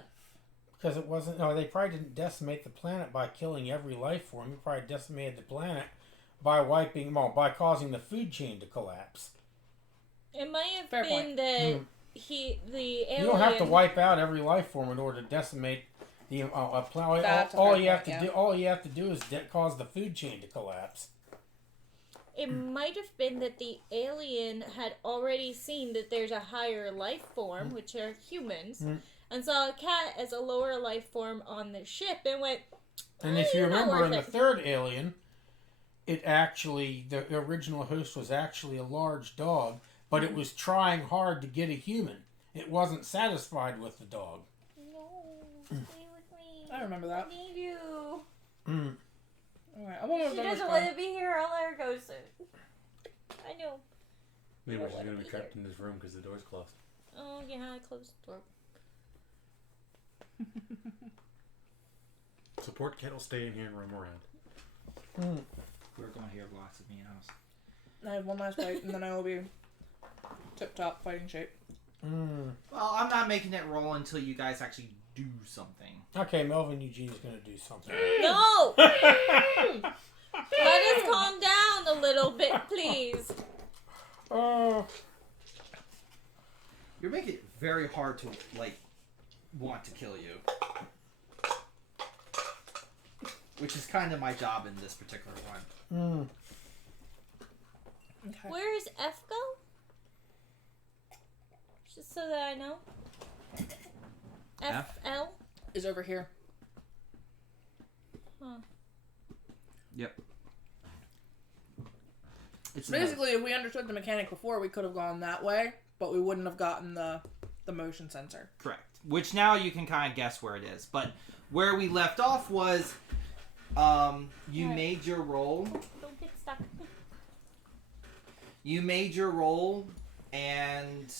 Because it wasn't... No, they probably didn't decimate the planet by killing every life form. They probably decimated the planet by by causing the food chain to collapse. It might have Fair been point. that the alien. You don't have to wipe out every life form in order to decimate the planet. That's a All fair you have point, to do, all you have to do is cause the food chain to collapse. It might have been that the alien had already seen that there's a higher life form, which are humans, and saw a cat as a lower life form on the ship and went. And if you not remember worth in the it." third Alien, the original host was actually a large dog, but it was trying hard to get a human. It wasn't satisfied with the dog. No, stay with me. I remember that. I need you. Alright, I wonder She if doesn't want to be here. I'll let her go soon. I know. Maybe Well, she's what going to do be we trapped in this room because the door's closed. Oh yeah, I closed the door. Support cat will stay in here and roam around. We're going to hear lots of meows. I have one last bite and then I will be tip-top fighting shape. Well, I'm not making it roll until you guys actually do something. Okay, Melvin Eugene's going to do something. No! Let us calm down a little bit, please. You're making it very hard to, want to kill you. Which is kind of my job in this particular one. Okay. Where is F go? Just so that I know. F? FL? Is over here. Huh. Yep. It's Basically, if we understood the mechanic before, we could have gone that way, but we wouldn't have gotten the motion sensor. Correct. Which now you can kind of guess where it is. But where we left off was you made your roll. Don't get stuck. You made your roll, and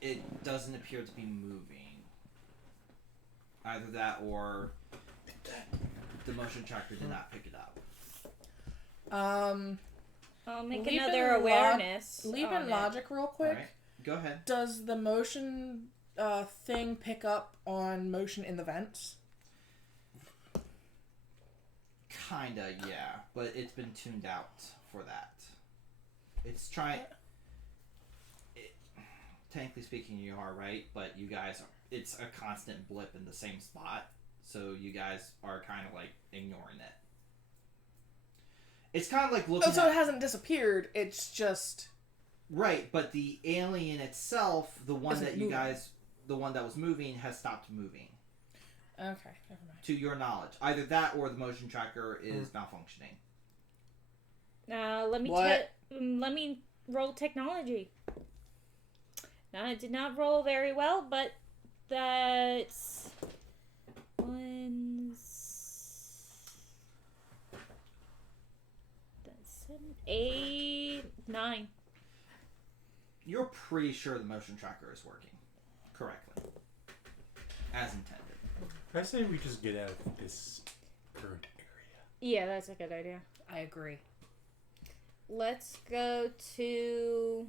it doesn't appear to be moving. Either that or the motion tracker did not pick it up. I'll make another awareness. Leap in logic real quick. All right. Go ahead. Does the motion thing pick up on motion in the vents? Kinda, yeah. But it's been tuned out for that. It's trying... Technically speaking, you are right, but you guys... It's a constant blip in the same spot, so you guys are kind of, like, ignoring it. It's kind of like looking so it hasn't disappeared, it's just... Right, but the alien itself, the one that you moving. guys... The one that was moving has stopped moving. Okay, never mind. To your knowledge. Either that or the motion tracker is malfunctioning. Let me roll technology. Now, I did not roll very well, but that's 8, 9. You're pretty sure the motion tracker is working correctly. As intended. I say we just get out of this current area. Yeah, that's a good idea. I agree. Let's go to...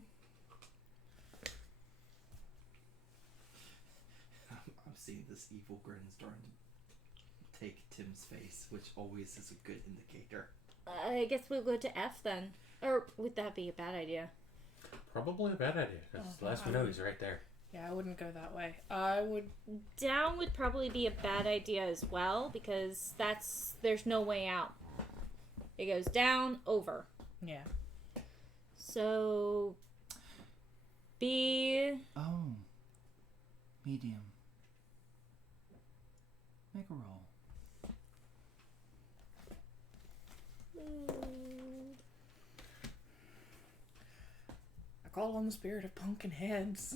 I'm seeing this evil grin starting to take Tim's face, which always is a good indicator. I guess we'll go to F then. Or would that be a bad idea? Probably a bad idea, because last we know he's right there. Yeah, I wouldn't go that way. I would... Down would probably be a bad idea as well, because there's no way out. It goes down, over. Yeah. So... B... Oh. Medium. Make a roll. I call on the spirit of Punkinheadz.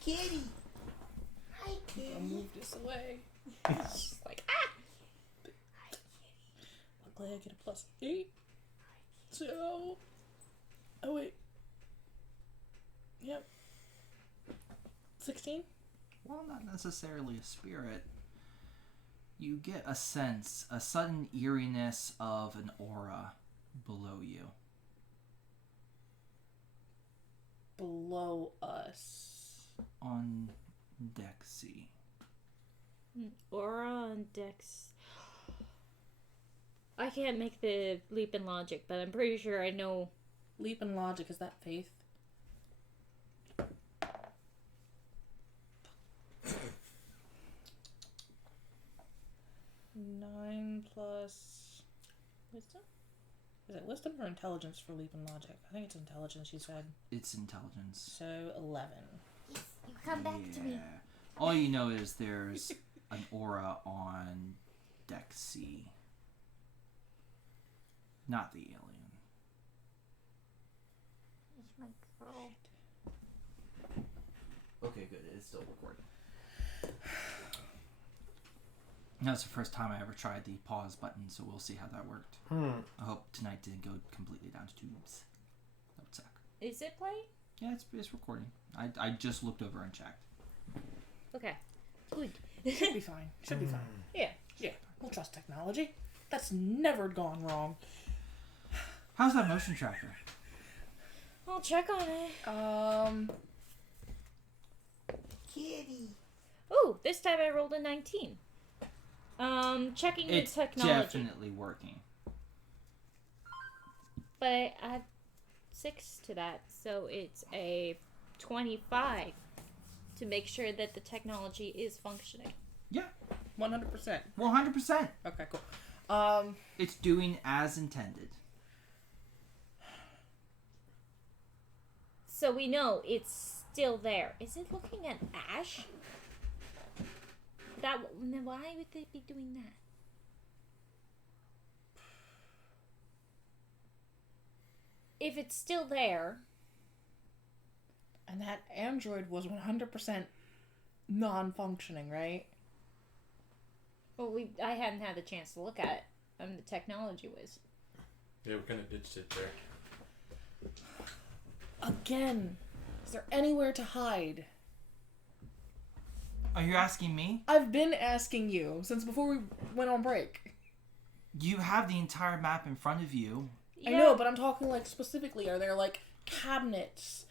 Kitty. Hi, kitty. I'll move this away. She's like, ah! Luckily I get a +8. So... Oh, wait. Yep. 16? Well, not necessarily a spirit. You get a sense, a sudden eeriness of an aura below you. Below us. On deck C. Aura on Dex. I can't make the leap in logic, but I'm pretty sure I know. Leap in logic, is that faith? Nine plus wisdom? Is it wisdom or intelligence for leap and logic? I think it's intelligence, you said. It's intelligence. So 11. You come back to me. All you know is there's an aura on deck C. Not the alien. Okay, good. It is still recording. That's the first time I ever tried the pause button, so we'll see how that worked. I hope tonight didn't go completely down to tubes. That would suck. Is it playing? Yeah, it's recording. I just looked over and checked. Okay. Good. Should be fine. Should be fine. Yeah. Yeah, we'll trust technology. That's never gone wrong. How's that motion tracker? I'll check on it. Kitty. Oh, this time I rolled a 19. Checking It's the technology. definitely working. But I add 6 to that, so it's a 25 to make sure that the technology is functioning. Yeah, 100%. 100%. Okay, cool. It's doing as intended. So we know it's still there. Is it looking at Ash? Why would they be doing that? if it's still there... And that android was 100% non-functioning, right? Well, I hadn't had the chance to look at it. I'm the technology whiz. Yeah, we kind of did sit there. Again, is there anywhere to hide? Are you asking me? I've been asking you since before we went on break. You have the entire map in front of you. I know, but I'm talking like specifically. Are there like cabinets,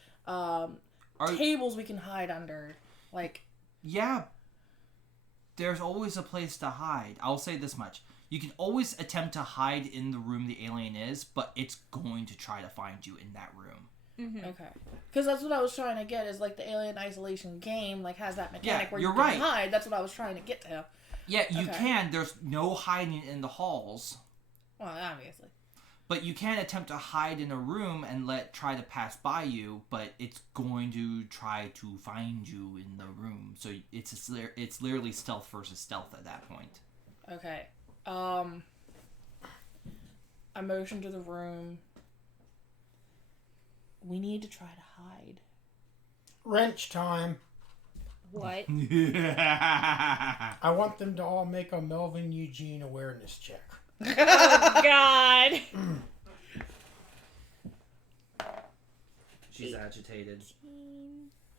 tables we can hide under? Like, yeah, there's always a place to hide. I'll say this much. You can always attempt to hide in the room the alien is, but it's going to try to find you in that room. Mm-hmm. Okay. Because that's what I was trying to get, is like the Alien Isolation game like has that mechanic where you can right. hide. That's what I was trying to get to. Yeah, you can. There's no hiding in the halls. Well, obviously. But you can attempt to hide in a room and try to pass by you, but it's going to try to find you in the room. So it's literally stealth versus stealth at that point. Okay. I motion to the room. We need to try to hide. Wrench time. What? I want them to all make a Melvin Eugene awareness check. Oh, God. She's agitated.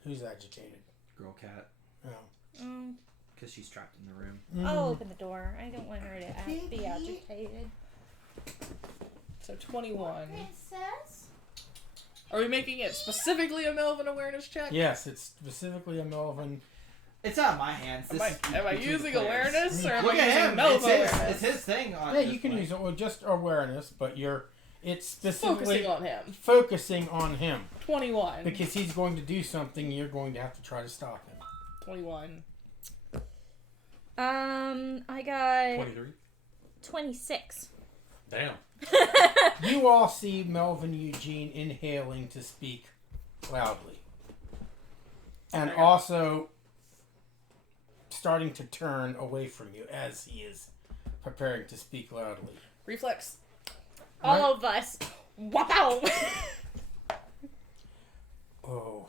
Who's agitated? Girl cat. Oh. Because she's trapped in the room. I'll open the door. I don't want her to be agitated. So 21. Princess? Are we making it specifically a Melvin awareness check? Yes, it's specifically a Melvin. It's out of my hands. Am I using awareness or am Look I at using him. Melvin It's awareness? his thing. Yeah, you can use it just awareness, but it's specifically Focusing on him. focusing on him. 21. Because he's going to do something, you're going to have to try to stop him. 21. I got 23. 26. Damn. You all see Melvin Eugene inhaling to speak loudly. And also starting to turn away from you as he is preparing to speak loudly. Reflex. All of us. Wow. Oh.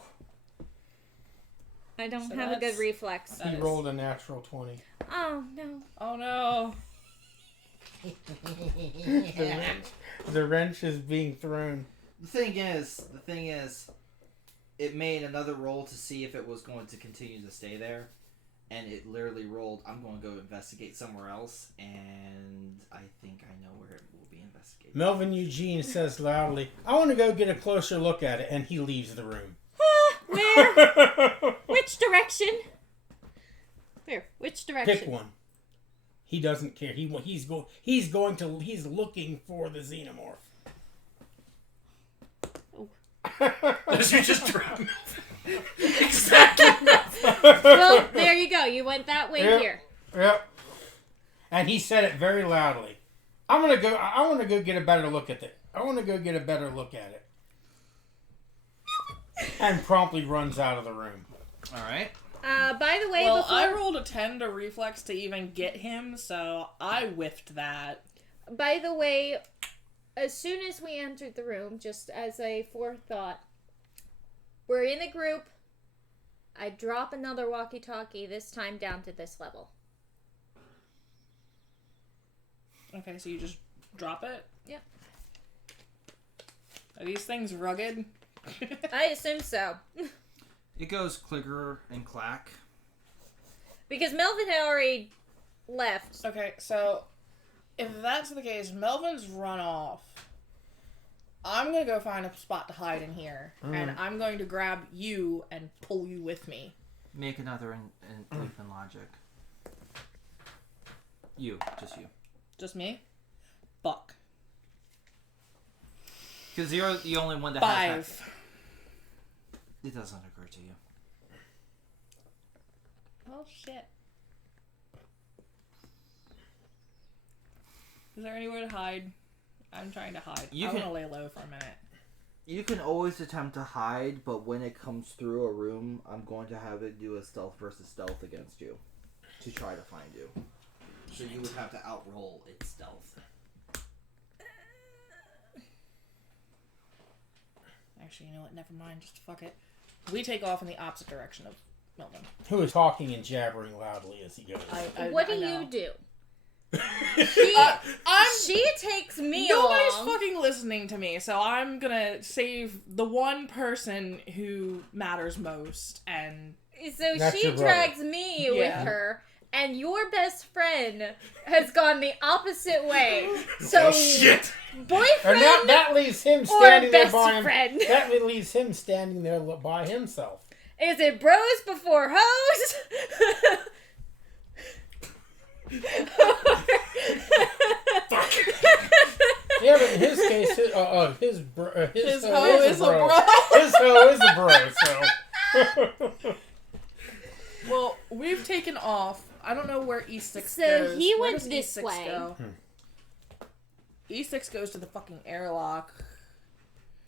I don't So have a good that's- reflex. He rolled a natural 20. Oh, no. Oh no. The wrench is being thrown. The thing is, it made another roll to see if it was going to continue to stay there. And it literally rolled, I'm going to go investigate somewhere else. And I think I know where it will be investigated. Melvin Eugene says loudly, I want to go get a closer look at it, and he leaves the room. Where? Which direction? Where? Which direction? Pick one. He doesn't care. He's looking for the xenomorph. Did you just drop me? Exactly. Well, there you go. You went that way here. Yep. And he said it very loudly. I want to go get a better look at it. I want to go get a better look at it. And promptly runs out of the room. All right. By the way, Well, before... I rolled a 10 to reflex to even get him, so I whiffed that. By the way, as soon as we entered the room, just as a forethought, we're in a group. I drop another walkie-talkie, this time down to this level. Okay, so you just drop it? Yep. Are these things rugged? I assume so. It goes clicker and clack. Because Melvin had already left. Okay, so if that's the case, Melvin's run off. I'm gonna go find a spot to hide in here, and I'm going to grab you and pull you with me. Make another in leap in logic. Just you. Just me? Fuck. Because you're the only one that has 5. that. It doesn't occur to you. Oh shit. Is there anywhere to hide? I'm trying to hide. I want to lay low for a minute. You can always attempt to hide, but when it comes through a room, I'm going to have it do a stealth versus stealth against you to try to find you. So you would have to outroll its stealth. Actually, you know what? Never mind. Just fuck it. We take off in the opposite direction of Melvin. Who is talking and jabbering loudly as he goes. What do know. you do? I'm She takes me Nobody's along. fucking listening to me, so I'm gonna save the one person who matters most, and So That's she your brother. drags me with Yeah. her, and your best friend has gone the opposite way. So Oh, shit! boyfriend And that leaves him or standing there best by him. friend? That leaves him standing there by himself. Is it bros before hoes? Yeah, but in his case, his hoe his hoe is a bro. His hoe is a bro. So. well, we've taken off. I don't know where E6 So goes. he Where went does this E6 way. go? E6 goes to the fucking airlock.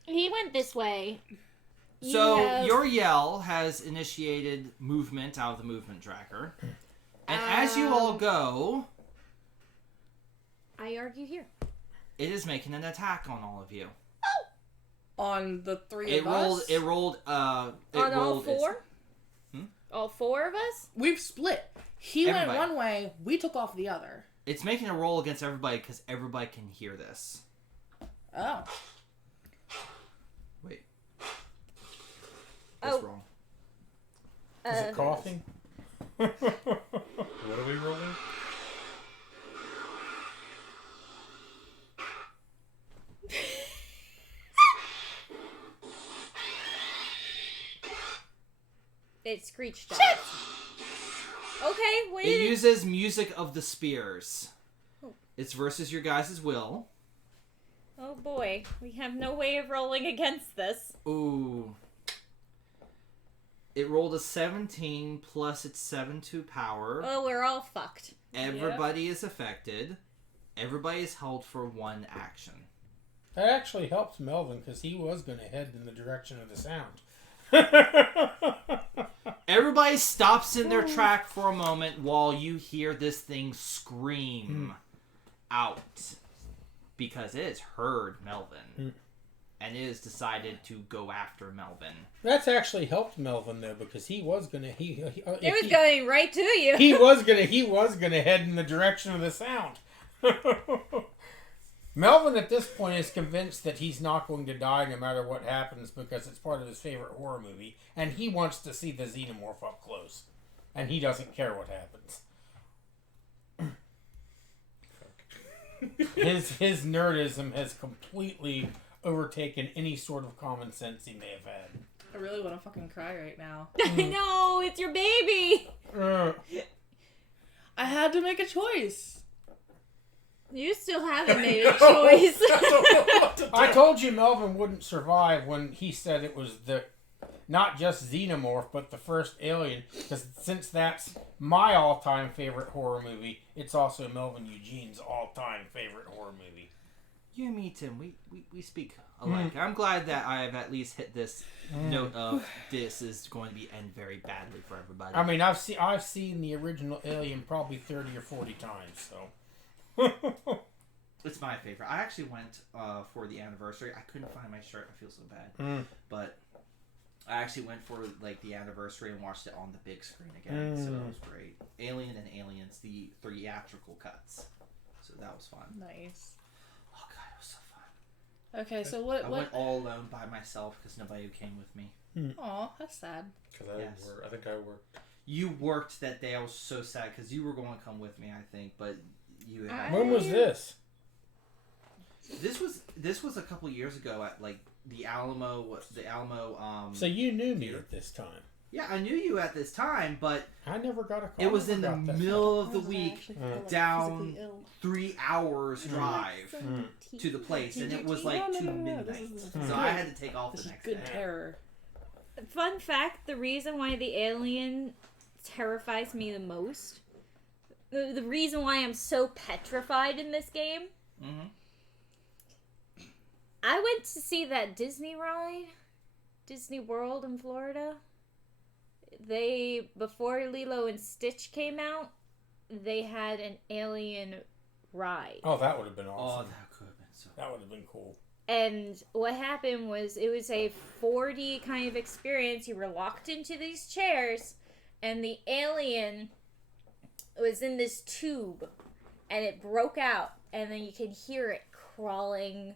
He went this way. You So have- your yell has initiated movement out of the movement tracker. And as you all go, I argue here. it is making an attack on all of you. On the three It of rolled. us. It rolled. On all rolled its- four? All four of us? We've split. He Everybody. went one way, we took off the other. It's making a roll against everybody because everybody can hear this. Oh. Wait. Oh. That's wrong. Is it coughing? What are we rolling? It screeched out. Okay, wait. It uses music of the spears. Oh. It's versus your guys' will. Oh boy, we have no way of rolling against this. Ooh. It rolled a 17 plus its 7-2 power. Oh, we're all fucked. Everybody is affected. Everybody is held for one action. That actually helped Melvin because he was going to head in the direction of the sound. Everybody stops in their track for a moment while you hear this thing scream out. Because it has heard Melvin. And it has decided to go after Melvin. That's actually helped Melvin though because he was going to It was going right to you. he was going to head in the direction of the sound. Melvin at this point is convinced that he's not going to die no matter what happens because it's part of his favorite horror movie and he wants to see the xenomorph up close and he doesn't care what happens. His nerdism has completely overtaken any sort of common sense he may have had. I really want to fucking cry right now. I know, it's your baby. I had to make a choice. You still haven't made a choice. I told you Melvin wouldn't survive when he said it was the not just xenomorph but the first alien because since that's my all-time favorite horror movie, it's also Melvin Eugene's all-time favorite horror movie. You and me, Tim, we speak alike. I'm glad that I have at least hit this note of this is going to end very badly for everybody. I mean, I've seen the original Alien probably 30 or 40 times, so. It's my favorite. I actually went for the anniversary. I couldn't find my shirt. I feel so bad. But I actually went for like the anniversary and watched it on the big screen again. So it was great. Alien and Aliens, the theatrical cuts. So that was fun. Nice. Oh god, it was so fun. Okay, so what? I went all alone by myself because nobody came with me. Aw, that's sad. Because I Yes. work. I think I worked. You worked that day. I was so sad because you were going to come with me, I think, but you had. When was this? This was a couple years ago at like the Alamo. So you knew me at this time. Yeah, I knew you at this time, but I never got a call. it was in the about that. middle of the week, down 3 hours drive to the place, and it was like to midnight. So I had to take off This the is next good day. terror. Fun fact, the reason why the alien terrifies me the most, the reason why I'm so petrified in this game, I went to see that Disney ride, Disney World in Florida. Before Lilo and Stitch came out, they had an alien ride. Oh, that would have been Oh, awesome. that could have been so. That would have been cool. And what happened was it was a 4D kind of experience. You were locked into these chairs, and the alien was in this tube, and it broke out, and then you can hear it crawling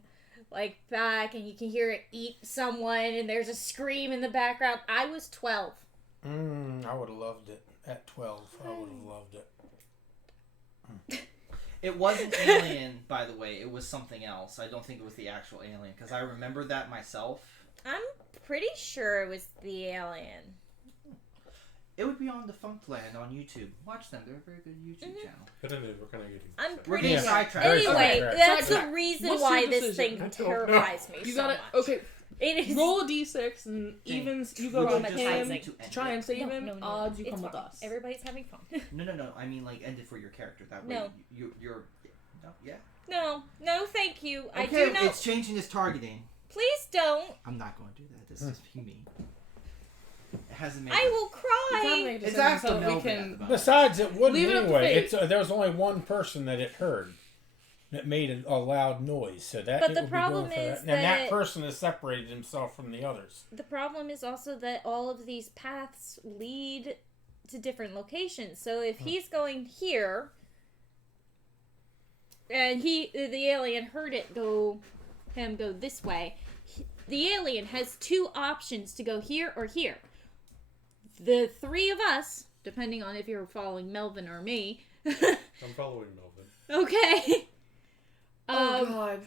like back, and you can hear it eat someone, and there's a scream in the background. I was 12. I would have loved it at 12. I would have loved it. It wasn't Alien, by the way. It was something else. I don't think it was the actual Alien, because I remember that myself. I'm pretty sure it was the alien. It would be on Defunctland on YouTube. Watch them. They're a very good YouTube channel. But anyway, we're kind of getting. I'm We're pretty getting sure. sidetracked. Anyway, Sidetracked. that's the Sidetracked. reason What's why your this decision? thing I don't know. terrifies me You so gotta much. okay. It is Roll a d6 and evens you go Would with you him decide to to end try it? and save him. No. Odds you It's come with fine. us. Everybody's having fun. No. I mean, like, end it for your character. That way, No. you're. No, yeah. No, thank you. I Okay, do know. it's changing his targeting. Please don't. I'm not going to do that. This is being mean. It hasn't made. I will You gotta cry. make a It's decision after so that we Melvin at the can. moment. Besides, it wouldn't Leave it up to anyway. fate. It's there was only one person that it heard that made a loud noise, so that. But it the would be problem going for is and that that- person has separated himself from the others. The problem is also that all of these paths lead to different locations. So if he's going here, and the alien heard it go this way, the alien has two options to go here or here. The three of us, depending on if you're following Melvin or me, I'm following Melvin. okay. Oh god.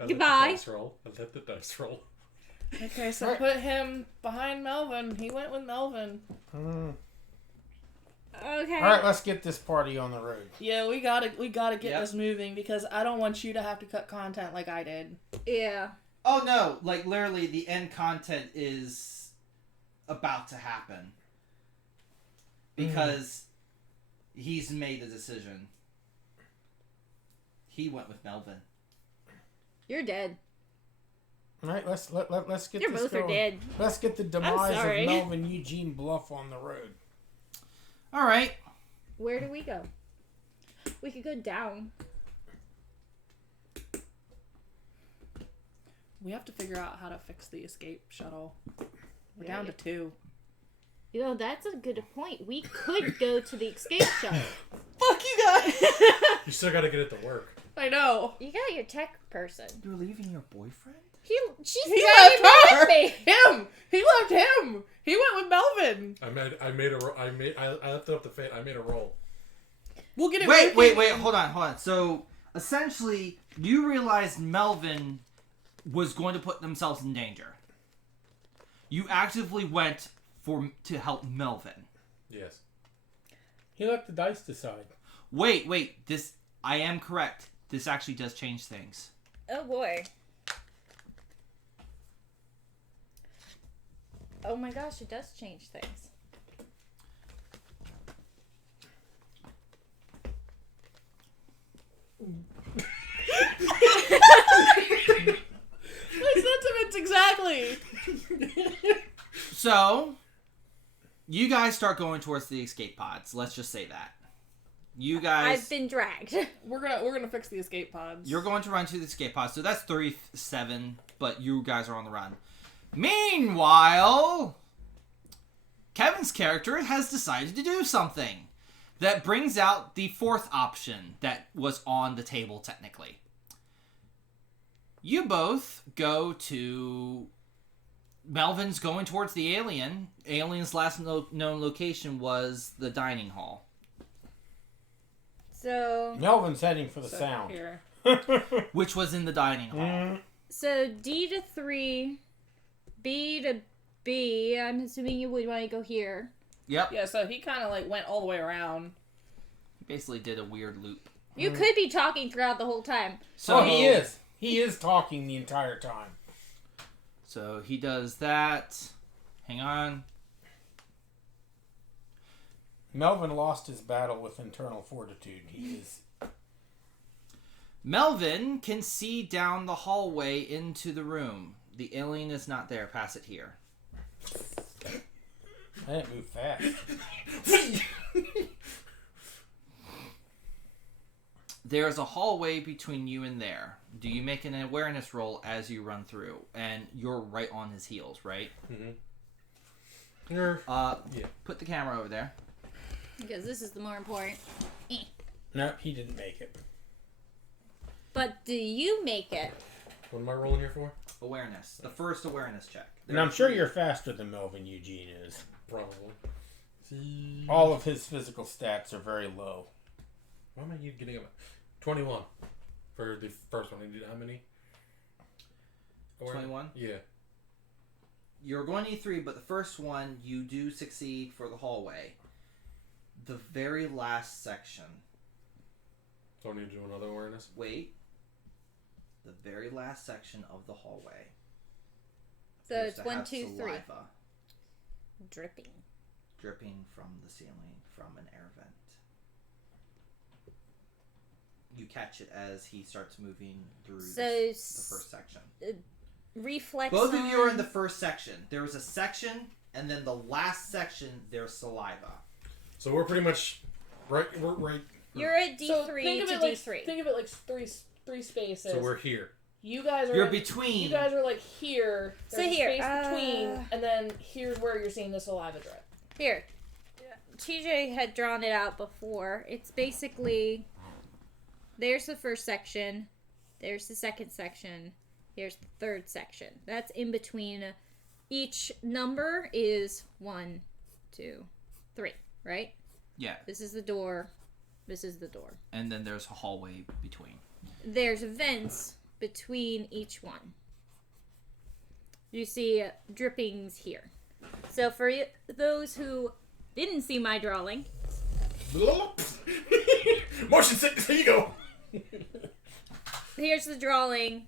I let Goodbye. The dice roll. I let the dice roll. Okay, so put him behind Melvin. He went with Melvin. Okay. All right, let's get this party on the road. Yeah, we gotta get Yep. this moving because I don't want you to have to cut content like I did. Yeah. Oh no! Like literally, the end content is about to happen because he's made a decision. He went with Melvin. You're dead. All right, let's get You this both going. are dead. Let's get the demise of sorry. Melvin Eugene Bluff on the road. All right. Where do we go? We could go down. We have to figure out how to fix the escape shuttle. We're Yeah, down yeah. to 2. You know, that's a good point. We could go to the escape shuttle. Fuck you guys! You still got to get it to work. I know. You got your tech person. You're leaving your boyfriend? She's He still left not her! with me. Him! He left him! He went with Melvin! I made a roll. I left it up to fate. I made a roll. We'll get it Wait, working. hold on. So essentially, you realized Melvin was going to put themselves in danger. You actively went to help Melvin. Yes. He let the dice decide. Wait. This I am correct. This actually does change things. Oh boy. Oh my gosh, it does change things. My sentiments exactly! So, you guys start going towards the escape pods. Let's just say that. You guys, I've been dragged. We're gonna fix the escape pods. you're going to run to the escape pods. So that's 37, but you guys are on the run. Meanwhile, Kevin's character has decided to do something that brings out the fourth option that was on the table technically. You both go to... Melvin's going towards the alien. Alien's last known location was the dining hall. So Melvin's heading for the So, sound. Here. Which was in the dining hall. D to 3, B to B. I'm assuming you would want to go here. Yep. Yeah, so he kind of like went all the way around. Basically did a weird loop. You could be talking throughout the whole time. So Oh, he is. He is talking the entire time. So he does that. Hang on. Melvin lost his battle with internal fortitude. He is. Melvin can see down the hallway into the room. The alien is not there. Pass it here. I didn't move fast. There's a hallway between you and there. Do you make an awareness roll as you run through? And you're right on his heels, right? Yeah. Put the camera over there. Because this is the more important. Nope, he didn't make it. But do you make it? What am I rolling here for? Awareness. The first awareness check. And I'm sure you're faster than Melvin Eugene is. Probably. See. All of his physical stats are very low. Why am I getting up? 21 for the first one. You did how many? 21? Yeah. You're going to need 3, but the first one you do succeed for the hallway. The very last section. So I need to do another awareness? Wait. The very last section of the hallway. So appears it's to 1, have 2, 3. saliva Dripping. dripping from the ceiling from an air vent. You catch it as he starts moving through the first section. Reflex. Both of you are in the first section. There was a section, and then the last section, there's saliva. So we're pretty much right. We're right. You're at D3 so think of to it like, D3. Think of it like three spaces. So we're here. You guys are. You're between. You guys are like here. So There's a here, space between, and then here's where you're seeing the saliva drip. Here. TJ had drawn it out before. It's basically, there's the first section, there's the second section, here's the third section. That's in between. Each number is 1, 2, 3, right? Yeah. This is the door. This is the door. And then there's a hallway between. There's vents between each one. You see drippings here. So for those who didn't see my drawing, Motion sickness. Here you go. here's the drawing.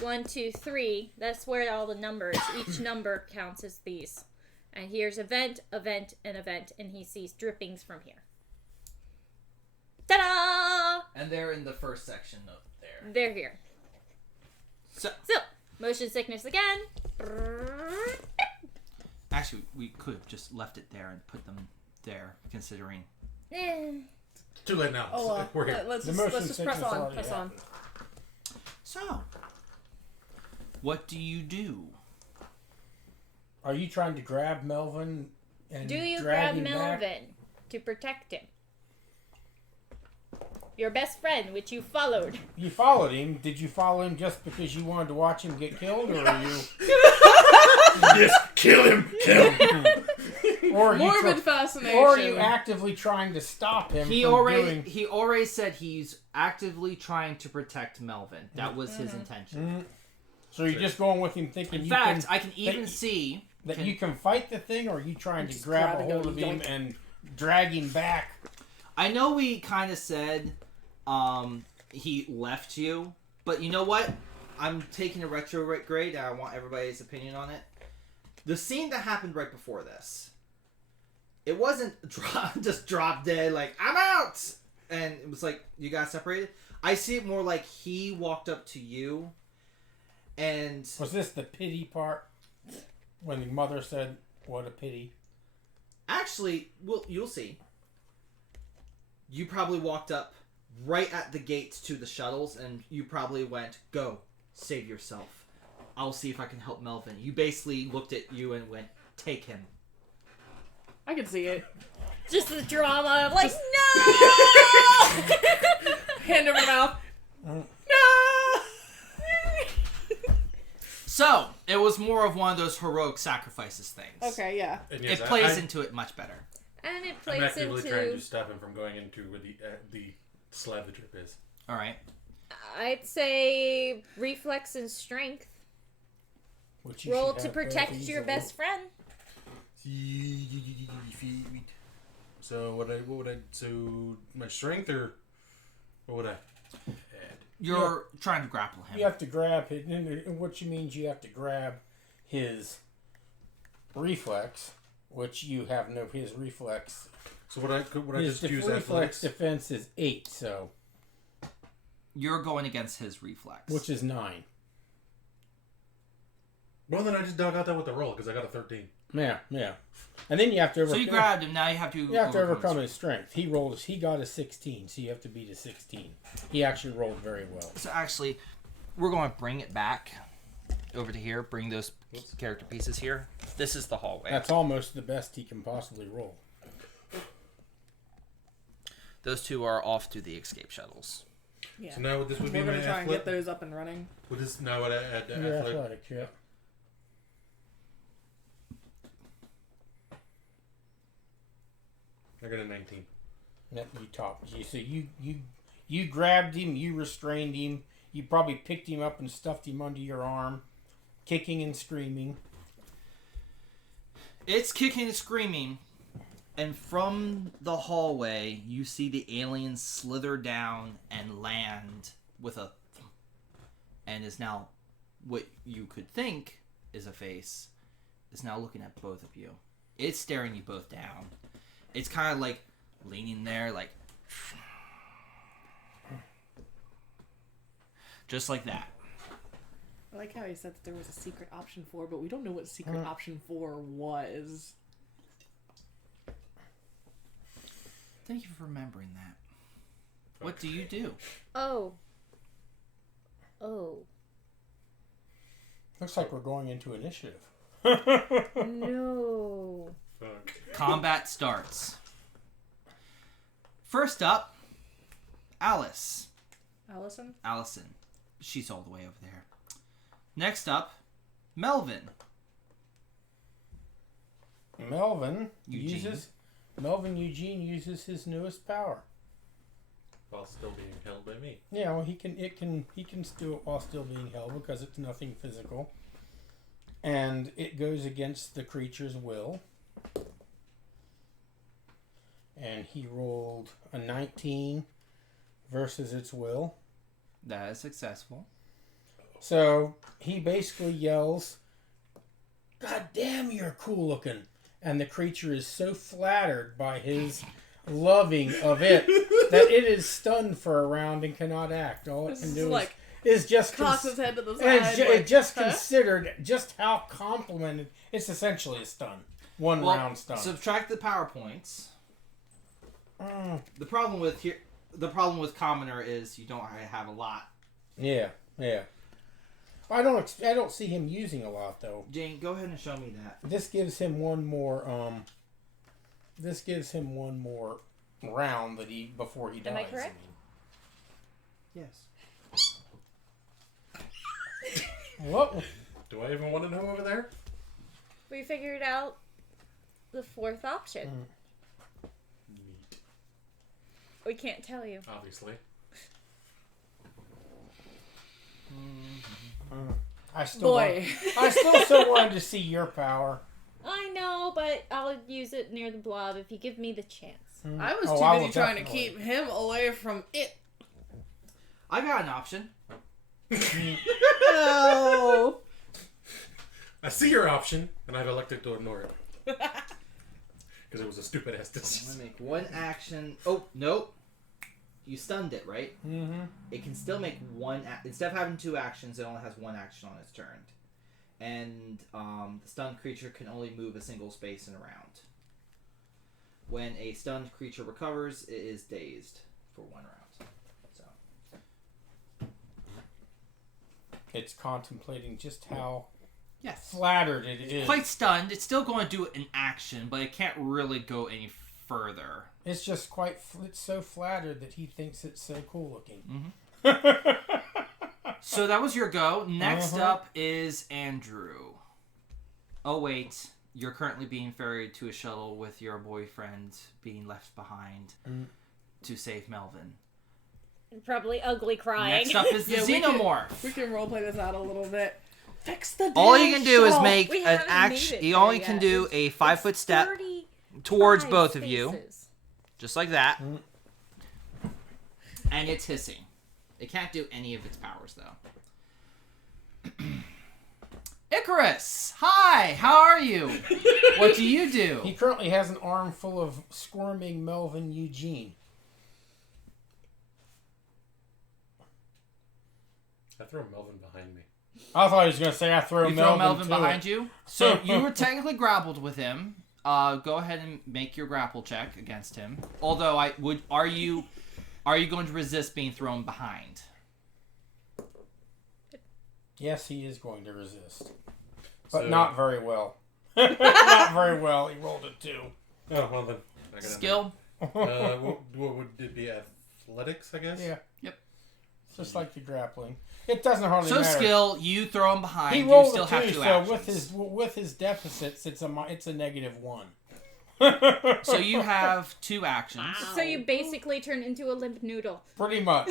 1, 2, 3. That's where all the numbers. Each number counts as these. And here's a vent, and a vent, and he sees drippings from here. Ta-da! And they're in the first section up there. They're here. So Motion sickness again. actually, we could have just left it there and put them there, considering. Too late now. Oh, We're here. let's The just motion press sickness on. already Press on. happened. So, what do you do? Are you trying to grab Melvin and Do you drag grab him Melvin back? to protect him? Your best friend, which you followed. You followed him. Did you follow him just because you wanted to watch him get killed, or are you? Yes, kill him. Kill him. Or are you Morbid fascination. or are you actively trying to stop him? He from doing... already said he's actively trying to protect Melvin. That was his intention. So you're just going with him, thinking In you fact, can, I can even see that you can fight the thing, or are you trying to Just grab a grabbing hold him, of him yoink. and drag him back? I know we kind of said he left you, but you know what? I'm taking a retrograde and I want everybody's opinion on it. The scene that happened right before this, it wasn't just drop dead like, I'm out! And it was like, you got separated. I see it more like he walked up to you and... Was this the pity part? When the mother said, "What a pity." Actually, well, you'll see. You probably walked up right at the gates to the shuttles, and you probably went, "Go, save yourself. I'll see if I can help Melvin." You basically looked at you and went, "Take him." I can see it. Just the drama of like, no! Hand over mouth. So, it was more of one of those heroic sacrifices things. Okay, yeah. And yes, It plays into it much better. And it I'm plays actively trying into... to stop him from going into where the slab the drip is. Alright. I'd say reflex and strength. Which you Roll should to have both protect easily. your best friend. So so my strength, or what would I add? You're trying to grapple him. You have to grab his, and what you means you have to grab his reflex, which you have no his reflex. So would I His just use reflex athletics? defense is 8, so You're going against his reflex. which is 9. Well, then I just dug out that with the roll because I got a 13. Yeah, yeah. And then you have to So you grabbed him. Now you have to. You have to overcome his strength. He got a 16, so you have to beat a 16. He actually rolled very well. So actually, we're going to bring it back over to here. Bring those character pieces here. This is the hallway. That's almost the best he can possibly roll. Those two are off to the escape shuttles. Yeah. So now this would be We're my gonna try and athletic. get those up and running. What is now what I add? Your Athletic. athletic, yeah. I got a 19. That you topped. So you grabbed him, you restrained him, you probably picked him up and stuffed him under your arm, kicking and screaming. It's kicking and screaming, and from the hallway, you see the alien slither down and land with a thump, and is now what you could think is a face, is now looking at both of you. It's staring you both down. It's kind of like leaning there, like just like that. I like how he said that there was a secret option 4, but we don't know what secret option 4 was. Thank you for remembering that. What do you do? Oh. Looks like we're going into initiative. No. Fuck. Combat starts. First up, Allison. Allison. She's all the way over there. Next up, Melvin. Melvin Eugene uses his newest power. While still being held by me. Yeah, well, he can do it while still being held because it's nothing physical, and it goes against the creature's will. And he rolled a 19 versus its will. That is successful. So he basically yells, "God damn, you're cool looking!" And the creature is so flattered by his loving of it that it is stunned for a round and cannot act. All it can do is just cocks his head to the and side. it just considered just how complimented. It's essentially a stun. One round stun. Subtract the power points. The problem with commoner is you don't have a lot. Yeah. I don't see him using a lot though. Jane, go ahead and show me that. This gives him one more. Round before he dies. Am I correct? Yes. What? Do I even want to know over there? We figured out the fourth option. Neat. We can't tell you. Obviously. I still Boy. so wanted to see your power. I know, but I'll use it near the blob if you give me the chance. I was Oh, too I busy will trying to definitely. keep him away from it. I got an option. No. I see your option, and I've elected to ignore it. Because it was a stupid ass I'm decision. gonna make one action. Oh, nope. You stunned it, right? Mm-hmm. It can still make one. Instead of having two actions, it only has one action on its turn. And the stunned creature can only move a single space in a round. When a stunned creature recovers, it is dazed for 1 round. So It's contemplating just how yes, flattered it is. quite stunned. It's still going to do an action, but it can't really go any further. It's just it's so flattered that he thinks it's so cool looking. Mm-hmm. So that was your go. Next up is Andrew. Oh wait, you're currently being ferried to a shuttle with your boyfriend being left behind to save Melvin. Probably ugly crying. Next up is the Xenomorph. We can roleplay this out a little bit. Fix the All you can do is dash. make We an haven't action. made it You there only yet. can do a 5-foot step 35 towards both of you, spaces. just like that. And it's hissing. It can't do any of its powers though. Icarus, hi. How are you? What do you do? He currently has an arm full of squirming Melvin Eugene. I throw Melvin behind me. I thought he was going to say I throw You Melvin, throw Melvin to behind it. you. So you were technically grappled with him. Go ahead and make your grapple check against him. Although are you going to resist being thrown behind? Yes, he is going to resist. But So- not very well. Not very well. He rolled a 2. Oh, well then. I got Skill. what would it be? Athletics, I guess? Yeah. Yep. It's just like the grappling. It doesn't hardly So matter. skill, you throw him behind. He You rolled still a 2, have 2 so actions. with his deficits, it's a -1. So you have 2 actions. So you basically turn into a limp noodle. Pretty much.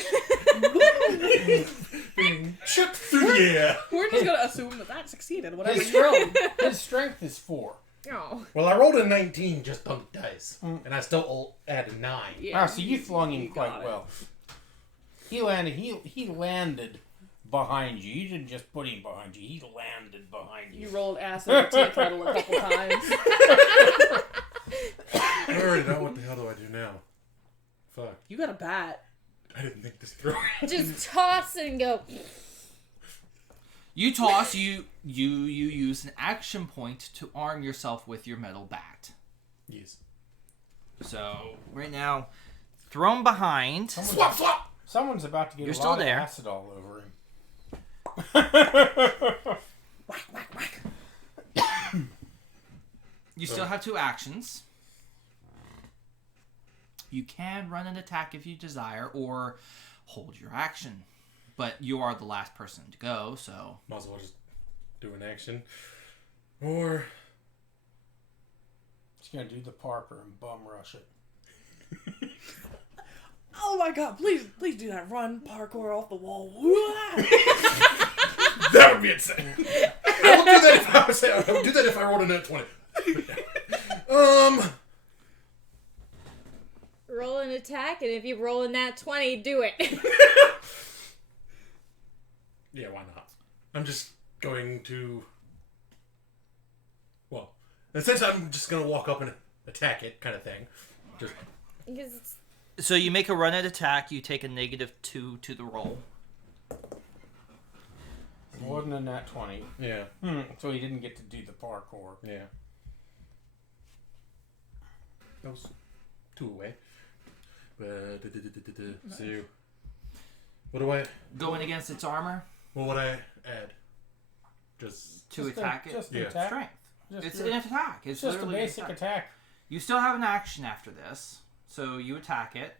Being chucked through the air. We're just gonna assume that succeeded, whatever His you rolled. His strength is 4. Oh. Well, I rolled a 19 just on the dice. And I still added 9. Yeah, So you flung him you quite got it. well. He landed behind you. You didn't just put him behind you. He landed behind you. You rolled acid and tea kettle a couple times. I already know what the hell do I do now. Fuck. You got a bat. I didn't think this through. Just toss and go. You toss. You use an action point to arm yourself with your metal bat. Yes. So right now, thrown behind. Flop, flop! Someone's about to get You're a still lot there. of acid all over him. Whack, whack, whack. You still have 2 actions. You can run an attack if you desire, or hold your action. But you are the last person to go, so... Might as well just do an action. Or... He's going to do the Parker and bum rush it. Oh my god, please do that. Run, parkour off the wall. That would be insane. I would do that if I rolled a net 20. Roll an attack, and if you roll in that 20, do it. Yeah, why not? I'm just going to... Well, essentially I'm just going to walk up and attack it, kind of thing. Just... Because it's... So you make a run at attack, you take a -2 to the roll. More than a nat 20. Yeah. So he didn't get to do the parkour. Yeah. That was 2 away. So, what do I... Going against its armor What would I add? Just... to attack it. Just Yeah. attack. Strength. Just It's your- an attack. It's just a literally an basic attack. attack. You still have an action after this, so you attack it.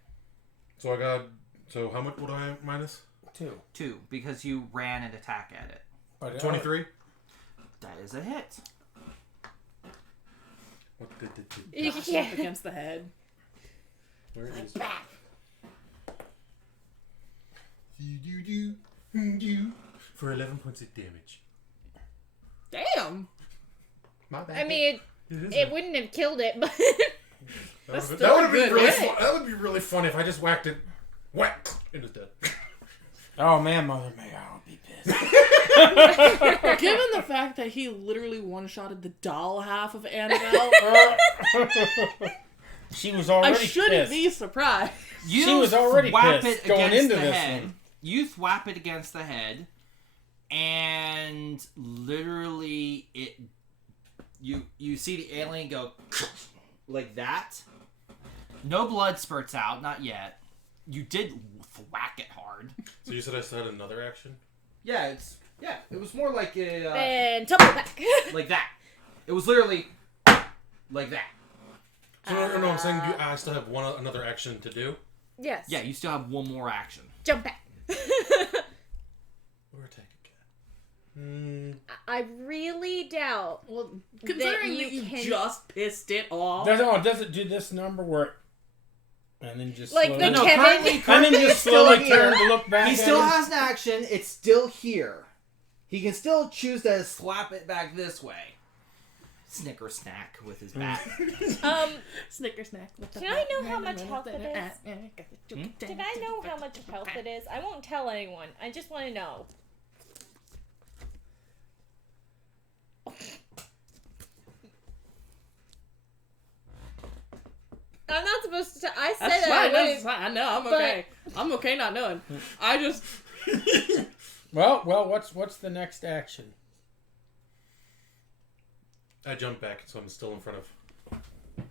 So I got... So how much would I minus? 2. Because you ran an attack at it. But 23? That is a hit. What did Bash it up against the head. Where is it? For 11 points of damage. Damn! My bad. I mean, is it wouldn't have killed it, but... That's that still would a have been good really hit. fun. That would be really funny if I just whacked it. Whack! It was dead. Oh man, Mother May, I would be pissed. Given the fact that he literally one-shotted the doll half of Annabelle, She was already I shouldn't pissed. be surprised. You She was already thwap pissed it going against into the this head. one. You thwap it against the head, and literally you see the alien go like that. No blood spurts out, not yet. You did whack it hard. So you said I still had another action? Yeah, it was more like a and tumble back. like that. It was literally like that. So no, I'm saying I still have another action to do? Yes. Yeah, you still have one more action. Jump back. Or attack again. I really doubt. Well, considering you that you can- just pissed it off. Does it do this number where it, and then just Like slowly, the Kevin. and then just still slowly here. turn to look back He at still him? has an action. It's still here. He can still choose to slap it back this way. Snicker snack with his bat. Snicker snack. With the Can I know how bat. much health it is? Did I know how much health it is? I won't tell anyone. I just want to know. I'm not supposed to. I said That's I fine. wouldn't. That's fine. I know. I'm but- okay. I'm okay not knowing. I just. Well, what's the next action? I jump back, so I'm still in front of.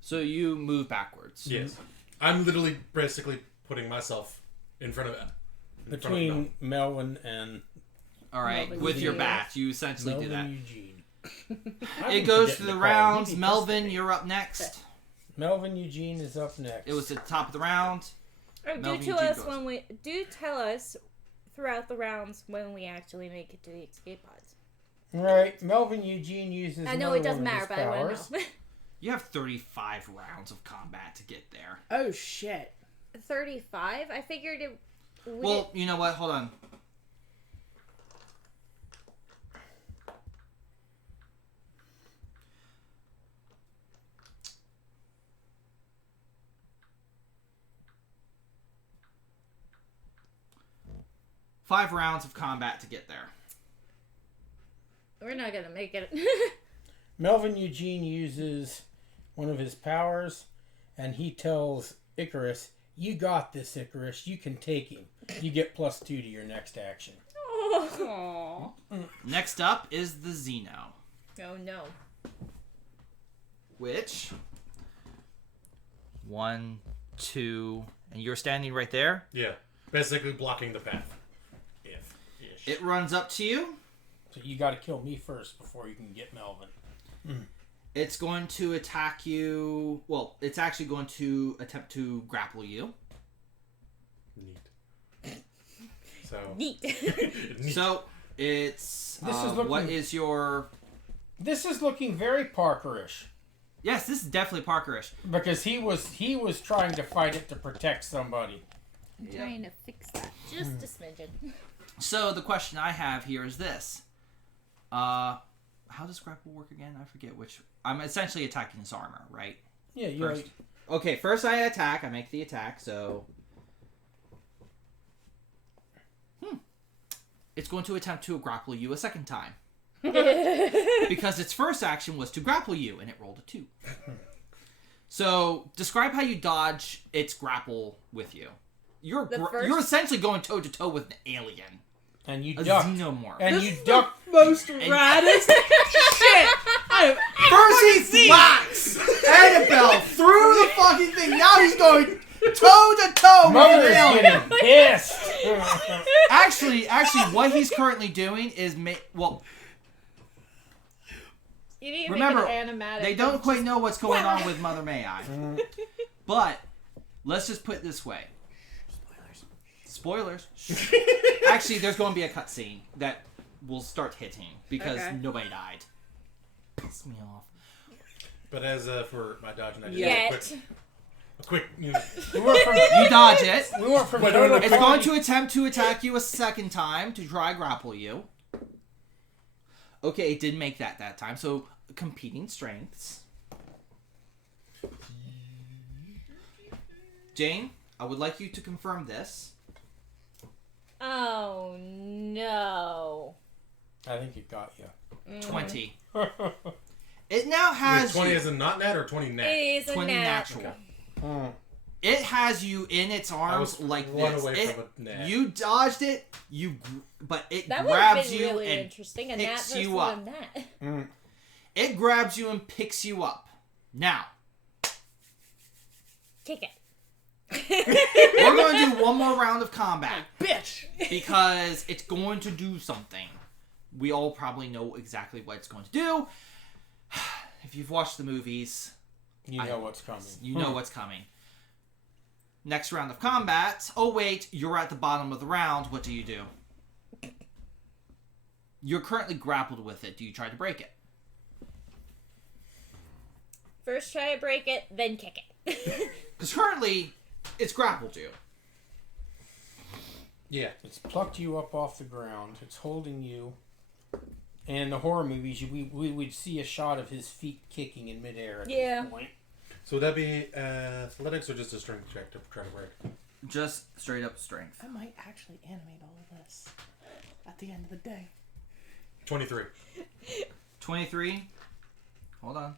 So you move backwards. Yes. I'm literally basically putting myself in front of Between Melvin and All right, Melvin with your Eugene. bat, you essentially do that. Eugene. It goes through the rounds. Melvin, you're up next. Melvin Eugene is up next. It was at the top of the round. Oh, Melvin do Eugene tell us throughout the rounds when we actually make it to the escape pods. Right. Melvin Eugene uses. I know another it doesn't one of matter, his but I want powers. to know. You have 35 rounds of combat to get there. Oh shit. 35? I figured it. Well, you know what? Hold on. Five rounds of combat to get there. We're not gonna make it. Melvin Eugene uses one of his powers, and he tells Icarus, "You got this, Icarus. You can take him. You get +2 to your next action." Oh. Next up is the Xeno, Oh no. which 1, 2, and you're standing right there. Yeah. Basically blocking the path. Ish. It runs up to you. So you got to kill me first before you can get Melvin. It's going to attack you. Well, it's actually going to attempt to grapple you. Neat. So. Neat. Neat. So it's. This is looking- what is your? This is looking very Parkerish Yes, this is definitely Parkerish. because he was trying to fight it to protect somebody. I'm trying to fix that just a smidgen. So the question I have here is this: how does grapple work again? I forget which. I'm essentially attacking his armor, right? Yeah, you're First. Okay, first I attack. I make the attack. So. It's going to attempt to grapple you a second time. Because its first action was to grapple you, and it rolled a 2. So, describe how you dodge its grapple with you. You're essentially going toe-to-toe with an alien. and you A duck, xenomorph. and you duck. Most raddest shit I have First he whacks Annabelle through the fucking thing. Now he's going toe-to-toe with Mother's an alien. getting pissed. Actually, what he's currently doing is You need to remember, make an animatic. they don't quite know what's going on with Mother May I. But, let's just put it this way. Spoilers. Actually, there's going to be a cutscene that will start hitting because Okay. nobody died. Piss me off. But as for my dodge and I Yet. a quick We went from You dodge it. Wait, total It's going to attempt to attack you a second time to try grapple you. Okay, it did make that time. So, competing strengths. Jane, I would like you to confirm this. Oh no. I think it got you. 20. It now has 20 you. as a not net or 20 net? It is a 20 nat. natural. Hmm. It has you in its I arms was like one this. away from a net. You dodged it. But it That would have grabs been you really and interesting. A nat picks versus you up. a nat. Mm. it grabs you and picks you up. Now Kick it. we're going to do one more round of combat bitch. because it's going to do something. We all probably know exactly what it's going to do. If you've watched the movies, You know what's coming. you know what's coming. Next round of combat. Oh wait, you're at the bottom of the round. What do? You're currently grappled with it. Do you try to break it? First try to break it, then kick it. Because currently, it's grappled you. Yeah. It's plucked you up off the ground. It's holding you. And in the horror movies, we would see a shot of his feet kicking in midair at Yeah. this point. So would that be athletics or just a strength check to try to break? Just straight up strength. I might actually animate all of this at the end of the day. 23. 23. Hold on.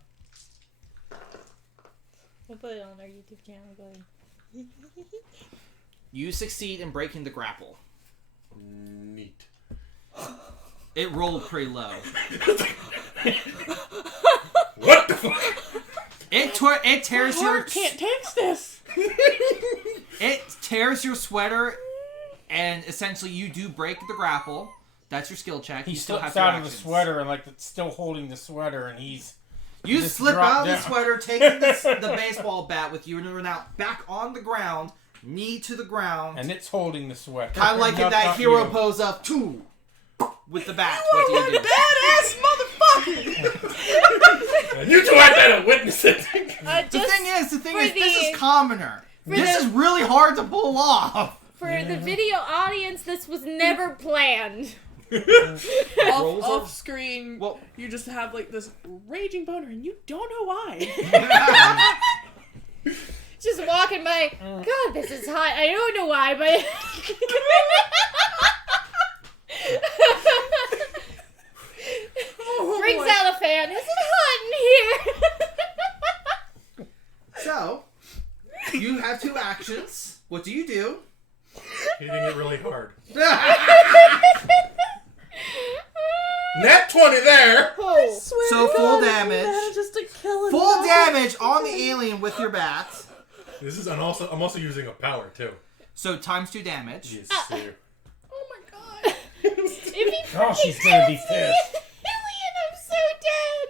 We'll put it on our YouTube channel going. You succeed in breaking the grapple. Neat. It rolled pretty low. What the fuck? It tears your can't take this. it tears your sweater, and essentially you do break the grapple. That's your skill check. He You still have slips your out of the actions. sweater and like it's still holding the sweater, and he's You just slip drop out of the down. sweater, taking the baseball bat with you, and you're now back on the ground, knee to the ground. and it's holding the sweater. Kind of like in Not- that not hero you. pose of two with the bat. What do you do? Badass motherfucker. And you two aren't there to witness it. The thing is, this for is the- commoner. This is really hard to pull off. For the video audience, this was never planned. Rolls off are- screen, Well- you just have like this raging boner, and you don't know why. Just walking by. God, this is hot. I don't know why, but. Brings out a fan. Is it hot in here? So, you have two actions. What do you do? Hitting it really hard. Net 20 there! Oh, So full damage. Just to kill Full damage on the alien with your bat. This is, I'm also using a power too. So times 2 damage. Yes, Oh my god. If he Oh, she's gonna be kills pissed. the alien, I'm so dead.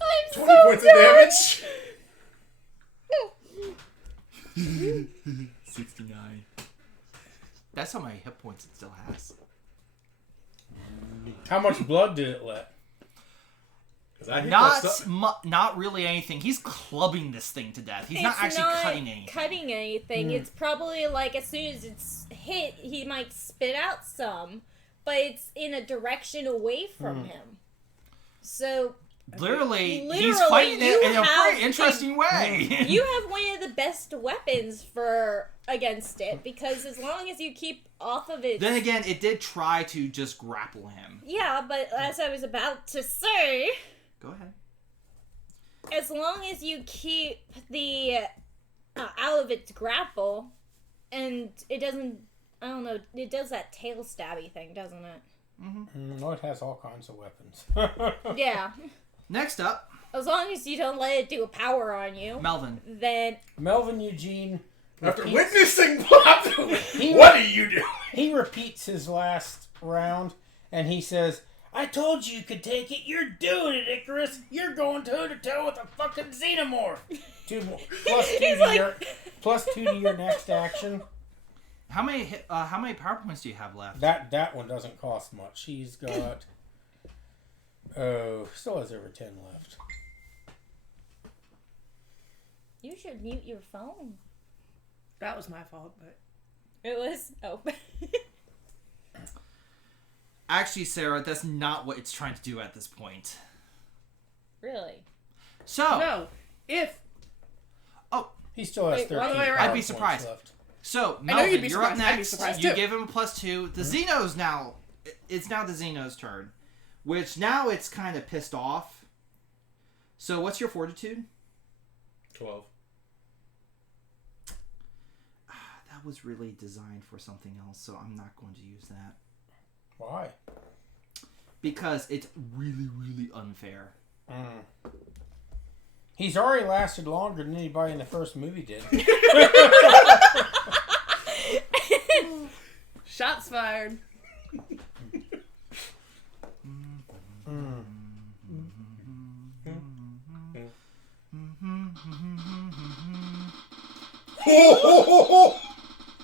I'm 20 so points of dead. damage! 69. That's how many hit points it still has. How much blood did it let? 'Cause I hit that stuff. Not really anything. He's clubbing this thing to death. He's not It's actually not cutting anything. cutting anything. It's probably like as soon as it's hit, he might spit out some, but it's in a direction away from him. So Literally, he's Literally, fighting it you in a have very interesting way. you have one of the best weapons for against it, because as long as you keep off of it. Then again, it did try to just grapple him. Yeah, but as I was about to say, Go ahead. as long as you keep the out of its grapple, and it doesn't, I don't know, it does that tail stabby thing, doesn't it? No, it has all kinds of weapons. Yeah. Next up, As long as you don't let it do a power on you, Melvin. then Melvin Eugene. After repeats- witnessing what? What are you doing? He repeats his last round, and he says, "I told you could take it. You're doing it, Icarus. You're going toe to toe with a fucking xenomorph." 2 more plus 2 He's to like- your to your next action. How many power points do you have left? That one doesn't cost much. He's got still has over 10 left. you should mute your phone. That was my fault, but It was. Oh. Actually, Sarah, that's not what it's trying to do at this point. Really? So, no. If He still has Wait, 13 all the way around. power I'd be points surprised. left. So know Melvin, you'd be you're up surprised. I'd be next. surprised You too. give him a +2. The Xeno's now. It's now the Xeno's turn, which now it's kind of pissed off. So what's your fortitude? 12. That was really designed for something else, so I'm not going to use that Why? because it's really, really unfair. He's already lasted longer than anybody in the first movie did. shots fired.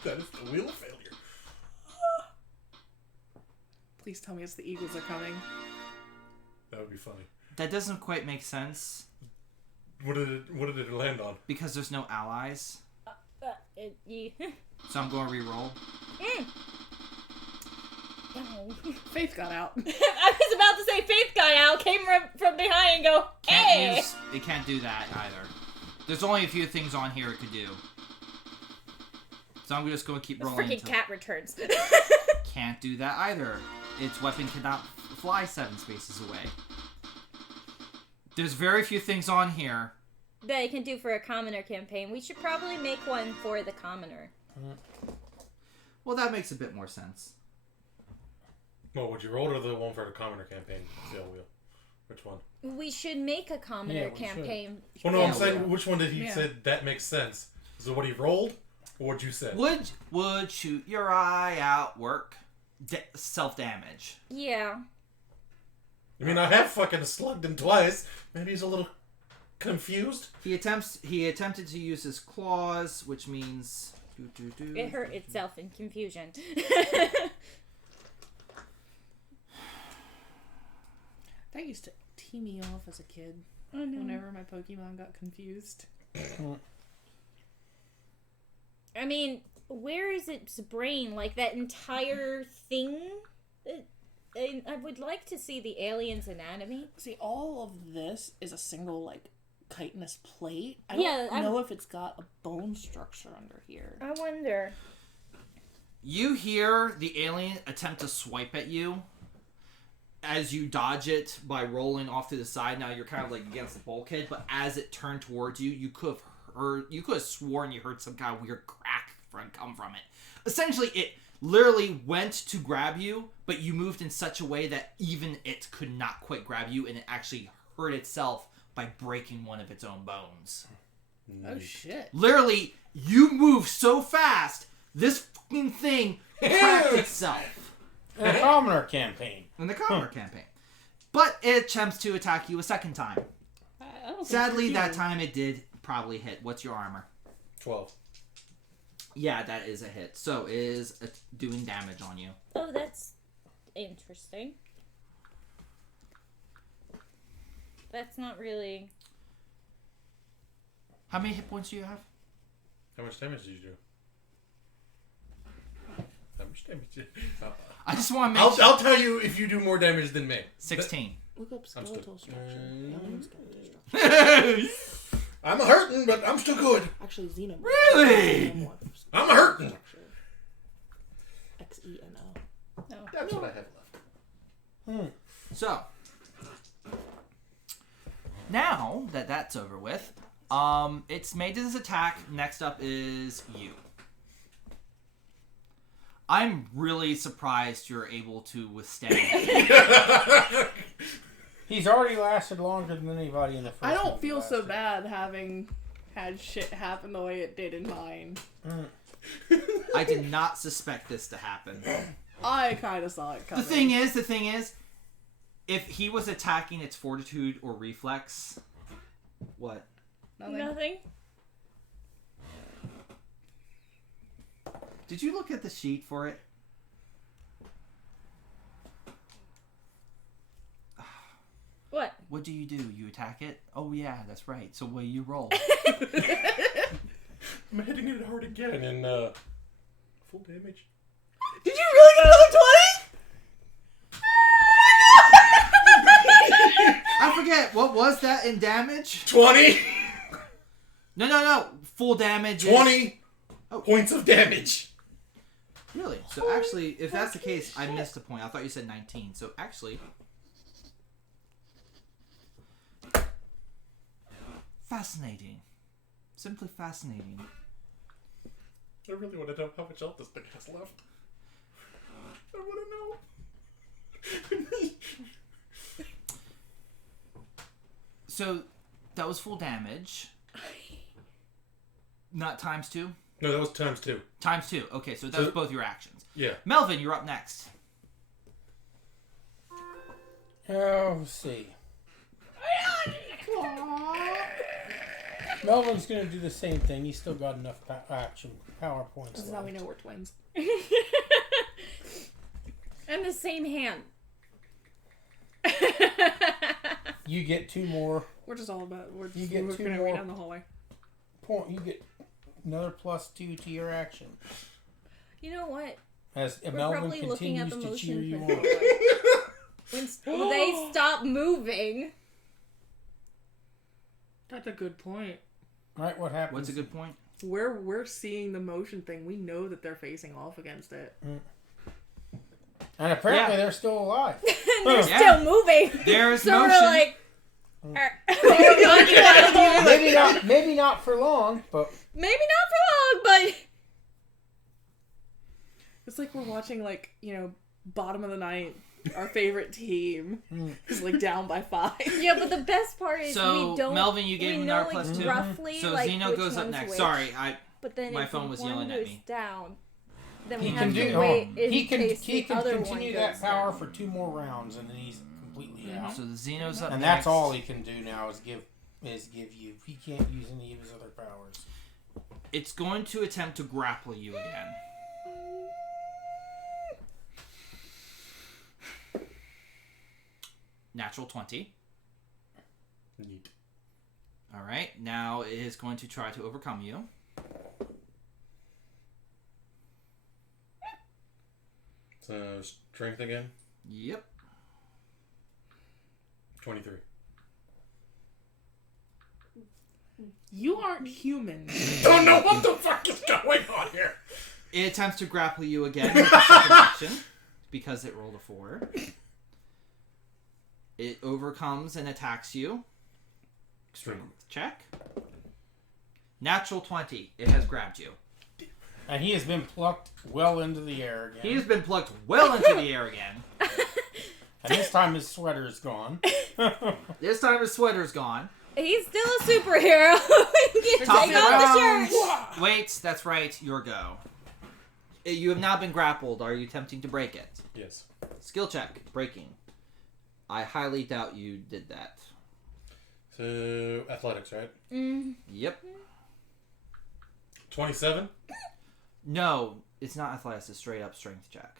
That is the wheel of failure. Please tell me it's the Eagles are coming. That would be funny. That doesn't quite make sense What did it land on? because there's no allies. You. So I'm going to re-roll. No. Faith got out. I was about to say Faith got out, came from behind and go, hey! It can't do that either. There's only a few things on here it could do. So I'm just going to keep The rolling. freaking until- cat returns. Can't do that either. Its weapon cannot fly 7 spaces away. There's very few things on here. That it can do for a commoner campaign. We should probably make one for the commoner. Well, that makes a bit more sense. Well, would you roll or the one for the commoner campaign? Sail wheel. Which one? We should make a commoner we should. campaign. Well, no, I'm Yeah, saying wheel. which one did he Yeah. said that makes sense? Is it what he rolled or what you said? Would shoot your eye out work? Self-damage. Yeah. I mean, I have fucking slugged him twice. Maybe he's a little confused. He attempted to use his claws, which means... It hurt itself in confusion. That used to tee me off as a kid. Oh, no. Whenever my Pokemon got confused. I mean, where is its brain? Like, that entire thing? I would like to see the alien's anatomy. See, all of this is a single, like, chitinous plate. I Yeah, don't know if it's got a bone structure under here. I wonder. You hear the alien attempt to swipe at you. As you dodge it by rolling off to the side, now you're kind of like against the bulkhead, but as it turned towards you, you could have sworn you heard some kind of weird crack come from it. Essentially, it literally went to grab you, but you moved in such a way that even it could not quite grab you, and it actually hurt itself by breaking one of its own bones. Oh, shit. Literally, you move so fast, this fucking thing cracked itself. A commoner campaign. In the commoner campaign. But it attempts to attack you a second time. I don't think Sadly, you're that human. time it did probably hit. What's your armor? 12. Yeah, that is a hit. So it is doing damage on you. Oh, that's interesting. That's not really... How many hit points do you have? How much damage did you do? How much damage did you I just want to make sure. I'll tell you if you do more damage than me. 16. Look up I'm skeletal still- structure. Alien skeletal structure. I'm a hurting, but I'm still good. Actually, xenomorph. Really? Xenomorph I'm a hurting. structure. XENO. No. That's what I have left. So, now that that's over with, it's made this attack. Next up is you. I'm really surprised you're able to withstand it. He's already lasted longer than anybody in the first I don't movie feel so lasted. bad having had shit happen the way it did in mine. I did not suspect this to happen. I kind of saw it coming. The thing is, if he was attacking its fortitude or reflex, what? Nothing? Did you look at the sheet for it? What? What do? You attack it? Oh yeah, that's right. So what do you roll? I'm hitting it hard again and full damage. Did you really get another 20? I forget, what was that in damage? 20! No. Full damage is... 20 points of damage. Really? So actually, if that's the case, I missed a point. I thought you said 19. So actually... Fascinating. Simply fascinating. I really want to know how much health this thing has left. I want to know. So, that was full damage. Not times 2? No, that was times 2. Times 2. Okay, so that was both your actions. Yeah. Melvin, you're up next. Oh, let's see. Melvin's gonna do the same thing. He's still got enough action power points. This is how we know we're twins. And the same hand. You get 2 more We're just all about. We're You get 2 looking more. right down the hallway. point. You get another +2 to your action You know what? as We're Melvin probably looking at continues the to cheer motion you picture. on. When they stop moving. That's a good point. Right? What happens? What's a good point? We're seeing the motion thing. We know that they're facing off against it. And apparently Yeah. they're still alive. And they're Yeah. still moving. There's So motion. we're like... maybe not for long, but Maybe not for long, but... It's like we're watching, like, you know, bottom of the ninth, our favorite team is like down by 5. Yeah, but the best part is So, we don't. Melvin, you gave we him know another +2. roughly, So like, Zeno which goes up one's next. which. Sorry, But then my if phone was one yelling at goes me. down, then He we can have do. to wait in He can case the other continue one that goes power down. for 2 more rounds, and then he's completely out. So the Zeno's up And next. that's all he can do now is give you. He can't use any of his other powers. It's going to attempt to grapple you again. Natural 20. Neat. All right. Now it is going to try to overcome you. So strength again. Yep. 23. You aren't human. Don't know what the fuck is going on here. It attempts to grapple you again with the second action because it rolled a 4. It overcomes and attacks you. Strength check. Natural 20. It has grabbed you. And he has been plucked well into the air again. He has been plucked well into the air again. And this time his sweater is gone. This time his sweater's gone. He's still a superhero. You can Top take of off the round. shirt. Wait, that's right. Your go. You have now been grappled. Are you attempting to break it? Yes. Skill check. Breaking. I highly doubt you did that. So athletics, right? Yep. 27. No, it's not athletics. It's straight up strength check.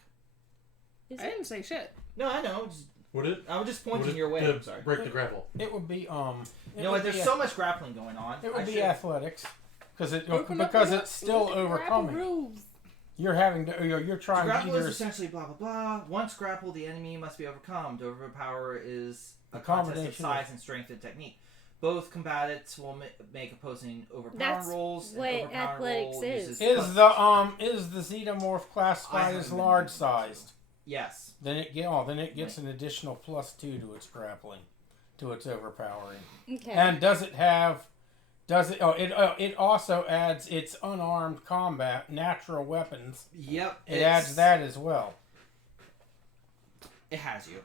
I didn't say shit. No, I know. Would it? I'm just would pointing it your way. to I'm sorry. break the grapple. It would be You know what? There's so much grappling going on. It would I be should- athletics because Open up because the- it's still grapple overcoming. rules. You're having to. You're To trying to grapple is either. essentially blah blah blah. Once grappled, the enemy must be overcome. To overpower is a contest of combination size and strength and technique. Both combatants will make opposing overpower That's rolls. what and overpower athletics roll is. uses Is the xenomorph I classified haven't as been- large sized? Yes. Then it gets an additional +2 to its grappling, to its overpowering. Okay. And does it have? It also adds its unarmed combat natural weapons. Yep. It adds that as well. It has you.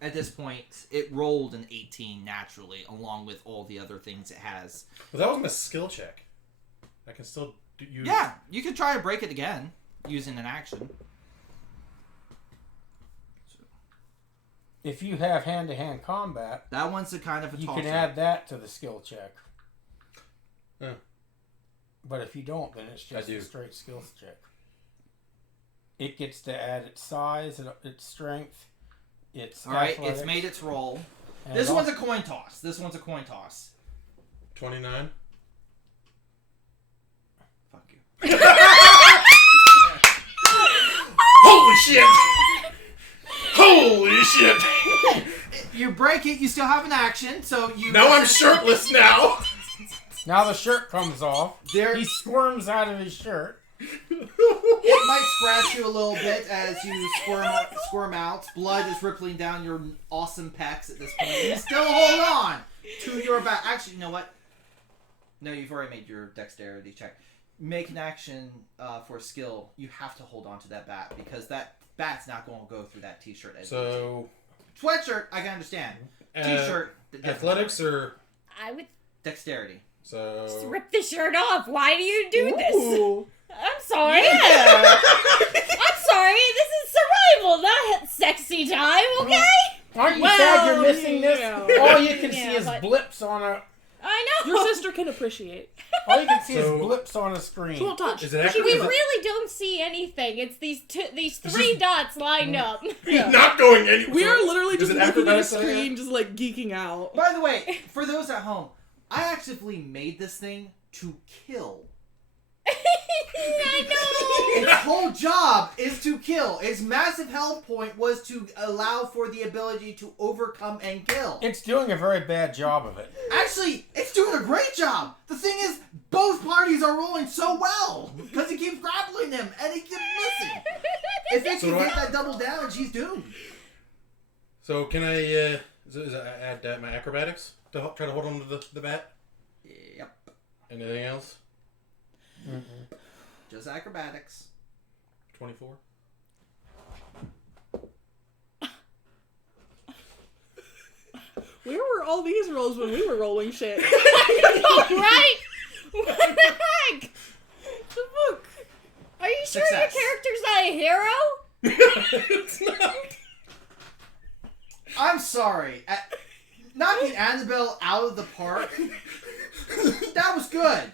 At this point, it rolled an 18 naturally, along with all the other things it has. Well, that was my skill check. I can still use. Yeah, you could try to break it again using an action. If you have hand-to-hand combat, That one's a kind of a you toss can add that to the skill check. Yeah. But if you don't, then it's just I do. a straight skills check. It gets to add its size, its strength, its All right, athletics, it's made its roll. and This it one's a also- coin toss. This one's a coin toss. 29. Fuck you. Holy shit! Holy shit! You break it, you still have an action, so you... Now I'm shirtless now! Now the shirt comes off. There, He squirms out of his shirt. it might scratch you a little bit as you squirm out. Blood is rippling down your awesome pecs at this point. You still hold on to your back. Actually, you know what? No, you've already made your dexterity check. Make an action for skill. You have to hold on to that bat because that bat's not going to go through that t-shirt. So, Sweatshirt, I can understand. T-shirt. athletics or I would Dexterity. so? just rip the shirt off. Why do you do this? Ooh. I'm sorry. Yeah. I'm sorry. This is survival, not sexy time. Okay. Aren't you Well, sad you're missing this? yeah. All you can see Yeah, is but- blips on a. I know. Your sister can appreciate. All you can see So- is blips on a screen. She won't touch. Is it actually? We is it- really don't see anything. It's these three dots lined up. He's not going anywhere. We are literally Is just it looking at a acrobatics that I screen, have? just like geeking out. By the way, for those at home, I actively made this thing to kill. I know. Its whole job is to kill. Its massive health point was to allow for the ability to overcome and kill. It's doing a very bad job of it. Actually, it's doing a great job. The thing is, both parties are rolling so well because he keeps grappling him and he keeps missing. If it So can do get I- that double damage, he's doomed. So can I add my acrobatics to try to hold on to the bat? Yep. Anything else? Just acrobatics. 24. Where were all these rolls when we were rolling shit? Right? What the heck? The book. Are you sure your Success. character's not a hero? It's not. I'm sorry. Knocking Annabelle out of the park, that was good.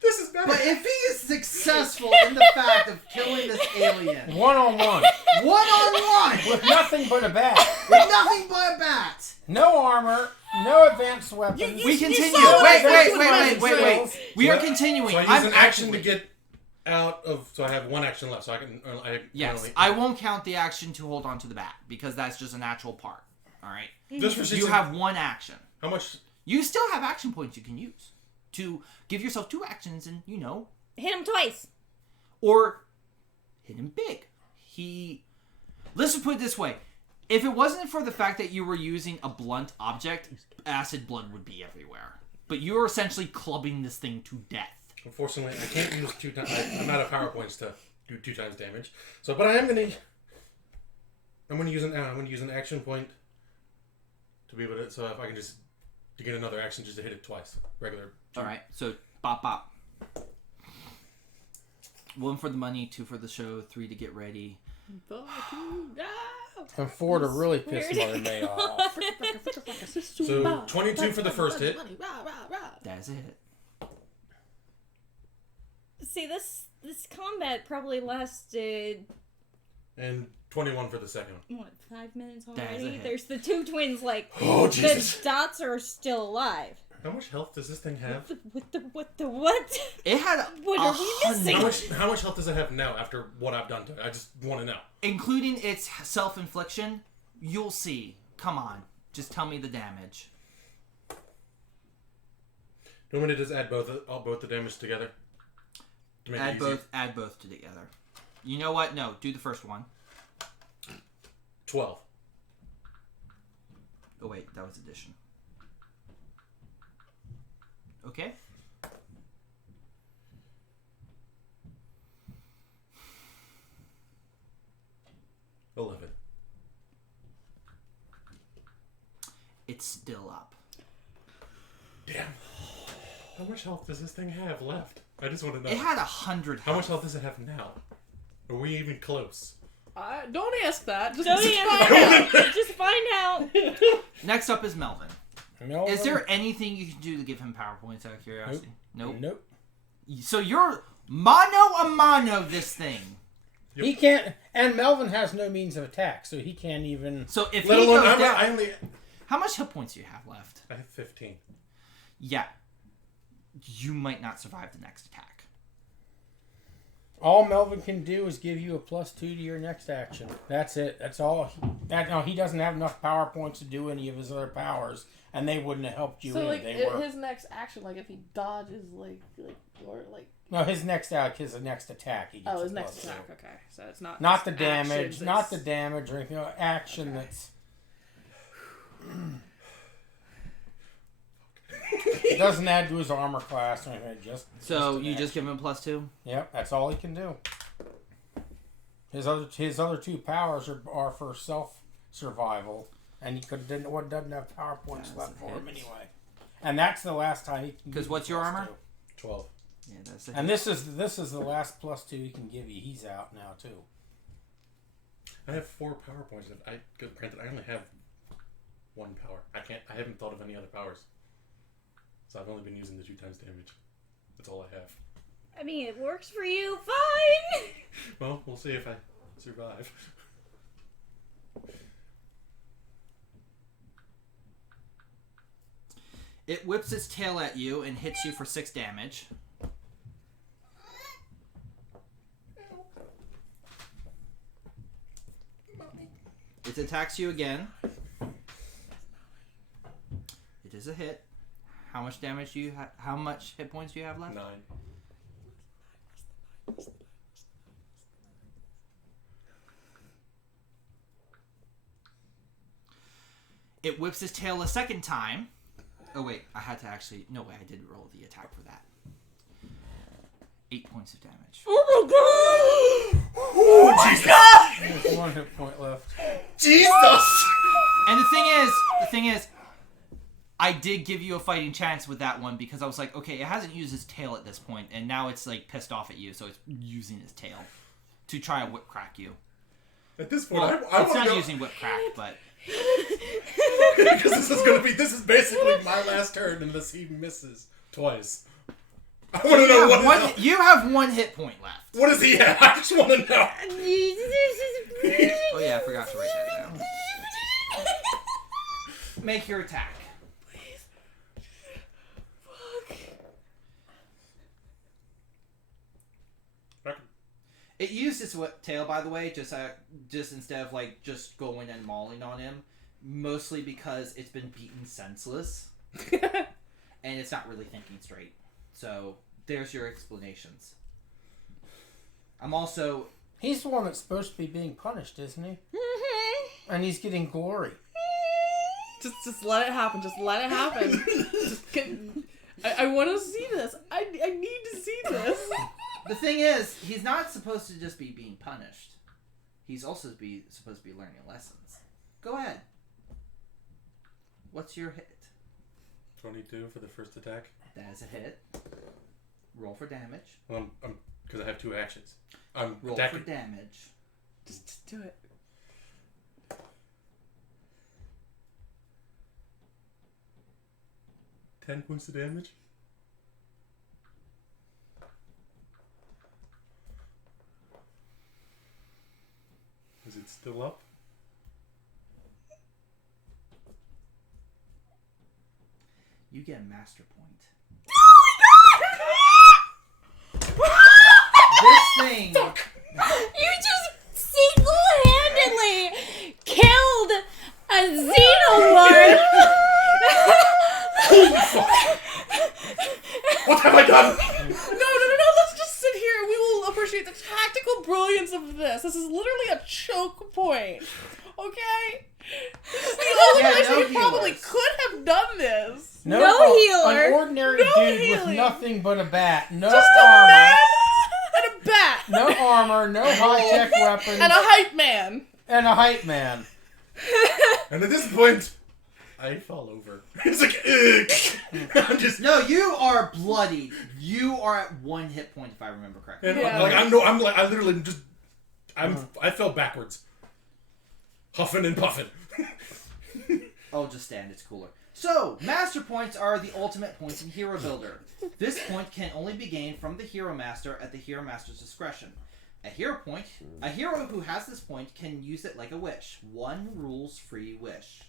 This is better. But if he is successful in the fact of killing this alien, One-on-one. one-on-one, With nothing but a bat. with nothing but a bat. No armor. No advanced weapons. We continue. saw Wait. skills. We are continuing. So I use I'm an action to actively- get out of. So I have one action left. So I can. Yes, I won't count the action to hold on to the bat because that's just a natural part. All right. Just for You have one action. How much? You still have action points you can use to give yourself 2 actions and, Hit him twice. or hit him big. Let's just put it this way. If it wasn't for the fact that you were using a blunt object, acid blood would be everywhere. But you're essentially clubbing this thing to death. Unfortunately, I can't use 2 times. I'm out of power points to do 2 times damage. So, but I am gonna. I'm gonna use an action point to be able to. So if I can just to get another action, just to hit it twice, regular. Alright, so bop bop. 1 for the money, 2 for the show, 3 to get ready. And 4 to really piss Mother May off. So 22 for the first hit. That's a hit. See, this combat probably lasted, And 21 for the second one. what, 5 minutes That's a already? hit. There's the 2 twins, like, Oh the Jesus! dots are still alive. How much health does this thing have? What? It had What are we 100 missing? How much health does it have now after what I've done to it? I just want to know. Including its self-infliction, you'll see. Come on. Just tell me the damage. Do you want me to just add both the damage together? To make it easy? Add both together. You know what? No, do the first one. 12. Oh wait, that was addition. Okay. $11. It's still up. Damn. How much health does this thing have left? I just want to know. It had 100 How much health does it have now? Are we even close? Don't ask that. Just Don't find out. Just find out. Next up is Melvin. Melvin? Is there anything you can do to give him power points out of curiosity? Nope. Nope. So you're mano a mano this thing. Yep. He can't, and Melvin has no means of attack, so he can't even. So if Let he alone, goes down, I only. how much hit points do you have left? I have 15. Yeah. You might not survive the next attack. All Melvin can do is give you a +2 to your next action. That's it. That's all. No, he doesn't have enough power points to do any of his other powers, and they wouldn't have helped you. So like They were. his next action, like if he dodges, or No, his next next attack. He gets his a next +2. attack. Okay, so it's not Not just the damage. actions, Not it's- the damage or anything. No, action that's. It doesn't add to his armor class or anything. So an you just action. give him a +2? Yep, that's all he can do. His other 2 powers are for self-survival, and he doesn't have power points That's left a for him hit. anyway. And that's the last time he can. 'Cause give what's you your +2. armor? 12. Yeah, that's it. And this is the last +2 he can give you. He's out now too. I have 4 power points. Granted, I only have 1 power. I haven't thought of any other powers. So I've only been using the 2 times damage. That's all I have. I mean, it works for you. Fine. Well, we'll see if I survive. It whips its tail at you and hits you for 6 damage. It attacks you again. It is a hit. How much damage do you have? How much hit points do you have left? 9. It whips its tail a second time. Oh wait, I had to actually. No way, I did roll the attack for that. 8 points of damage. Oh my god! There's 1 hit point left. Jesus! And the thing is, I did give you a fighting chance with that one because I was like, okay, it hasn't used its tail at this point, and now it's like pissed off at you, so it's using its tail to try and whip crack you. At this point, Well, I it's want to not know using whip crack, but because this is basically my last turn unless he misses twice. I want to know you have 1 hit point left. what does he have? I just want to know. Oh yeah, I forgot to write that down. Make your attack. It used its tail, by the way, just instead of like just going and mauling on him, mostly because it's been beaten senseless, and it's not really thinking straight. So there's your explanations. I'm also. He's the one that's supposed to be being punished, isn't he? And he's getting glory. Just let it happen. Just let it happen. I want to see this. I need to see this. The thing is, he's not supposed to just be being punished. He's also supposed to be learning lessons. Go ahead. What's your hit? 22 for the first attack. That is a hit. Roll for damage. Well, because I have 2 actions. I'm Roll attacking. for damage. Just do it. $10 points of damage. Is it still up? You get a master point. This thing. You just single-handedly killed a xenomorph. What have I done? No. Let's just sit here and we will appreciate the tactical brilliance of this. This is literally a choke point. Okay? This is the only place you probably healers. could have done this. No healer. An ordinary No dude healing. with nothing but a bat. No Just a armor. man and a bat. No armor, no high-tech weapons, And a hype man. and a hype man. And at this point, I fall over. It's like, ugh. I'm just. No, you are bloodied. You are at 1 hit point, if I remember correctly. And Yeah. I literally just. I fell backwards. Huffing and puffing. Oh, just stand. It's cooler. So, master points are the ultimate points in Hero Builder. This point can only be gained from the Hero Master at the Hero Master's discretion. A hero who has this point can use it like a wish. 1 rules-free wish.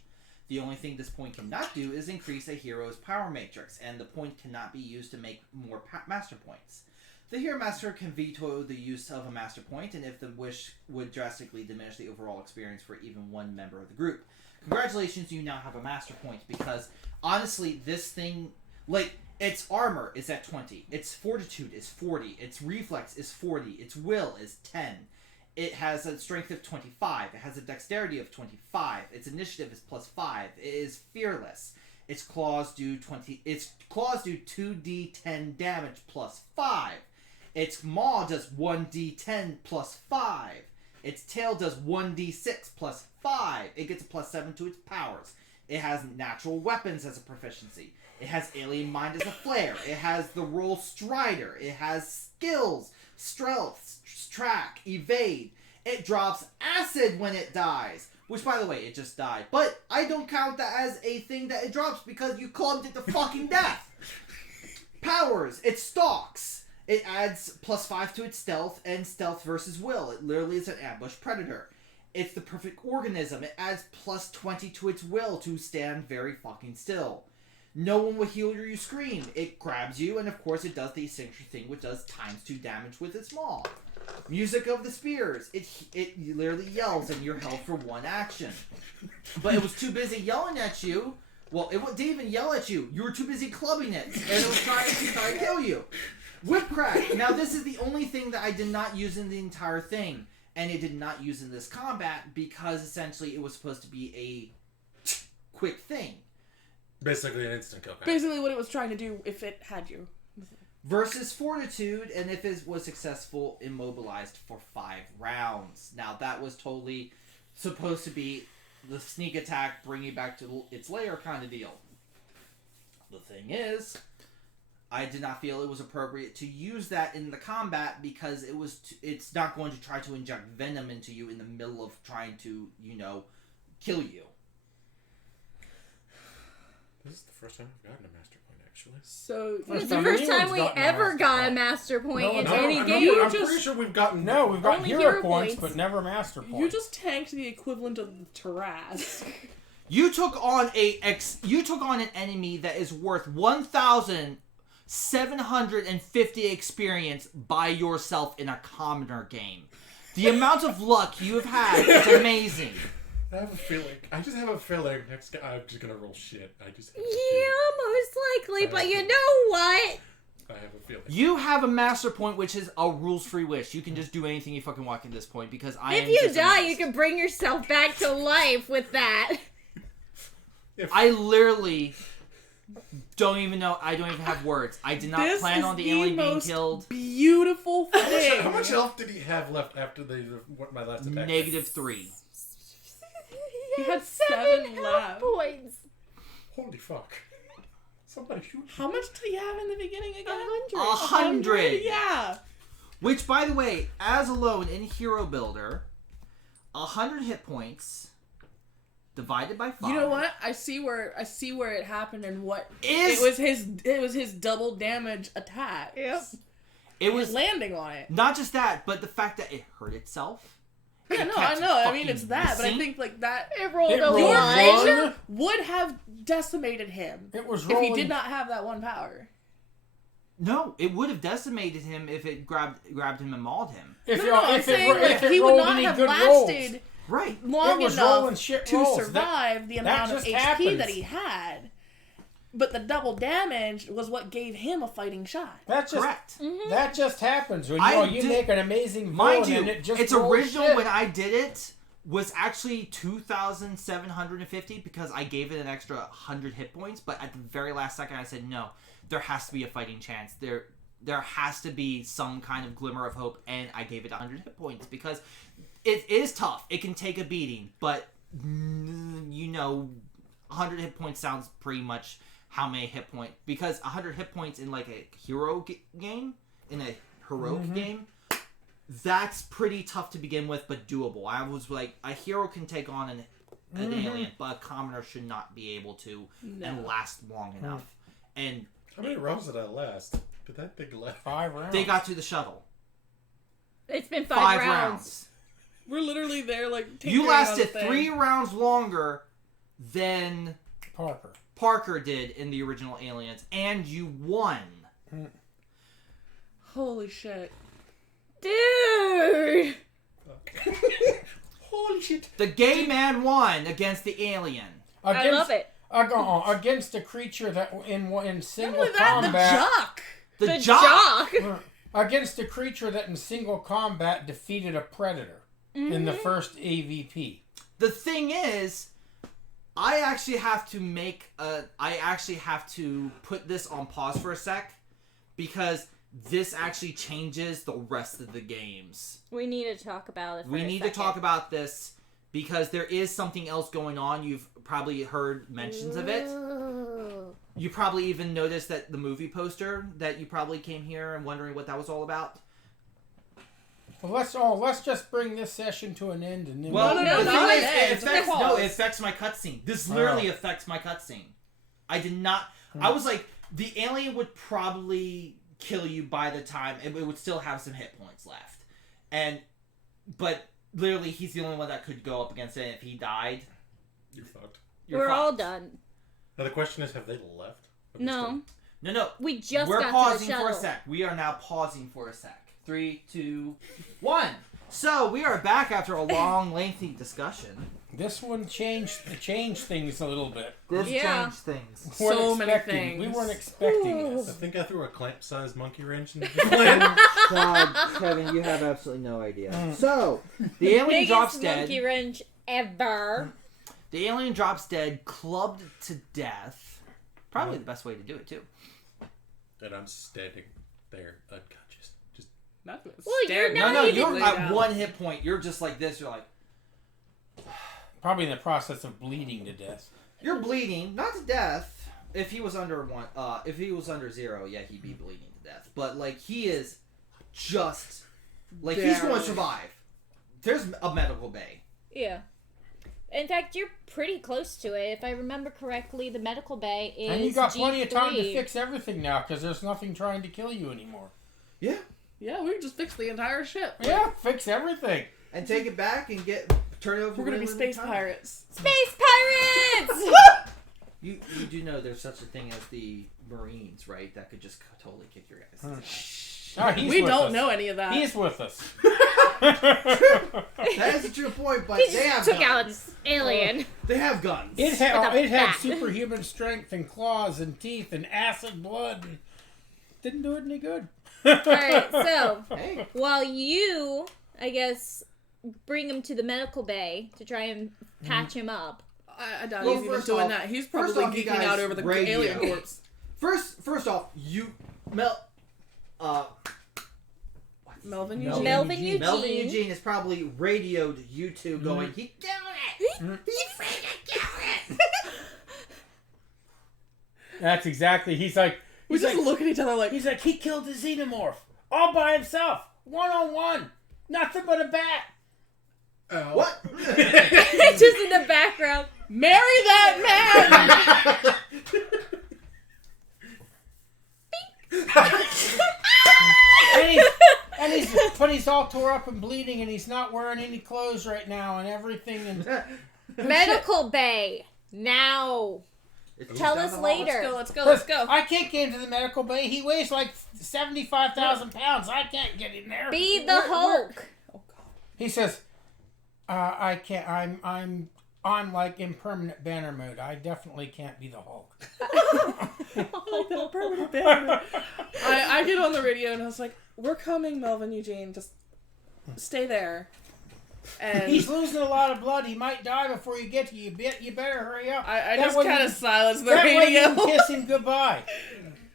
The only thing this point cannot do is increase a hero's power matrix, and the point cannot be used to make more master points. The Hero Master can veto the use of a master point, and if the wish would drastically diminish the overall experience for even 1 member of the group. Congratulations, you now have a master point, because honestly, this thing, like, its armor is at 20, its fortitude is 40, its reflex is 40, its will is 10. It has a strength of 25, it has a dexterity of 25, its initiative is +5, it is fearless. Its claws do 2d10 damage +5. Its maw does 1d10 +5. Its tail does 1d6 +5. It gets a +7 to its powers. It has natural weapons as a proficiency. It has alien mind as a flare. It has the role strider. It has skills, stealth, track, evade. It drops acid when it dies. Which, by the way, it just died. But I don't count that as a thing that it drops because you clubbed it to fucking death. Powers. It stalks. It adds +5 to its stealth and stealth versus will. It literally is an ambush predator. It's the perfect organism. It adds +20 to its will to stand very fucking still. No one will heal you scream. It grabs you, and of course it does the essential thing, which does ×2 damage with its maw. Music of the Spears. It literally yells, and you're held for 1 action. But it was too busy yelling at you. Well, it didn't even yell at you. You were too busy clubbing it, and it was trying to kill you. Whip crack. Now, this is the only thing that I did not use in the entire thing, and it did not use in this combat because essentially it was supposed to be a quick thing. Basically an instant kill. Basically what it was trying to do if it had you. Versus Fortitude, and if it was successful, immobilized for 5 rounds. Now, that was totally supposed to be the sneak attack, bring you back to its lair kind of deal. the thing is, I did not feel it was appropriate to use that in the combat because it's not going to try to inject venom into you in the middle of trying to, kill you. This is the first time I've gotten a master point, actually. So It's the first time we ever got a master point in any game. I'm pretty sure we've gotten... No, we've got Only hero hero points, points. but never master points. you just tanked the equivalent of Taras. You took on an enemy that is worth 1,750 experience by yourself in a commoner game. The amount of luck you have had is amazing. I have a feeling next guy I'm just gonna roll shit. I just have a Yeah, most likely, but you know what? feeling. I have a feeling. You have a master point, which is a rules-free wish. You can just do anything you fucking want at this point because If you die, you can bring yourself back to life with that. I literally don't even know. I don't even have words. I did not This plan is on the the alien being most killed. Beautiful thing. How much health did he have left after my last attack? -3. He had 7 health left. points. Holy fuck. Somebody shoot me. How much did he have in the beginning again? 100. Yeah. Which, by the way, as alone in Hero Builder, 100 hit points divided by 5. You know what? I see where it happened and what Is it was his double damage attack. Yep. it was landing on it. not just that, but the fact that it hurt itself. Yeah, It no, kept I know. I mean, fucking it's that, but I missing. think like that. It rolled It a rolled Your one. one. laser would have decimated him It was if rolling. he did not have that one power. No, it would have decimated him if it grabbed him and mauled him. If, No, I'm saying if it he would rolled not any have good lasted rolls. Right. long It was rolling enough shit to rolls. survive the that amount of just HP happens. that he had. But the double damage was what gave him a fighting shot. That just Correct. that just happens when I you did- make an amazing Mind villain you, and it just its rolls original shit. when I did it was actually 2,750 because I gave it an extra 100 hit points. But at the very last second, I said no. There has to be a fighting chance. There has to be some kind of glimmer of hope, and I gave it 100 hit points because it is tough. It can take a beating, but 100 hit points sounds pretty much how many hit points, because 100 hit points in like a hero game, in a heroic game, that's pretty tough to begin with, but doable. I was like, a hero can take on an alien, but a commoner should not be able to and last long enough. And How many rounds did I last? Did that thing last? 5 rounds. they got to the shuttle. It's been 5 5 rounds. rounds. We're literally there, like You tinkering lasted on the thing. 3 rounds longer than Parker. did in the original Aliens, and you won. Holy shit! Dude! Holy shit. The gay man won against the alien. I love it. Against a creature that in Not single only that, the combat. jock. The jock. Against a creature that in single combat defeated a predator in the first AVP. The thing is, I actually have to put this on pause for a sec because this actually changes the rest of the games. We need to talk about it. We need to talk about this because there is something else going on. You've probably heard mentions of it. You probably even noticed that the movie poster that you probably came here and wondering what that was all about. Well, let's just bring this session to an end and then. Well, no, the not thing is, an it end. affects, Pause. no, it affects my cutscene. This literally affects my cutscene. I did not. I was like, the alien would probably kill you by the time it would still have some hit points left, but literally he's the only one that could go up against it. And if he died, You're fucked. We're all done. Now the question is, have they left? Are they No. No. We just We're got to the pausing shuttle. for a sec. We are now pausing for a sec. 3, 2, 1. So we are back after a long, lengthy discussion. This one changed things a little bit. This Yeah. changed things. So many things. We weren't expecting still... I this. think I threw a clamp-sized monkey wrench into the plan. God, Kevin, you have absolutely no idea. So, the alien drops Biggest dead. monkey wrench ever. The alien drops dead, clubbed to death. Probably the best way to do it, too. And I'm standing there unconscious. Just Well, you're No, not you're even- at 1 hit point. You're just like this. You're like... Probably in the process of bleeding to death. You're bleeding. Not to death. if he was under if he was under 0, yeah, he'd be bleeding to death. But like he is just like he's going to survive. There's a medical bay. Yeah. In fact, you're pretty close to it. If I remember correctly, the medical bay is And you got G3. plenty of time to fix everything now, because there's nothing trying to kill you anymore. Yeah. Yeah, we can just fix the entire ship. Yeah, fix everything. And take it back and turn it over. We're gonna be to space pirates. Space pirates! You do know there's such a thing as the Marines, right? That could just totally kick your guys' ass. Oh, he's We with don't us. know any of that. He's with us. That is a true point, but He they have just took out an guns. alien. They have guns. It With a had bat. superhuman strength and claws and teeth and acid blood. And didn't do it any good. Alright, so, Hey. while you, I guess, bring him to the medical bay to try and patch him up. I doubt Well, he's even first doing off- that. He's first probably off, you geeking guys out over the radio. alien corpse. First off, Melvin Melvin Eugene. Melvin Eugene. Melvin Eugene has probably radioed you two going, he killed it! Mhm. He freaking killed it! That's exactly. He's like, We just look at each other like, he killed the xenomorph all by himself, 1-on-1, nothing but a bat. What? Just in the background. marry that man! But he's all tore up and bleeding, and he's not wearing any clothes right now, and everything. And Medical bay. Now. Tell us later. Let's go. I can't get into the medical bay. He weighs like 75,000 pounds. I can't get in there. Be the Hulk. Oh god. He says, "I can't. I'm like in permanent banner mode. I definitely can't be the Hulk." I get on the radio and I was like, we're coming, Melvin Eugene. Just stay there. And He's losing a lot of blood. He might die before you get to you. You better hurry up. I That just way kind you- of silenced the That way you radio. can kiss him goodbye.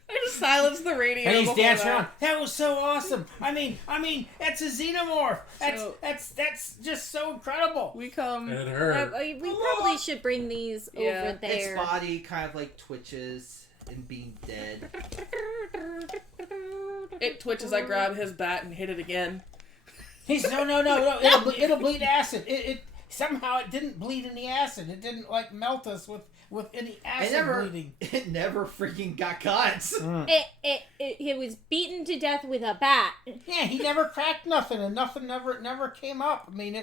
I just silenced the radio. And he's before dancing that. around. That was so awesome. I mean, that's a xenomorph. So- That's just so incredible. We come. It hurt. We probably should bring these Yeah. over there. Its body kind of like twitches and being dead. It twitches. I grab his bat and hit it again. He's no. It'll bleed acid. It somehow it didn't bleed any acid. It didn't like melt us with any acid bleeding. It never freaking got cut. It was beaten to death with a bat. Yeah, he never cracked nothing, and nothing never came up. I mean,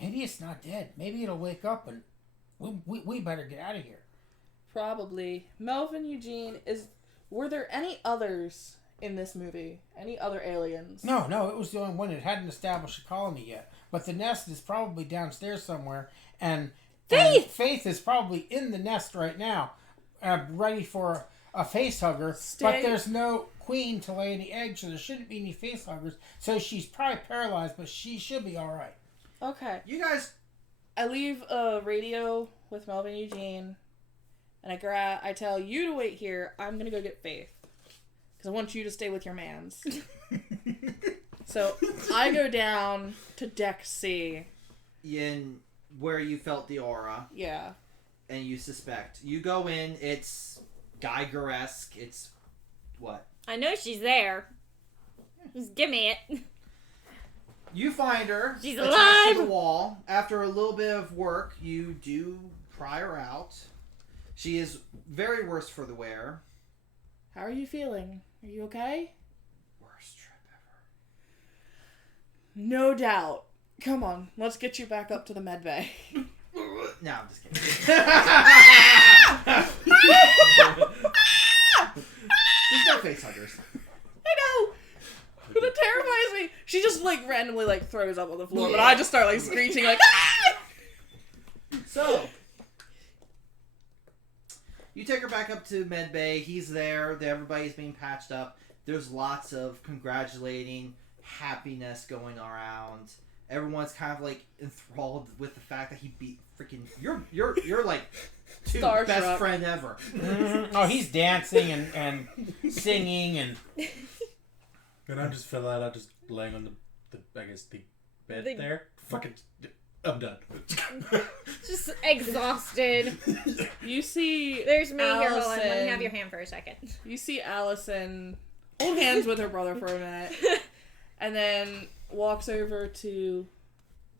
maybe it's not dead. Maybe it'll wake up, and we better get out of here. Probably. Melvin Eugene were there any others in this movie? Any other aliens? No, it was the only one that hadn't established a colony yet. But the nest is probably downstairs somewhere, and Faith is probably in the nest right now, ready for a face hugger. But there's no queen to lay any eggs, so there shouldn't be any face huggers. So she's probably paralyzed, but she should be all right. Okay. You guys, I leave a radio with Melvin Eugene, and I tell you to wait here. I'm gonna go get Faith, because I want you to stay with your mans. So I go down to Deck C. in where you felt the aura, Yeah. and you suspect. You go in, it's Geiger-esque, it's what? I know she's there. Just give me it. You find her She's attached alive! to the wall. After a little bit of work, you do pry her out. She is very worse for the wear. How are you feeling? Are you okay? Worst trip ever. No doubt. Come on, let's get you back up to the med bay. No, I'm just kidding. There's no face huggers. I know! But it terrifies me. She just randomly throws up on the floor, but I just start screeching ah! So, you take her back up to Med Bay. He's there. Everybody's being patched up. There's lots of congratulating, happiness going around. Everyone's kind of enthralled with the fact that he beat freaking you're two Starstruck. best friend ever. Oh, he's dancing and singing and. And I just fell out. I just laying on the bed there. Fucking. I'm done. Just exhausted. You see There's me here. Hold on. Let me Allison. have your hand for a second. You see Allison hold hands with her brother for a minute, and then walks over to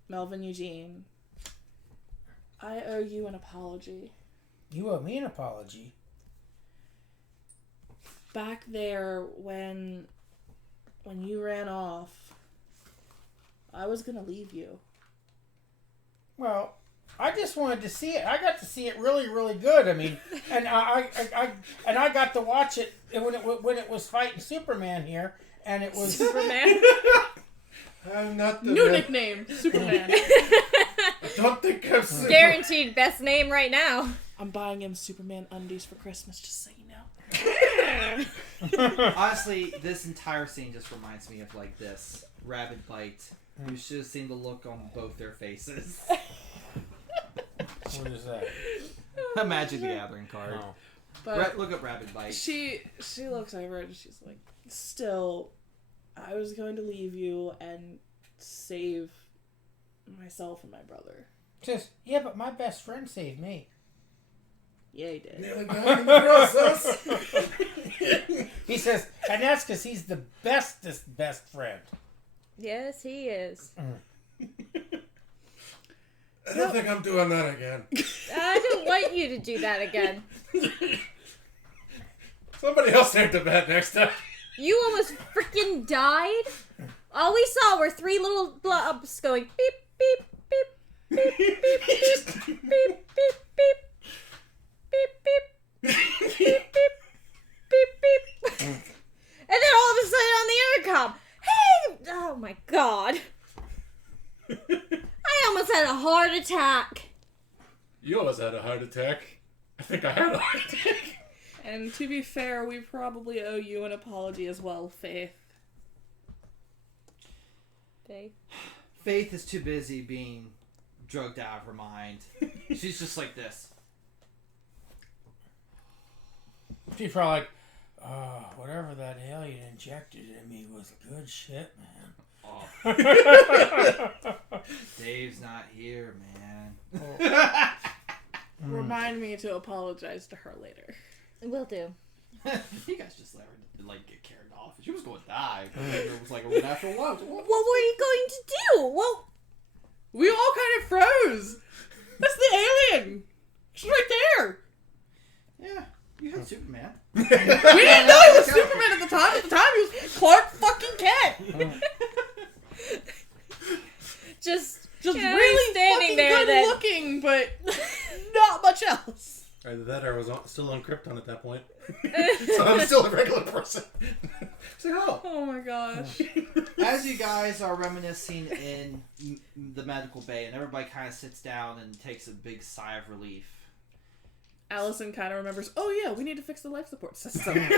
Melvin Eugene. I owe you an apology. You owe me an apology. Back there when you ran off, I was gonna leave you. Well, I just wanted to see it. I got to see it really, really good. I mean, and I got to watch it when it was fighting Superman here, and it was Superman. I'm not the New man. nickname, Superman. I don't think I'm Superman. Guaranteed best name right now. I'm buying him Superman undies for Christmas, just so you know. Honestly, this entire scene just reminds me of like this rabid bite. You should have seen the look on both their faces. what is that? Magic the Gathering card. Oh. But Look up rabid bite. she looks over and she's like, still, I was going to leave you and save myself and my brother. Just yeah, but my best friend saved me. Yeah, he did. Nearly died in the process. He says, and that's because he's the bestest best friend. Yes, he is. I don't think I'm doing that again. I don't want you to do that again. Somebody else take the bet next time. You almost freaking died. All we saw were 3 little blobs going beep, beep, beep, beep, beep, beep, beep, beep, beep, beep, beep, beep, beep, beep, beep, beep. And then all of a sudden on the intercom, hey! Oh my god. I almost had a heart attack. You almost had a heart attack. I think I had a heart attack. And to be fair, we probably owe you an apology as well, Faith. Faith is too busy being drugged out of her mind. She's just like this. She's probably like, whatever that alien injected in me was good shit, man. Oh. Dave's not here, man. Remind me to apologize to her later. Will do. You guys just let her like get carried off. She was going to die. It was like a natural love. What were you going to do? Well, We all kind of froze. That's the alien. She's right there. Yeah, you had Superman. We didn't know he was Superman at the time. At the time, he was Clark fucking Kent. just Really standing fucking there good then. looking, but not much else. Either that or I was still on Krypton at that point. So I'm still a regular person. So, oh. Oh my gosh. As you guys are reminiscing in the medical bay, and everybody kind of sits down and takes a big sigh of relief. Allison kind of remembers, oh yeah, we need to fix the life support system. We have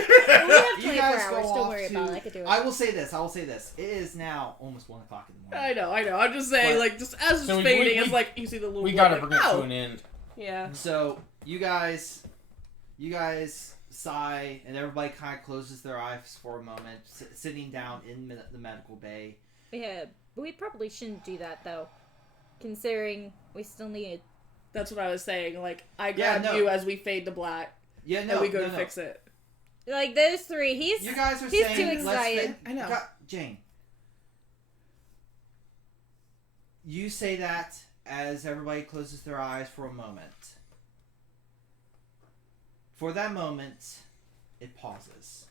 You 24 guys hours. go Don't off worry to... about it. I could do it. I will say this. It is now almost 1 o'clock in the morning. I know. I'm just saying, What? like, just as So it's we- fading, we- it's like, you see the little We light, gotta like, bring it oh. to an end. Yeah. So you guys sigh, and everybody kind of closes their eyes for a moment, sitting down in the medical bay. Yeah, but we probably shouldn't do that though, considering we still need. That's what I was saying. Like, I Yeah, grab no. you as we fade to black, Yeah, no, and we go no, to no. fix it. Like those 3, he's You guys are he's saying, too let's excited. I know. Jane. You say that as everybody closes their eyes for a moment. For that moment, it pauses.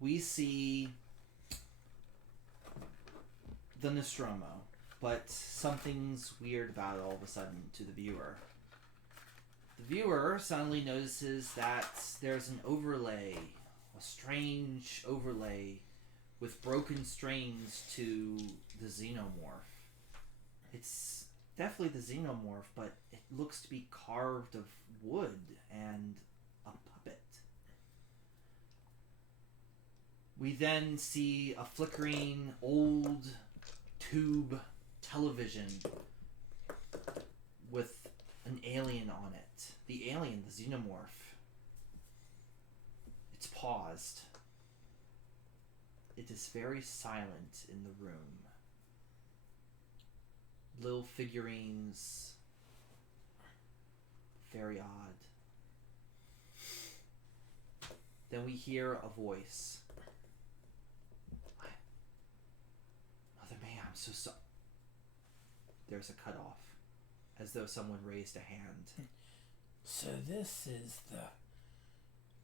We see the Nostromo, but something's weird about it all of a sudden to the viewer. The viewer suddenly notices that there's an overlay, a strange overlay with broken strings to the xenomorph. It's definitely the xenomorph, but it looks to be carved of wood and a puppet. We then see a flickering old tube television with an alien on it. The alien, the xenomorph. It's paused. It is very silent in the room. little figurines. Very odd. Then we hear a voice. Mother May, I'm so sorry. There's a cutoff, as though someone raised a hand. So this is the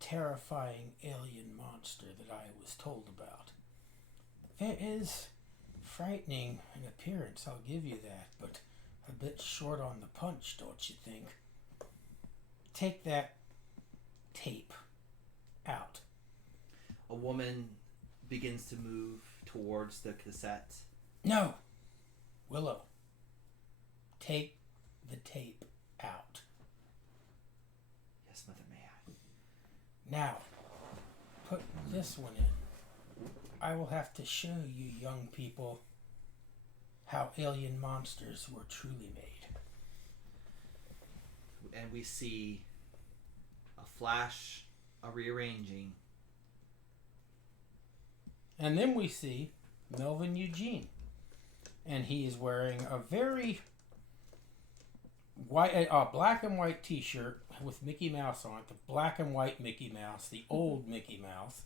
terrifying alien monster that I was told about. It is frightening in appearance, I'll give you that, but a bit short on the punch, don't you think? Take that tape out. A woman begins to move towards the cassette. No! Willow, take the tape out. Yes, Mother May I. Now, put this one in. I will have to show you young people how alien monsters were truly made. And we see a flash, a rearranging. And then we see Melvin Eugene. And he is wearing a very black and white t-shirt with Mickey Mouse on it. The black and white Mickey Mouse, the old Mickey Mouse.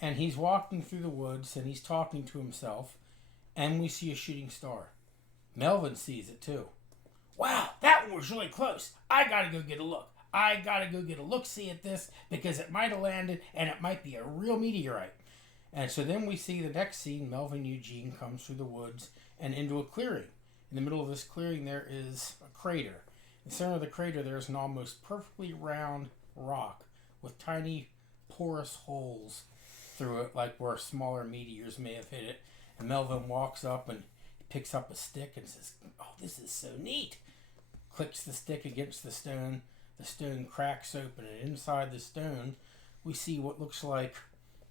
And he's walking through the woods and he's talking to himself. And we see a shooting star. Melvin sees it too. Wow, that one was really close. I gotta go get a look. I gotta go get a look-see at this because it might have landed and it might be a real meteorite. And so then we see the next scene. Melvin Eugene comes through the woods and into a clearing. In the middle of this clearing there is a crater. In the center of the crater there is an almost perfectly round rock with tiny porous holes through it, like where smaller meteors may have hit it. And Melvin walks up and picks up a stick and says, "Oh, this is so neat." Clicks the stick against the stone cracks open, and inside the stone we see what looks like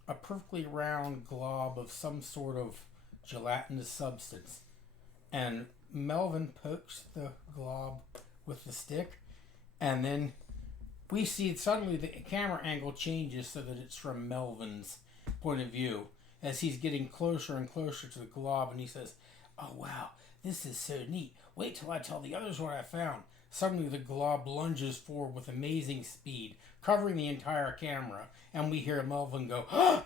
a perfectly round glob of some sort of gelatinous substance. And Melvin pokes the glob with the stick, and then we see suddenly the camera angle changes so that it's from Melvin's point of view as he's getting closer and closer to the glob, and he says, "Oh wow, this is so neat. Wait till I tell the others what I found." Suddenly the glob lunges forward with amazing speed, covering the entire camera, and we hear Melvin go, "Ah!"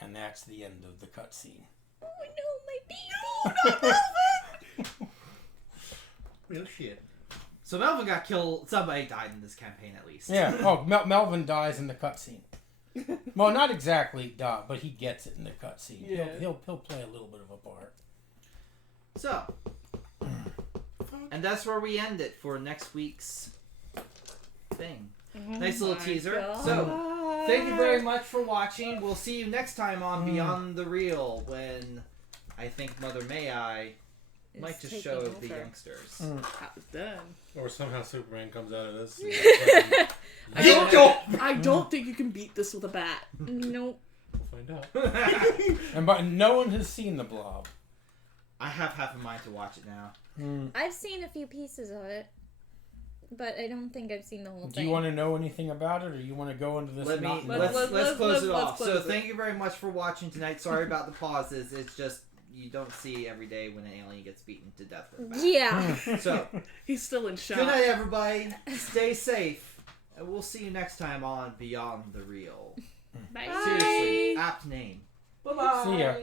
And that's the end of the cutscene. Oh no, my baby! No, not Melvin! Real shit. So Melvin got killed. Somebody died in this campaign at least. Yeah. Oh, Melvin dies in the cutscene. Well, not exactly die, but he gets it in the cutscene. Yeah. He'll play a little bit of a part. So, and that's where we end it for next week's thing. Nice little teaser. God. So, thank you very much for watching. We'll see you next time on Beyond the Real when I think Mother May I might just show the youngsters. That was done. Or somehow Superman comes out of this. I don't think you can beat this with a bat. Nope. We'll find out. But no one has seen the Blob. I have half a mind to watch it now. I've seen a few pieces of it, but I don't think I've seen the whole thing. Do you want to know anything about it, or you want to go into this? Let's close it off. So thank you very much for watching tonight. Sorry about the pauses. It's just you don't see every day when an alien gets beaten to death with a bat. Yeah. So He's still in shock. good night, everybody. Stay safe, and we'll see you next time on Beyond the Real. Bye. Seriously, apt name. Bye-bye. See ya.